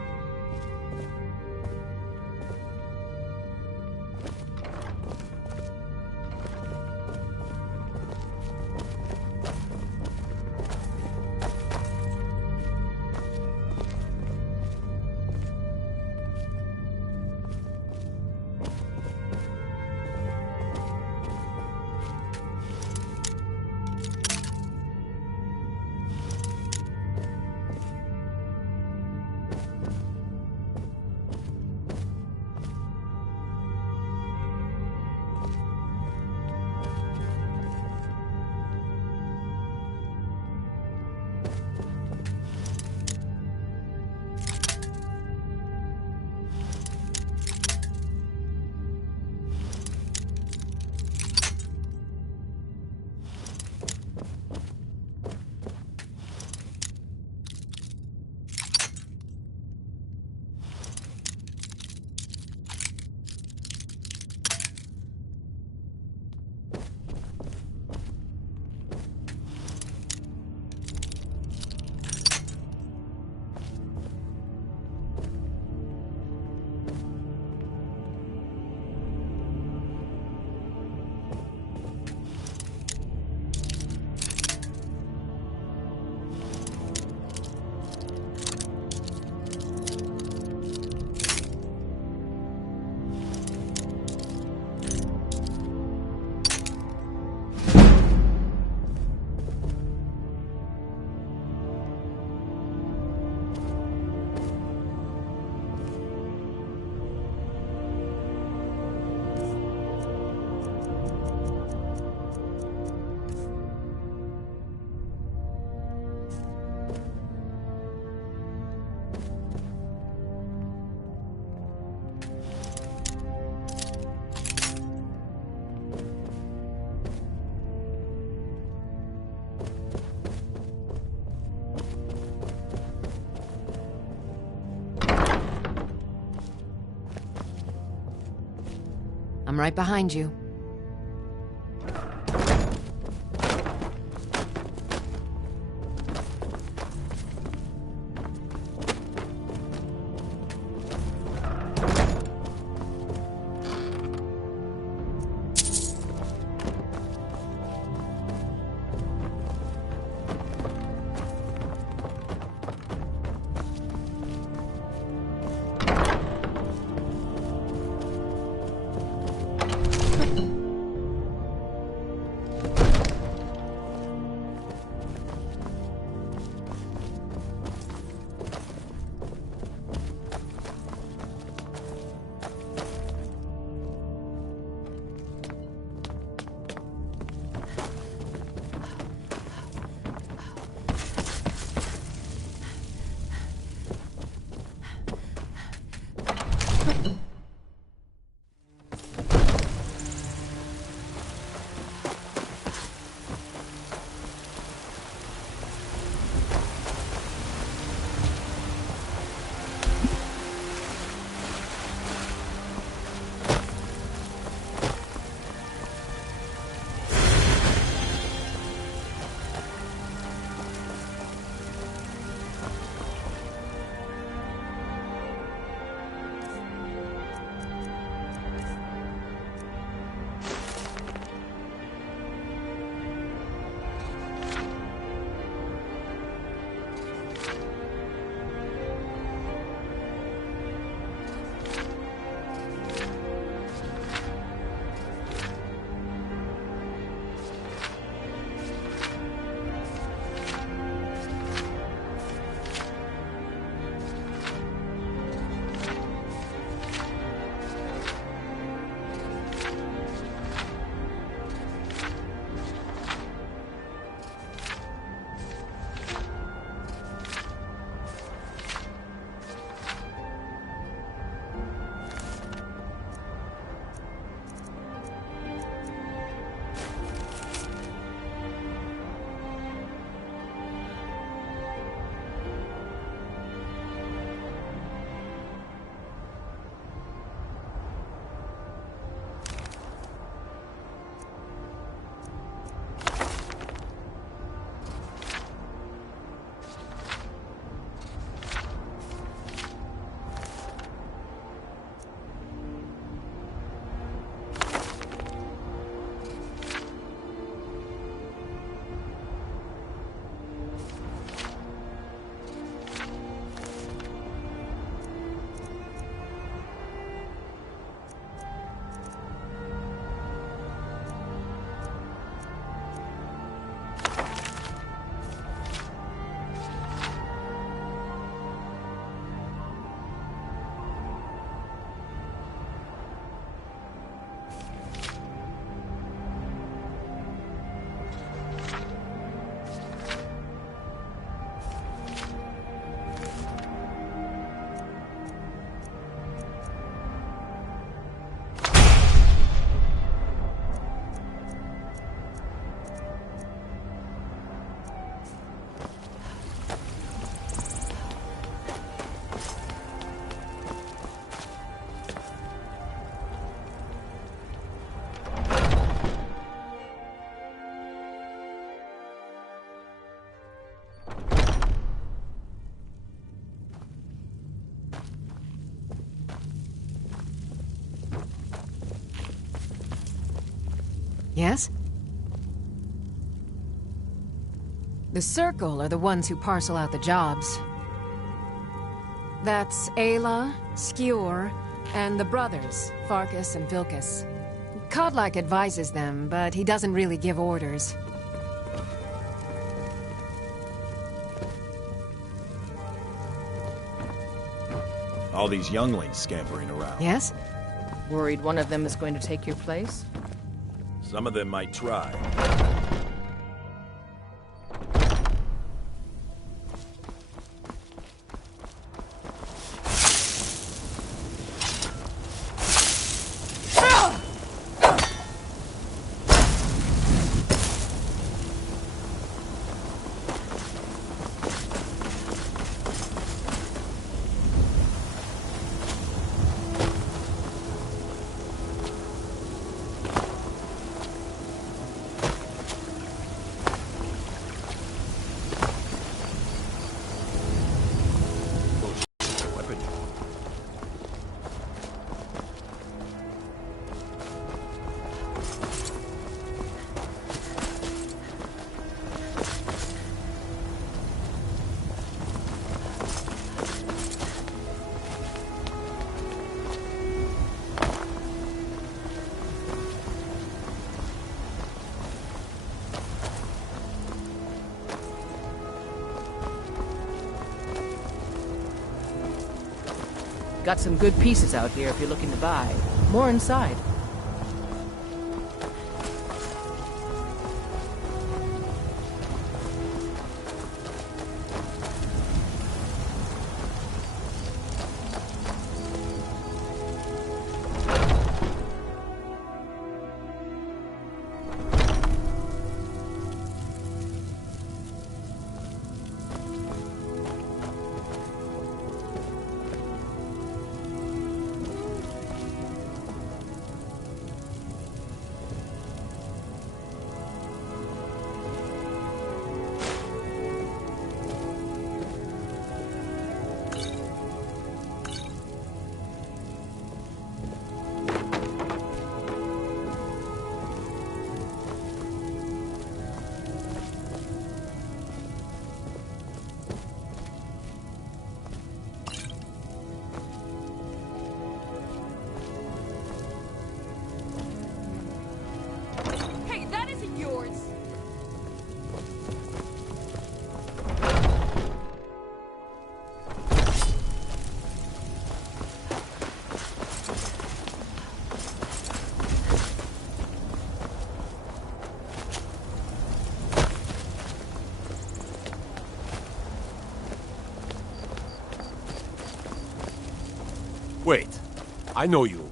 I'm right behind you. Yes? The Circle are the ones who parcel out the jobs. That's Ayla, Skjor, and the brothers, Farkas and Vilkas. Kodlak advises them, but he doesn't really give orders. All these younglings scampering around. Yes? Worried one of them is going to take your place? Some of them might try. Got some good pieces out here if you're looking to buy. More inside. Wait, I know you.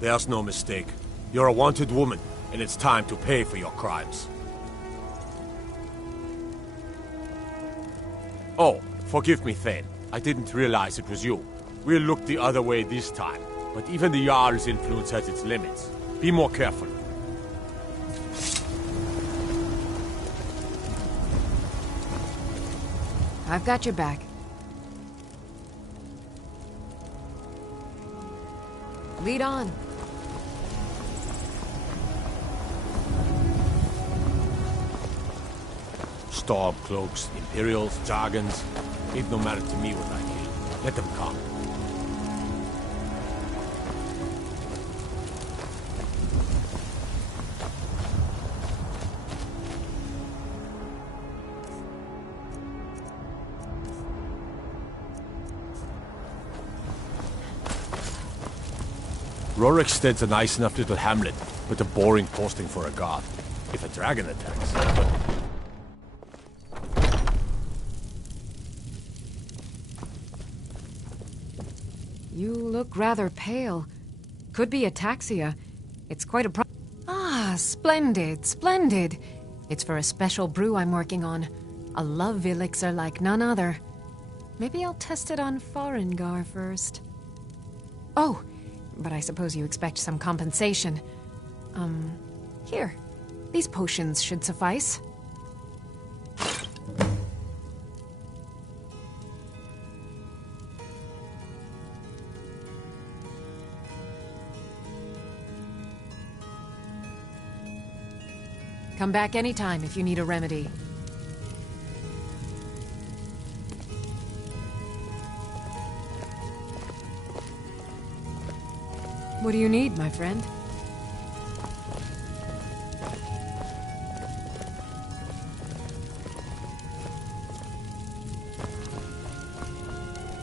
There's no mistake. You're a wanted woman, and it's time to pay for your crimes. Oh, forgive me, Thane. I didn't realize it was you. We'll look the other way this time, but even the Jarl's influence has its limits. Be more careful. I've got your back. Lead on. Stormcloaks, Imperials, Jargons. It no matter to me what I kill. Let them come. Rorikstead's a nice enough little hamlet, but a boring posting for a guard. If a dragon attacks. But You look rather pale. Could be ataxia. It's quite a Ah, splendid, splendid. It's for a special brew I'm working on. A love elixir like none other. Maybe I'll test it on Farengar first. Oh, but I suppose you expect some compensation. Here. These potions should suffice. Come back anytime if you need a remedy. What do you need, my friend?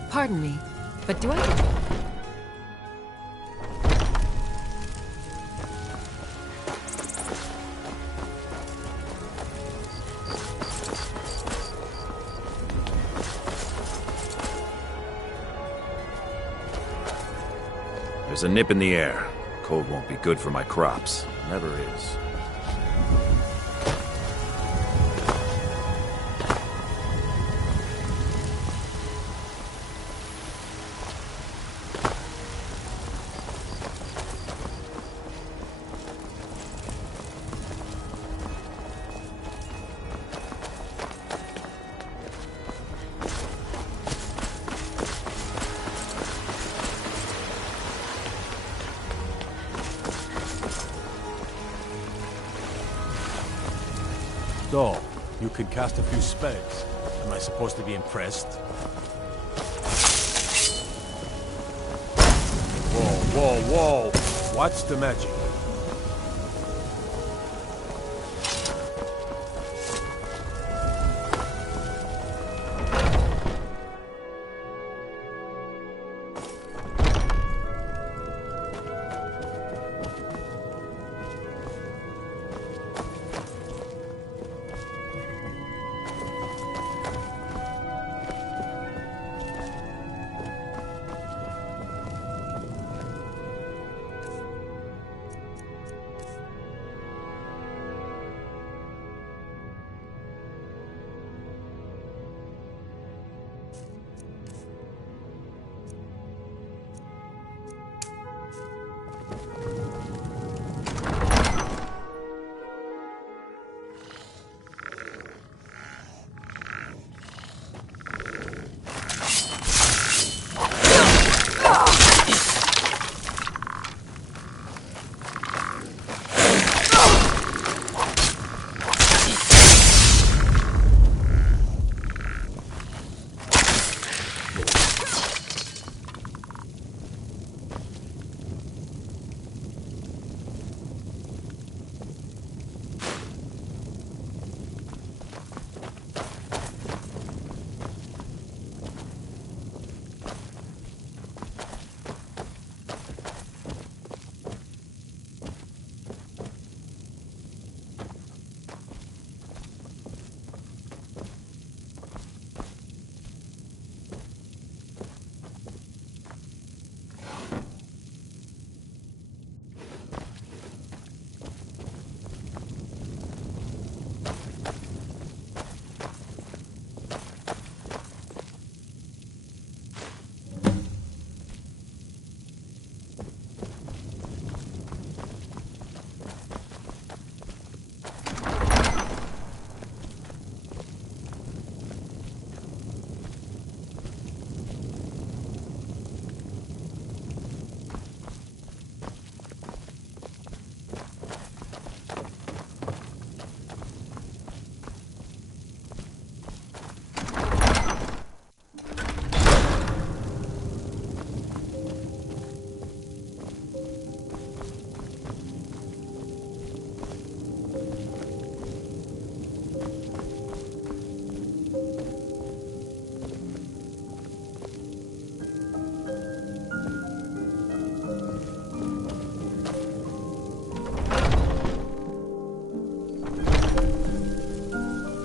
Pardon me, but do I... There's a nip in the air. Cold won't be good for my crops. Never is. So, you can cast a few spells. Am I supposed to be impressed? Whoa, whoa, whoa! What's the magic?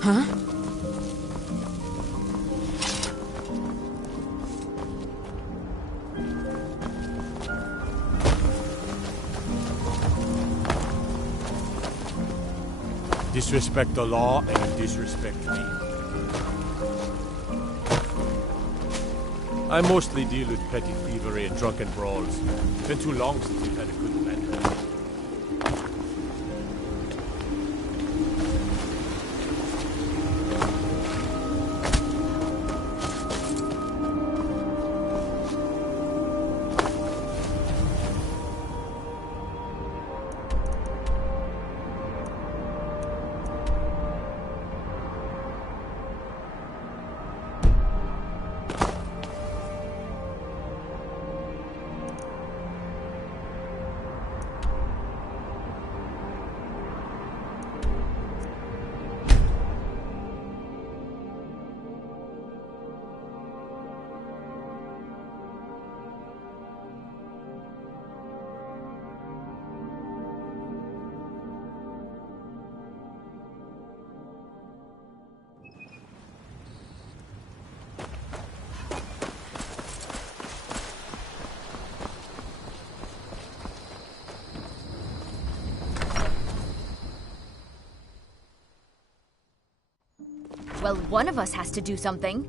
Huh? Disrespect the law and disrespect me. I mostly deal with petty thievery and drunken brawls. It's been too long since we've had a good banter. Well, one of us has to do something.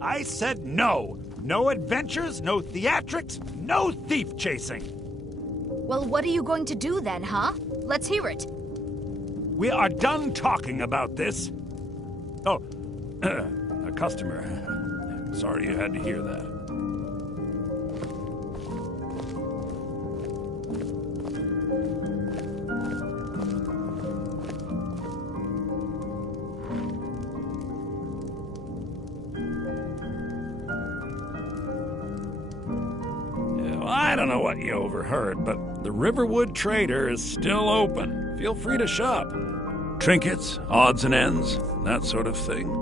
I said no. No adventures, no theatrics, no thief chasing. Well, what are you going to do then, huh? Let's hear it. We are done talking about this. Oh, a customer. Sorry you had to hear that. I don't know what you overheard, but the Riverwood Trader is still open. Feel free to shop. Trinkets, odds and ends, that sort of thing.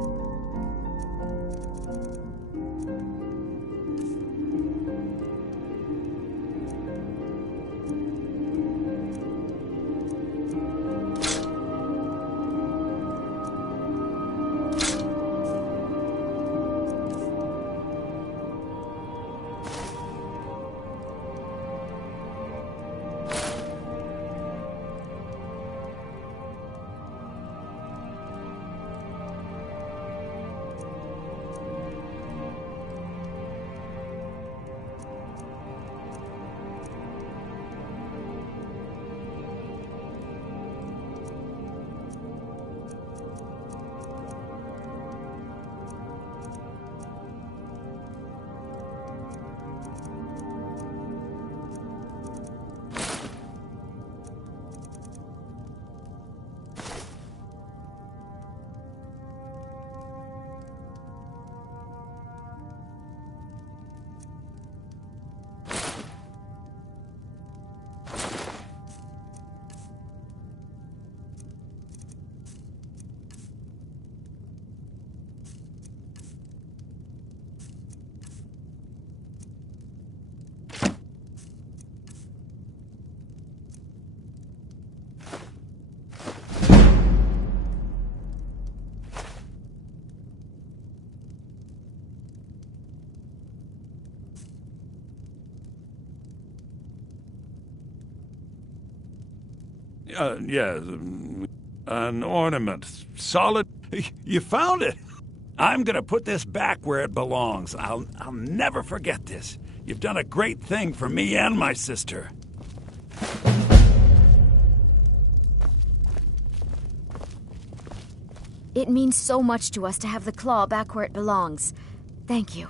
Yeah, an ornament. Solid. You found it. I'm gonna put this back where it belongs. I'll never forget this. You've done a great thing for me and my sister. It means so much to us to have the claw back where it belongs. Thank you.